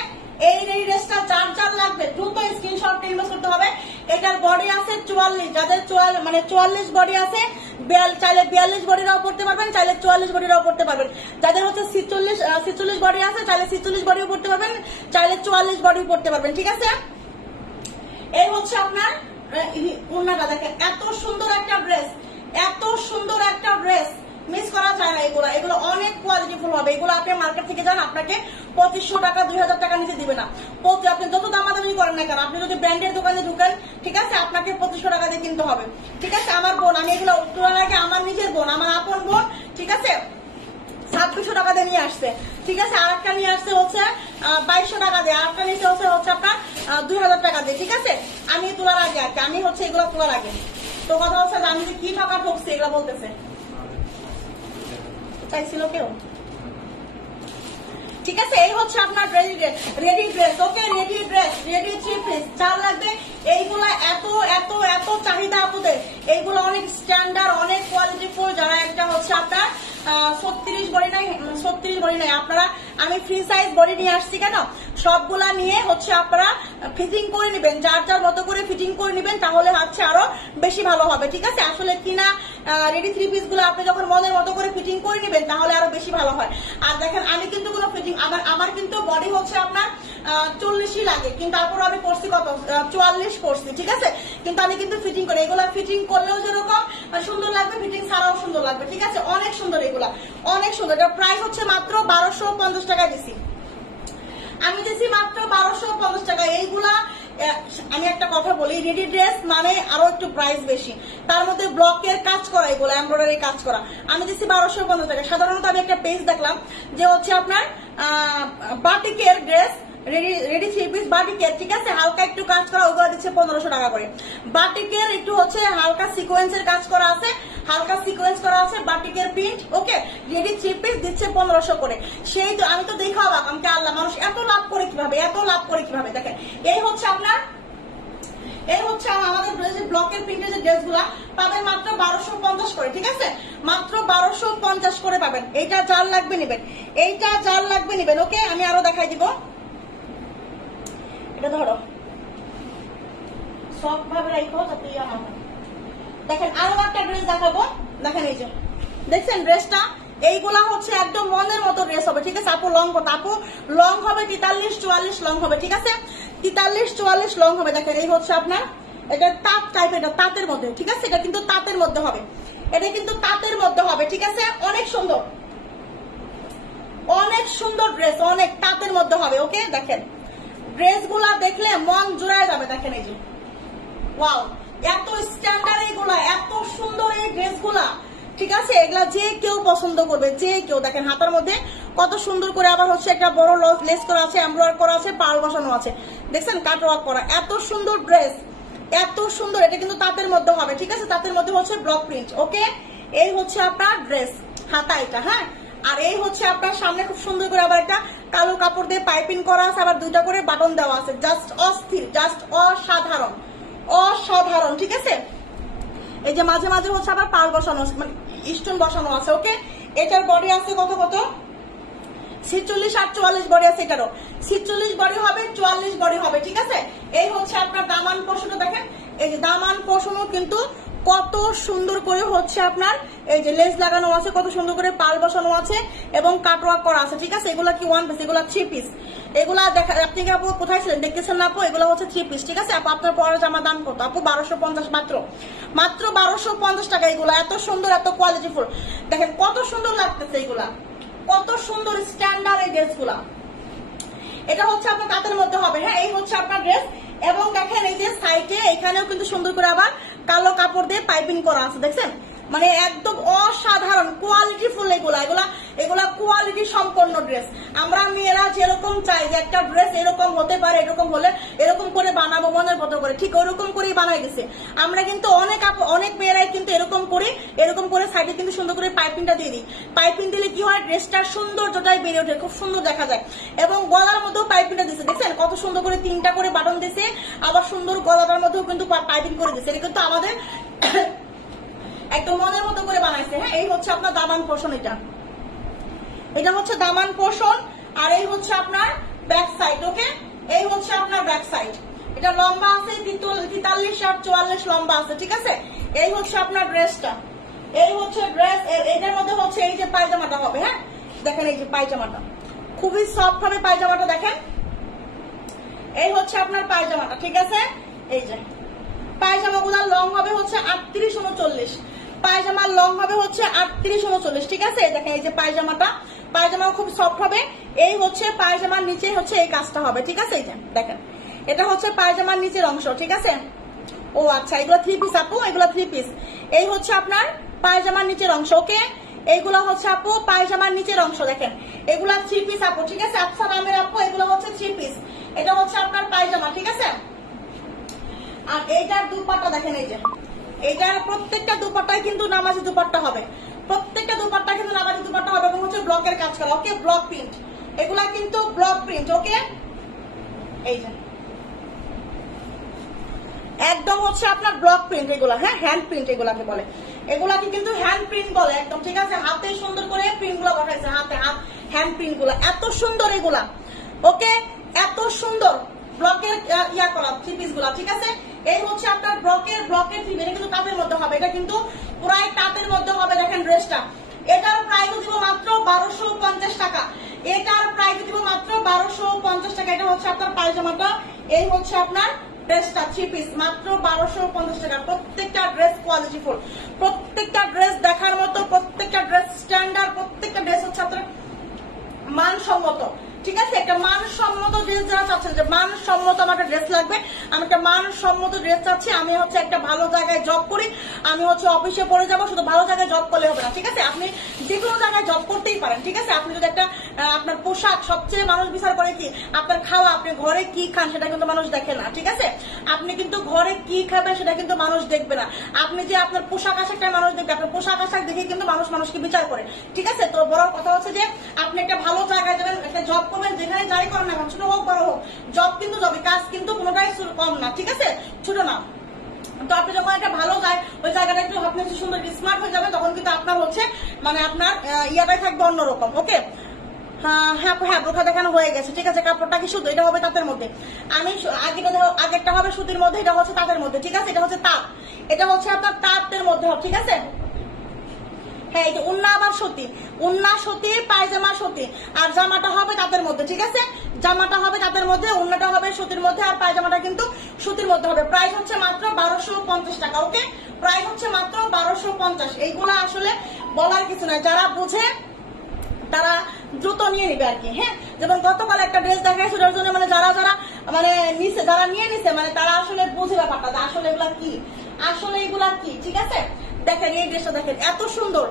এই ড্রেসটা যার যার লাগবে দ্রুত স্ক্রিনশট ইনবক্স করতে হবে। এটার বডি আছে 44, যাদের 44 বডি আছে, চাইলে 42 বডিরাও পড়তে পারবেন, চাইলে 44 বডিরাও পড়তে পারবেন। যাদের হচ্ছে 46 বডি আছে, চাইলে 46 বডিও পড়তে পারবেন, চাইলে 44 বডিও পড়তে পারবেন, ঠিক আছে। এই হচ্ছে আপনার ওড়নাটা, দেখেন এত সুন্দর একটা ড্রেস, এত সুন্দর একটা ড্রেস, মিস করা যায় না। এগুলো এগুলো অনেক কোয়ালিটিফুল হবে। এগুলো আপনি মার্কেট থেকে যান, আপনাকে 2500 টাকা 2000 টাকা নিচে দিবে না। আপনি যত দামাদামি করেন না কেন, আপনি যদি ব্র্যান্ডের দোকানে ঢুকেন, ঠিক আছে, আপনাকে 2500 টাকা দিয়ে কিনতে হবে, ঠিক আছে। আমার বোন, আমি এগুলো তোলার আগে আমার নিজের বোন, আমার আপন বোন, ঠিক আছে, 2700 টাকা দিয়ে নিয়ে আসছে, ঠিক আছে। আর একটা নিয়ে আসছে হচ্ছে 2200 টাকা দিয়ে, আর একটা নিচে হচ্ছে আপনার 2000 টাকা দিয়ে, ঠিক আছে। আমি তোলার আগে আর কি, আমি হচ্ছে এগুলো তোলার আগে। তো কথা হচ্ছে আমি যে কি টাকা ঠকছে এগুলো বলতেছে, চাইছিল কেউ, ঠিক আছে। এই হচ্ছে আপনার ready dress, okay. Ready dress, ready three piece চাল লাগবে। এইগুলা এত এত এত চাহিদা আপুদের, এইগুলো অনেক স্ট্যান্ডার্ড, অনেক কোয়ালিটিফুল। যারা একটা হচ্ছে আপনার 36 বডি নাই আপনারা, আমি ফ্রি সাইজ বডি নিয়ে আসছি কেন, সবগুলা নিয়ে হচ্ছে আপনারা ফিটিং করে নেবেন, যার যার মতো করে ফিটিং করে নেবেন, তাহলে হচ্ছে আরো বেশি ভালো হবে, ঠিক আছে। আসলে কিনা রেডি থ্রি পিস গুলো আপনি যখন মনের মতো করে ফিটিং করে নেবেন, তাহলে আরো বেশি ভালো হয়। আর দেখেন আমি কিন্তু কোনো ফিটিং, আমার কিন্তু বডি হচ্ছে আপনার 40ই লাগে, কিন্তু তারপর আমি করছি কত 44 করছি, ঠিক আছে। কিন্তু আমি কিন্তু ফিটিং করি, এগুলা ফিটিং করলেও যেরকম সুন্দর লাগবে, ফিটিং ছাড়াও সুন্দর লাগবে, ঠিক আছে। অনেক সুন্দর, এগুলা অনেক সুন্দর। এটা প্রাইস হচ্ছে মাত্র 1250 টাকা দিছি, আমি দিছি মাত্র 1250 টাকা। এইগুলা আমি একটা কথা বলি, রেডি ড্রেস মানে আরো একটু প্রাইস বেশি, তার মধ্যে ব্লকের কাজ করা, এগুলো এমব্রয়ডারি কাজ করা। আমি দিচ্ছি 1250 টাকা। সাধারণত আমি একটা পেজ দেখলাম যে হচ্ছে আপনার বাটিকের ড্রেস, রেডি 3 পিস বাটিকের, ঠিক আছে, হালকা একটু কাজ করা, ওগুলো দিচ্ছে 1500 টাকা করে। বাটিকের একটু হচ্ছে হালকা সিকোয়েন্সের কাজ করা আছে, হালকা সিকোয়েন্স করা আছে, বাটিকের প্রিন্ট, ওকে, রেডি 3 পিস দিচ্ছে 1500 করে। সেই তো আমি তো দেখা অবাক, আমি আল্লাহ, মানুষ এত লাভ করে কিভাবে, এত লাভ করে কিভাবে। দেখেন এই হচ্ছে আপনার, এই হচ্ছে আমাদের ব্লকের প্রিন্টের যে ড্রেসগুলা পাবেন মাত্র 1250 করে, ঠিক আছে, মাত্র 1250 করে পাবেন। এইটা যার লাগবে নেবেন, এইটা যার লাগবে নেবেন, ওকে। আমি আরো দেখাই দিব, এটা ধরো সব ভাবে রাখো যাতে ইয়া না হয়। দেখেন আরো একটা ড্রেস দেখাবো, দেখেন এই যে দেখছেন ড্রেসটা, এইগুলা হচ্ছে একদম মনের মতো ড্রেস হবে, ঠিক আছে। আপু লং কত? আপু লং হবে 43-44 লং হবে, ঠিক আছে, 43-44 লং হবে। দেখেন এই হচ্ছে আপনার, এটা তাঁত টাইপ, এটা তাঁতের মধ্যে, ঠিক আছে, এটা কিন্তু তাঁতের মধ্যে হবে, এটা কিন্তু তাঁতের মধ্যে হবে, ঠিক আছে। অনেক সুন্দর, অনেক সুন্দর ড্রেস, অনেক তাঁতের মধ্যে হবে, ওকে। দেখেন ড্রেসগুলা দেখলে মন জুড়ায় যাবে। দেখেন এই যে ওয়াও, এত স্ট্যান্ডার্ড এগুলা, এত সুন্দর এই ড্রেসগুলা, ঠিক আছে, এগুলা যে কেউ পছন্দ করবে, যে কেউ। দেখেন হাতার মধ্যে কত সুন্দর করে আবার হচ্ছে একটা বড় লেস করা আছে, এমব্রয়ডারি করা আছে, পার্ল বসানো আছে, দেখছেন কাট ওয়ার্ক করা, এত সুন্দর ড্রেস, এত সুন্দর। এটা কিন্তু তাঁতের মধ্যে হবে, ঠিক আছে, তাঁতের মধ্যে হচ্ছে ব্লক প্রিন্ট, ওকে। এই হচ্ছে আপনার ড্রেস হাতা এটা, হ্যাঁ। আর এই হচ্ছে আপনার সামনে খুব সুন্দর করে আবার একটা কালো কাপড় দিয়ে পাইপিং করা আছে, আবার 2টা করে বাটন দেওয়া আছে, জাস্ট অস্থির, জাস্ট অসাধারণ, অসাধারণ, ঠিক আছে। এই যে মাঝে মাঝে হচ্ছে আবার পাল বসানো আছে, মানে স্টোন বসানো আছে, ওকে। এটার বডি আছে কত কত, 46-48 বডি আছে, এটারও 46 বডি হবে, 44 বডি হবে, ঠিক আছে। এই হচ্ছে আপনার দামান পোর্শনটা, দেখেন এই যে দামান পোর্শনও কিন্তু কত সুন্দর করে হচ্ছে আপনার এই যে লেস লাগানো আছে, কত সুন্দর করে পাল বসানো আছে এবং কাটওয়ার্ক করা আছে, ঠিক আছে। এগুলা কি 1 পিস, এগুলা 3 পিস, এগুলা দেখা আপনি কি আপু কোথায় ছিলেন দেখতেছেন না আপু, এগুলা হচ্ছে 3 পিস, ঠিক আছে। আপু আপনার পরে জামা দাম কত আপু? 1250 মাত্র, মাত্র 1250 টাকা। এগুলা এত সুন্দর, এত কোয়ালিটিফুল, দেখেন কত সুন্দর লাগতেছে, এগুলা কত সুন্দর স্ট্যান্ডার্ড এই ড্রেসগুলা। এটা হচ্ছে আপনার তাঁতের মধ্যে হবে, হ্যাঁ। এই হচ্ছে আপনার ড্রেস, এবং দেখেন এই যে সাইডে এখানেও কিন্তু সুন্দর করে আবার কালো কাপড় দিয়ে পাইপিং করা আছে, দেখছেন, মানে একদম অসাধারণ কোয়ালিটিফুল এগুলা, এগুলা এগুলা কোয়ালিটি সম্পন্ন ড্রেস। আমরা মেয়েরা যেরকম চাই যে একটা ড্রেস এরকম হতে পারে, এরকম হলে এরকম করে বানাবো মনের মতো করে, ঠিক ওরকম করেই বানাই গেছে। আমরা কিন্তু অনেক মেয়েরাই কিন্তু এরকম করি, এরকম করে সাইডে কিন্তু সুন্দর করে পাইপিংটা দিয়ে দিই। পাইপিং দিলে কি হয়, ড্রেসটার সৌন্দর্যটাই বেড়ে ওঠে, খুব সুন্দর দেখা যায়। এবং গলার মধ্যেও পাইপিংটা দিচ্ছে, দেখছেন কত সুন্দর করে 3টা করে বাটন দিছে, আবার সুন্দর গলাটার মধ্যেও কিন্তু পাইপিং করে দিচ্ছে। এটা কিন্তু আমাদের একদম মনের মতো করে বানাইছে, হ্যাঁ। এই হচ্ছে আপনার দামান পোর্শন, এটা হচ্ছে দামান পোর্শন, আর এই হচ্ছে আপনার ব্যাক সাইড, ওকে। এই হচ্ছে আপনার ব্যাক সাইড, এটা লম্বা আছে 43-44 লম্বা আছে, ঠিক আছে। এই হচ্ছে আপনার ড্রেসটা, এই হচ্ছে ড্রেস। এটার মধ্যে হচ্ছে এই যে পায়জামাটা হবে, হ্যাঁ। দেখেন এই যে পায়জামাটা খুবই সফট হবে, পায়জামাটা দেখেন, এই হচ্ছে আপনার পায়জামাটা, ঠিক আছে। এই যে পায়জামা গুলা লং হবে হচ্ছে 38-39, পায়জামার লং হবে হচ্ছে 38-39, ঠিক আছে। দেখেন এই যে পায়জামাটা, পায়জামা খুব সফট হবে। এই হচ্ছে পায়জামার নিচে হচ্ছে এই কাজটা হবে, ঠিক আছে। এই যে দেখেন এটা হচ্ছে পায়জামার নিচের অংশ, ঠিক আছে। ও আচ্ছা, এগুলো 3 পিস আপু, এগুলো 3 পিস। এই হচ্ছে আপনার পায়জামার নিচের অংশ, ওকে। এইগুলো হচ্ছে আপু পায়জামার নিচের অংশ, দেখেন এগুলা 3 পিস আপু, ঠিক আছে। আচ্ছা নামের আপু, এগুলো হচ্ছে 3 পিস, এটা হচ্ছে আপনার পায়জামা, ঠিক আছে। আর এইটার দুপাট্টা দেখেন, এই যে এইটার প্রত্যেকটা দুপাট্টায় কিন্তু নামাজি দুপাট্টা হবে, প্রত্যেকটা দুপাট্টা কিন্তু নামাজি দুপাট্টা হবে, এবং হচ্ছে ব্লকের কাজ করা, ওকে। ব্লক প্রিন্ট, এগুলা কিন্তু ব্লক প্রিন্ট, ওকে। এই যে একদম হচ্ছে আপনার ব্লক প্রিন্ট এগুলা, হ্যাঁ, হ্যান্ড প্রিন্ট এগুলাকে বলে, এগুলাকে কিন্তু হ্যান্ড প্রিন্ট বলে একদম, ঠিক আছে। হাতে সুন্দর করে প্রিন্ট গুলা বসাইছে, হাতে হ্যান্ড প্রিন্ট গুলা এত সুন্দর এগুলা, ওকে, এত সুন্দর ব্লকের ইয়া করা 3 পিস গুলা, ঠিক আছে। এই হচ্ছে আপনার ব্লকের 3 পিস, এটা কিন্তু তাঁতের মধ্যে হবে, এটা কিন্তু পুরাই তাঁতের মধ্যে হবে। দেখেন ড্রেসটা, এটার প্রাইস দিব মাত্র 1250 টাকা, এটার প্রাইস দিব মাত্র 1250 টাকা। এটা হচ্ছে আপনার পায়জামাটা, এই হচ্ছে আপনার ড্রেসটা 3 পিস, মাত্র 1250 টাকা। প্রত্যেকটা ড্রেস কোয়ালিটিফুল, প্রত্যেকটা ড্রেস দেখার মতো, প্রত্যেকটা ড্রেস স্ট্যান্ডার্ড, প্রত্যেকটা ড্রেস হচ্ছে আপনার মানসম্মত, ঠিক ঠিক আছে? একটা মানসম্মত ড্রেস যারা চাচ্ছেন যে মানসম্মত আমার একটা ড্রেস লাগবে, আমি একটা মানসম্মত ড্রেস চাচ্ছি, আমি হচ্ছে একটা ভালো জায়গায় জব করি, আমি হচ্ছে অফিসে পড়ে যাবো, শুধু ভালো জায়গায় জব করলে হবে না, ঠিক আছে? আপনি যে কোনো জায়গায় জব করতেই পারেন, ঠিক আছে? আপনি যদি একটা আপনার পোশাক, সবচেয়ে মানুষ বিচার করে কি আপনার খাওয়া, আপনি ঘরে কি খান সেটা কিন্তু মানুষ দেখে না, ঠিক আছে? আপনি কিন্তু ঘরে কি খাবেন সেটা কিন্তু মানুষ দেখবে না, আপনি যে আপনার পোশাক আশাকটা মানুষ দেখবে, আপনার পোশাক আশাক দেখে কিন্তু মানুষকে বিচার করে, ঠিক আছে? তো বড় কথা হচ্ছে যে আপনি একটা ভালো জায়গায় যাবেন, একটা জব করবেন, যেখানে যাই করেন না, ছোট হোক বড় হোক, জব কিন্তু জবে, কাজ কিন্তু কোনোটাই কম না, ঠিক আছে? ছোট না। তো আপনি যখন একটা ভালো যায় ওই জায়গাটা একটু আপনি হচ্ছে সুন্দর স্মার্ট হয়ে যাবেন, তখন কিন্তু আপনার হচ্ছে মানে আপনার ইয়াটাই থাকবে অন্যরকম। ওকে, হ্যাঁ বোরখা দেখানো হয়ে গেছে, ঠিক আছে? কাপড়টা কি শুধু এটা হবে তাঁতের মধ্যে, আমি আগেরটা হবে সুতির মধ্যে, এটা হচ্ছে তাঁতের মধ্যে, ঠিক আছে? এটা হচ্ছে তাঁত, এটা হচ্ছে আপনার তাঁতের মধ্যে হবে, ঠিক আছে? হ্যাঁ, এই যে উন্না আবার সতী, উন্না সতী, পায়জামা সতী, আর জামাটা হবে তাঁতের মধ্যে, ঠিক আছে? জামাটা হবে তাঁতের মধ্যে, উন্নাটা হবে সুতির মধ্যে, আর পায়জামাটা কিন্তু সুতির মধ্যে হবে। প্রাইস হচ্ছে মাত্র 1250 টাকা। ওকে, প্রাইস হচ্ছে মাত্র 1250। এইগুলো আসলে বলার কিছু নাই, যারা বুঝে তারা দ্রুত নিয়ে নিবে আর কি। হ্যাঁ, যেমন গতকাল একটা ড্রেস দেখায়, সেটার জন্য মানে যারা মানে নিছে, যারা নিয়ে নিছে, মানে তারা আসলে বুঝে ব্যাপারটা আসলে এগুলা কি, আসলে এগুলা কি, ঠিক আছে? দেখেন এই ড্রেসটা দেখেন, এত সুন্দর,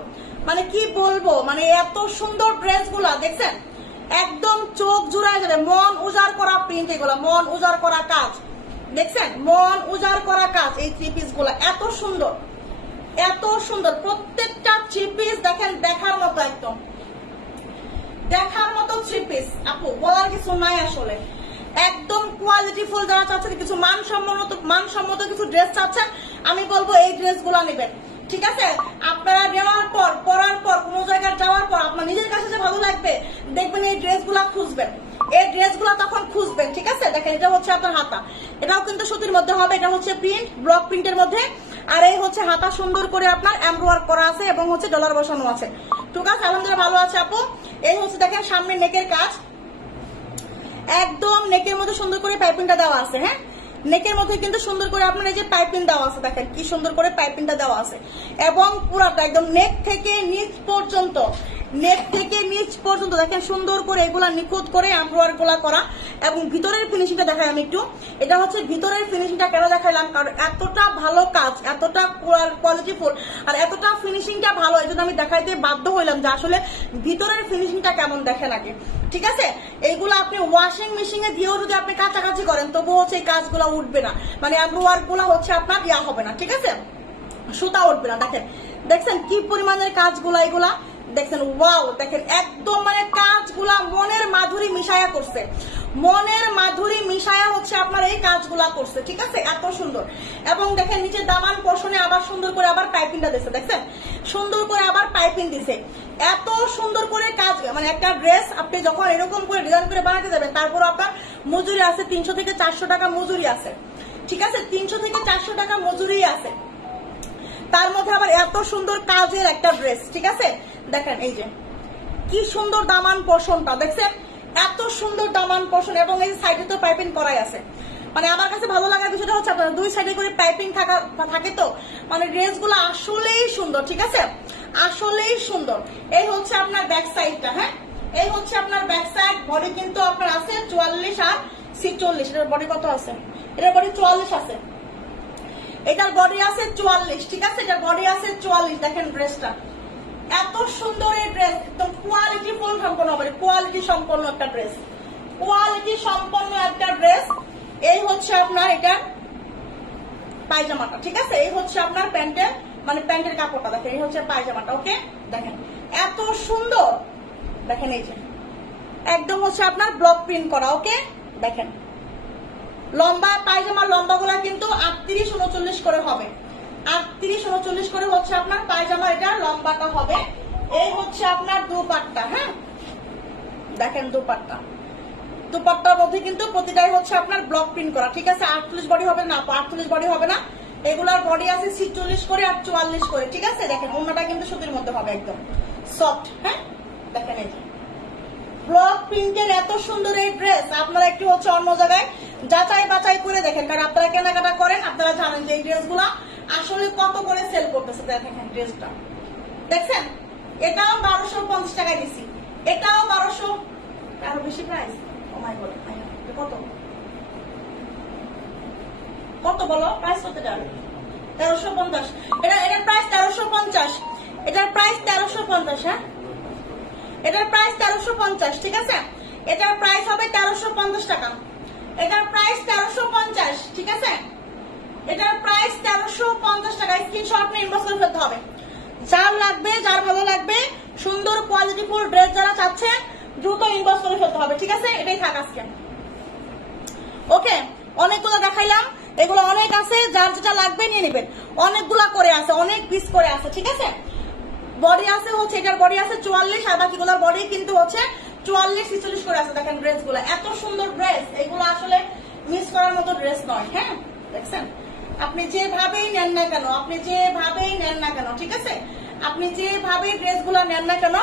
মানে কি বলবো, মানে এত সুন্দর ড্রেস গুলা দেখছেন, একদম চোখ জুড়ায় যাবে, মন উজাড় করা প্রিন্ট, এগুলা মন উজাড় করা কাজ, দেখছেন? মন উজাড় করা কাজ, এই থ্রি পিস গুলা এত সুন্দর, এত সুন্দর, প্রত্যেকটা থ্রি পিস দেখেন দেখার মতো, একদম দেখার মতো থ্রি পিস। আপু বলার কিছু নাই আসলে, একদম কোয়ালিটি ফুল। যারা চাচ্ছেন কিছু মানসম্মত কিছু ড্রেস চাচ্ছেন, আমি বলবো এই ড্রেস গুলা নেবেন, ঠিক আছে? আপনারা নেওয়ার পর, পরার পর, কোনো জায়গায় যাওয়ার পর আপনার নিজের কাছে যে ভালো লাগবে, দেখবেন এই ড্রেস গুলা খুঁজবেন, এই ড্রেস গুলা তখন খুঁজবেন, ঠিক আছে? দেখেন এটা হচ্ছে আপনার হাতা, এটাও কিন্তু সুতির মধ্যে হবে, এটা হচ্ছে প্রিন্ট, ব্লক প্রিন্টের মধ্যে, আর এই হচ্ছে হাতা সুন্দর করে আপনার এমব্রয়ডারি করা আছে এবং হচ্ছে ডলার বসানো আছে, ঠিক আছে? আলহামদুলিল্লাহ ভালো আছে আপু। এই হচ্ছে দেখেন সামনে নেকের কাজ, একদম নেকের মধ্যে সুন্দর করে পাইপিংটা দেওয়া আছে। হ্যাঁ, নেকের মধ্যে কিন্তু সুন্দর করে আপনার এই যে পাইপিং দেওয়া আছে, দেখেন কি সুন্দর করে পাইপিংটা দেওয়া আছে, এবং পুরাটা একদম নেক থেকে নিচ পর্যন্ত, নেক থেকে নিচ পর্যন্ত দেখেন সুন্দর করে এগুলা নিখুঁত করে এমব্রয়ডারি গুলা করা, এবং ভিতরের ফিনিশিংটা দেখাই আমি একটু। এটা হচ্ছে ভিতরের ফিনিশিংটা কেন দেখাইলাম, কারণ এতটা ভালো কাজ, এতটা কোয়ালিটিফুল, আর এতটা ফিনিশিংটা ভালো, এই জন্য আমি দেখাইতে বাধ্য হইলাম যে আসলে ভিতরের ফিনিশিংটা কেমন দেখেন আগে, ঠিক আছে? এইগুলো আপনি ওয়াশিং মেশিনে দিয়েও যদি আপনি কাছাকাছি করেন, তবুও হচ্ছে এই কাজগুলো উঠবে না, মানে এমব্রয়ডারি গুলো হচ্ছে আপনার ইয়া হবে না, ঠিক আছে? সুতা উঠবে না। দেখেন, দেখছেন কি পরিমাণের কাজগুলা, এগুলা দেখছেন, ওয়াও, দেখেন একদম মানে কাজগুলা মনের মাধুরী মিশায়া করছে, মনের মাধুরী মিশায়া হচ্ছে আপনার এই কাজগুলা করছে, ঠিক আছে? এত সুন্দর। এবং দেখেন নিচে দামান পোর্শনে আবার সুন্দর করে আবার পাইপিংটা দিচ্ছে, দেখছেন সুন্দর করে আবার পাইপিং দিছে, এত সুন্দর করে কাজ। মানে একটা ড্রেস আপনি যখন এরকম করে ডিজাইন করে বানাতে যাবেন, তারপর আপনার মজুরি আছে 300 থেকে 400 টাকা মজুরি আছে, ঠিক আছে? 300 থেকে 400 টাকা মজুরি আছে, তার মধ্যে আবার এত সুন্দর কাজের একটা ড্রেস, ঠিক আছে? দেখেন এই যে কি সুন্দর দামান পোর্শনটা, দেখছেন এত সুন্দর দামান পোর্শন, এবং এই সাইডে তো পাইপিং করাই আছে। মানে আমার কাছে ভালো লাগার বিষয়টা হচ্ছে আপনার দুই সাইডে করে পাইপিং থাকে, তো মানে ড্রেস গুলো আসলেই সুন্দর, ঠিক আছে? আসলেই সুন্দর। এই হচ্ছে আপনার ব্যাক সাইডটা। হ্যাঁ, এই হচ্ছে আপনার ব্যাক সাইড। বডি কিন্তু আপনার আছে 44 আর 46। এটার বডি কত আছে? এটার বডি 44 আছে, এটার বডি আছে 44, ঠিক আছে? এটার বডি আছে 44। দেখেন ড্রেসটা এত সুন্দর, এই ড্রেস একদম কোয়ালিটি ফুল সম্পন্ন হবে, কোয়ালিটি সম্পন্ন একটা ড্রেস, কোয়ালিটি সম্পন্ন একটা ড্রেস। এই হচ্ছে আপনার এটা পায়জামাটা, ঠিক আছে? এই হচ্ছে আপনার প্যান্টের, মানে প্যান্টের কাপড়টা দেখেন, এই হচ্ছে পায়জামাটা। ওকে, দেখেন এত সুন্দর, দেখেন এই যে একদম হচ্ছে আপনার ব্লক প্রিন্ট করা। ওকে, দেখেন লম্বা পায়জামা, লম্বা গুলা কিন্তু 38-39 করে হবে, 38-39 করে হচ্ছে আপনার পায়জামা, এটা লম্বাটা হবে। এই হচ্ছে আপনার দুপাট্টা। হ্যাঁ, দেখেন দুপাট্টার মধ্যে কিন্তু প্রতিটাই হচ্ছে আপনার ব্লক প্রিন্ট করা, ঠিক আছে? 48 বডি হবে না, 48 বডি হবে না, এগুলার বডি আছে 46 করে আর 44 করে, ঠিক আছে? দেখেন ওড়নাটা কিন্তু সুতির মধ্যে হবে, একদম সফট। হ্যাঁ, দেখেন এই যে ব্লক প্রিন্টের এত সুন্দর এই ড্রেস, আপনারা একটু হচ্ছে অন্য জায়গায় যাচাই বাছাই করে দেখেন, কারণ আপনারা কেনাকাটা করেন, আপনারা জানেন যে এই ড্রেসগুলা আসলে কত করে সেল করতেছে। দেখেন ড্রেসটা, দেখছেন এটাও 1250 টাকায় দিছি, এটাও আরো বেশি প্রাইস। ও মাই গড, কত কত বলো প্রাইস কত? 1350। এটার প্রাইস 1350। এটার প্রাইস 1350। হ্যাঁ, এটার প্রাইস 1350। ঠিক আছে, এটার প্রাইস হবে 1350 টাকা। এটার প্রাইস 1350। ঠিক আছে, এটার প্রাইস 1350 টাকা। স্ক্রিনশট নিয়ে ইনবক্স করে ফেলতে হবে। যার লাগবে, যার ভালো লাগবে, সুন্দর কোয়ালিটিফুল ড্রেস যারা চাচ্ছে দ্রুত ইনবক্স করে ফেলতে হবে। ঠিক আছে, এটাই থাক আজকে। ওকে, অনেকগুলো দেখাইলাম, এগুলো অনেক আছে, যার যেটা লাগবে নিয়ে নেবেন। অনেকগুলা করে আছে, অনেক পিস করে আছে। ঠিক আছে, বডি আছে হচ্ছে, এটার বডি আছে 44, আর বাকিগুলোর বডি কিন্তু হচ্ছে 44 46 করে আছে। দেখেন ড্রেস গুলো এত সুন্দর ড্রেস, এগুলো আসলে মিস করার মতো ড্রেস নয়। হ্যাঁ, দেখছেন, আপনি যেভাবেই নেন না কেন, আপনি যেভাবেই নেন না কেন, ঠিক আছে, আপনি যেভাবেই ড্রেস গুলো নেন না কেন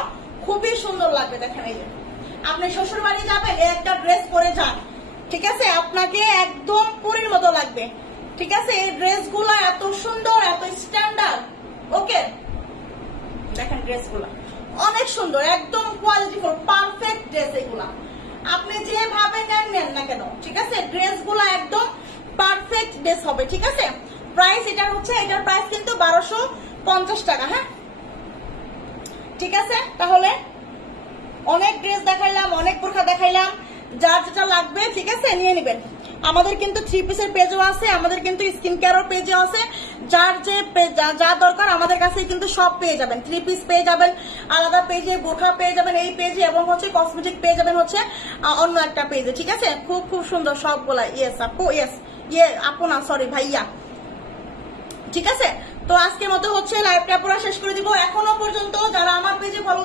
খুবই সুন্দর লাগবে। দেখেন, এই যে আপনি শ্বশুর বাড়ি যাবেন, একটা ড্রেস পরে যান, ঠিক আছে, আপনাকে একদম পুরীর মতো লাগবে। ঠিক আছে, এই ড্রেস গুলো এত সুন্দর, এত স্ট্যান্ডার্ড। ওকে, দেখেন ড্রেস গুলা অনেক সুন্দর, একদম কোয়ালিটিফুল পারফেক্ট ড্রেস। এগুলা আপনি যেভাবে নেন না কেন, ঠিক আছে, ড্রেস গুলা একদম পারফেক্ট ড্রেস হবে। ঠিক আছে, প্রাইস এটার হচ্ছে, এটার প্রাইস কিন্তু 1250 টাকা। হ্যাঁ, ঠিক আছে, তাহলে অনেক ড্রেস দেখাইলাম, অনেক বোরখা দেখাইলাম, যার যেটা লাগবে ঠিক আছে নিয়ে নেবেন। আমাদের কিন্তু 3 পিসের পেজও আছে, আমাদের কিন্তু স্কিন কেয়ারের পেজও আছে। যার যে যা দরকার আমাদের কাছে কিন্তু সব পেয়ে যাবেন। 3 পিস পেয়ে যাবেন আলাদা পেজে, বোরখা পেয়ে যাবেন এই পেজে, এবং হচ্ছে কসমেটিক পেয়ে যাবেন হচ্ছে অন্য একটা পেজে। ঠিক আছে, খুব খুব সুন্দর সবগুলা। ইয়েস আপু, ইয়েস আপু না, সরি ভাইয়া। ঠিক আছে, তো আজকের মতো হচ্ছে লাইভটা পুরো শেষ করে দিব। এখনো পর্যন্ত যারা আমার পেজে ফলো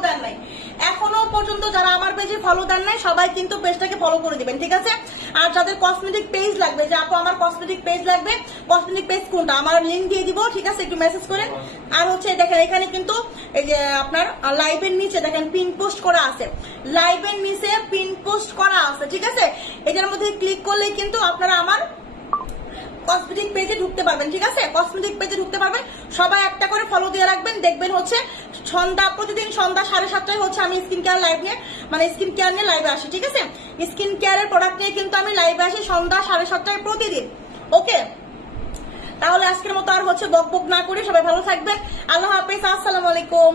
দেন নাই, সবাই কিন্তু পেজটাকে ফলো করে দিবেন। ঠিক আছে, আর যাদের কসমেটিক পেজ লাগবে, যে আপু আমার কসমেটিক পেজ লাগবে, কসমেটিক পেজ কোনটা, আমার লিঙ্ক দিয়ে দিব। ঠিক আছে, একটু মেসেজ করেন। আর হচ্ছে দেখেন এখানে কিন্তু এই যে আপনার লাইভের নিচে দেখেন পিন পোস্ট করা আছে, লাইভের নিচে পিন পোস্ট করা আছে। ঠিক আছে, এটার মধ্যে ক্লিক করলে কিন্তু আপনারা আমার কসমেটিক পেজে ঢুকতে পারবেন। ঠিক আছে, কসমেটিক পেজে ঢুকতে পারবেন। সবাই একটা করে ফলো দিয়ে রাখবেন, দেখবেন হচ্ছে প্রতিদিন সন্ধ্যা 7:30টায় হচ্ছে আমি স্কিন কেয়ার লাইভ নিয়ে, মানে স্কিন কেয়ার নিয়ে লাইভে আসি। ঠিক আছে, স্কিন কেয়ারের প্রোডাক্ট নিয়ে কিন্তু আমি লাইভে আসি সন্ধ্যা 7:30টায় প্রতিদিন। ওকে, তাহলে আজকের মতো আর হচ্ছে বক বক না করে সবাই ভালো থাকবেন। আল্লাহ হাফেজ, আসসালামু আলাইকুম।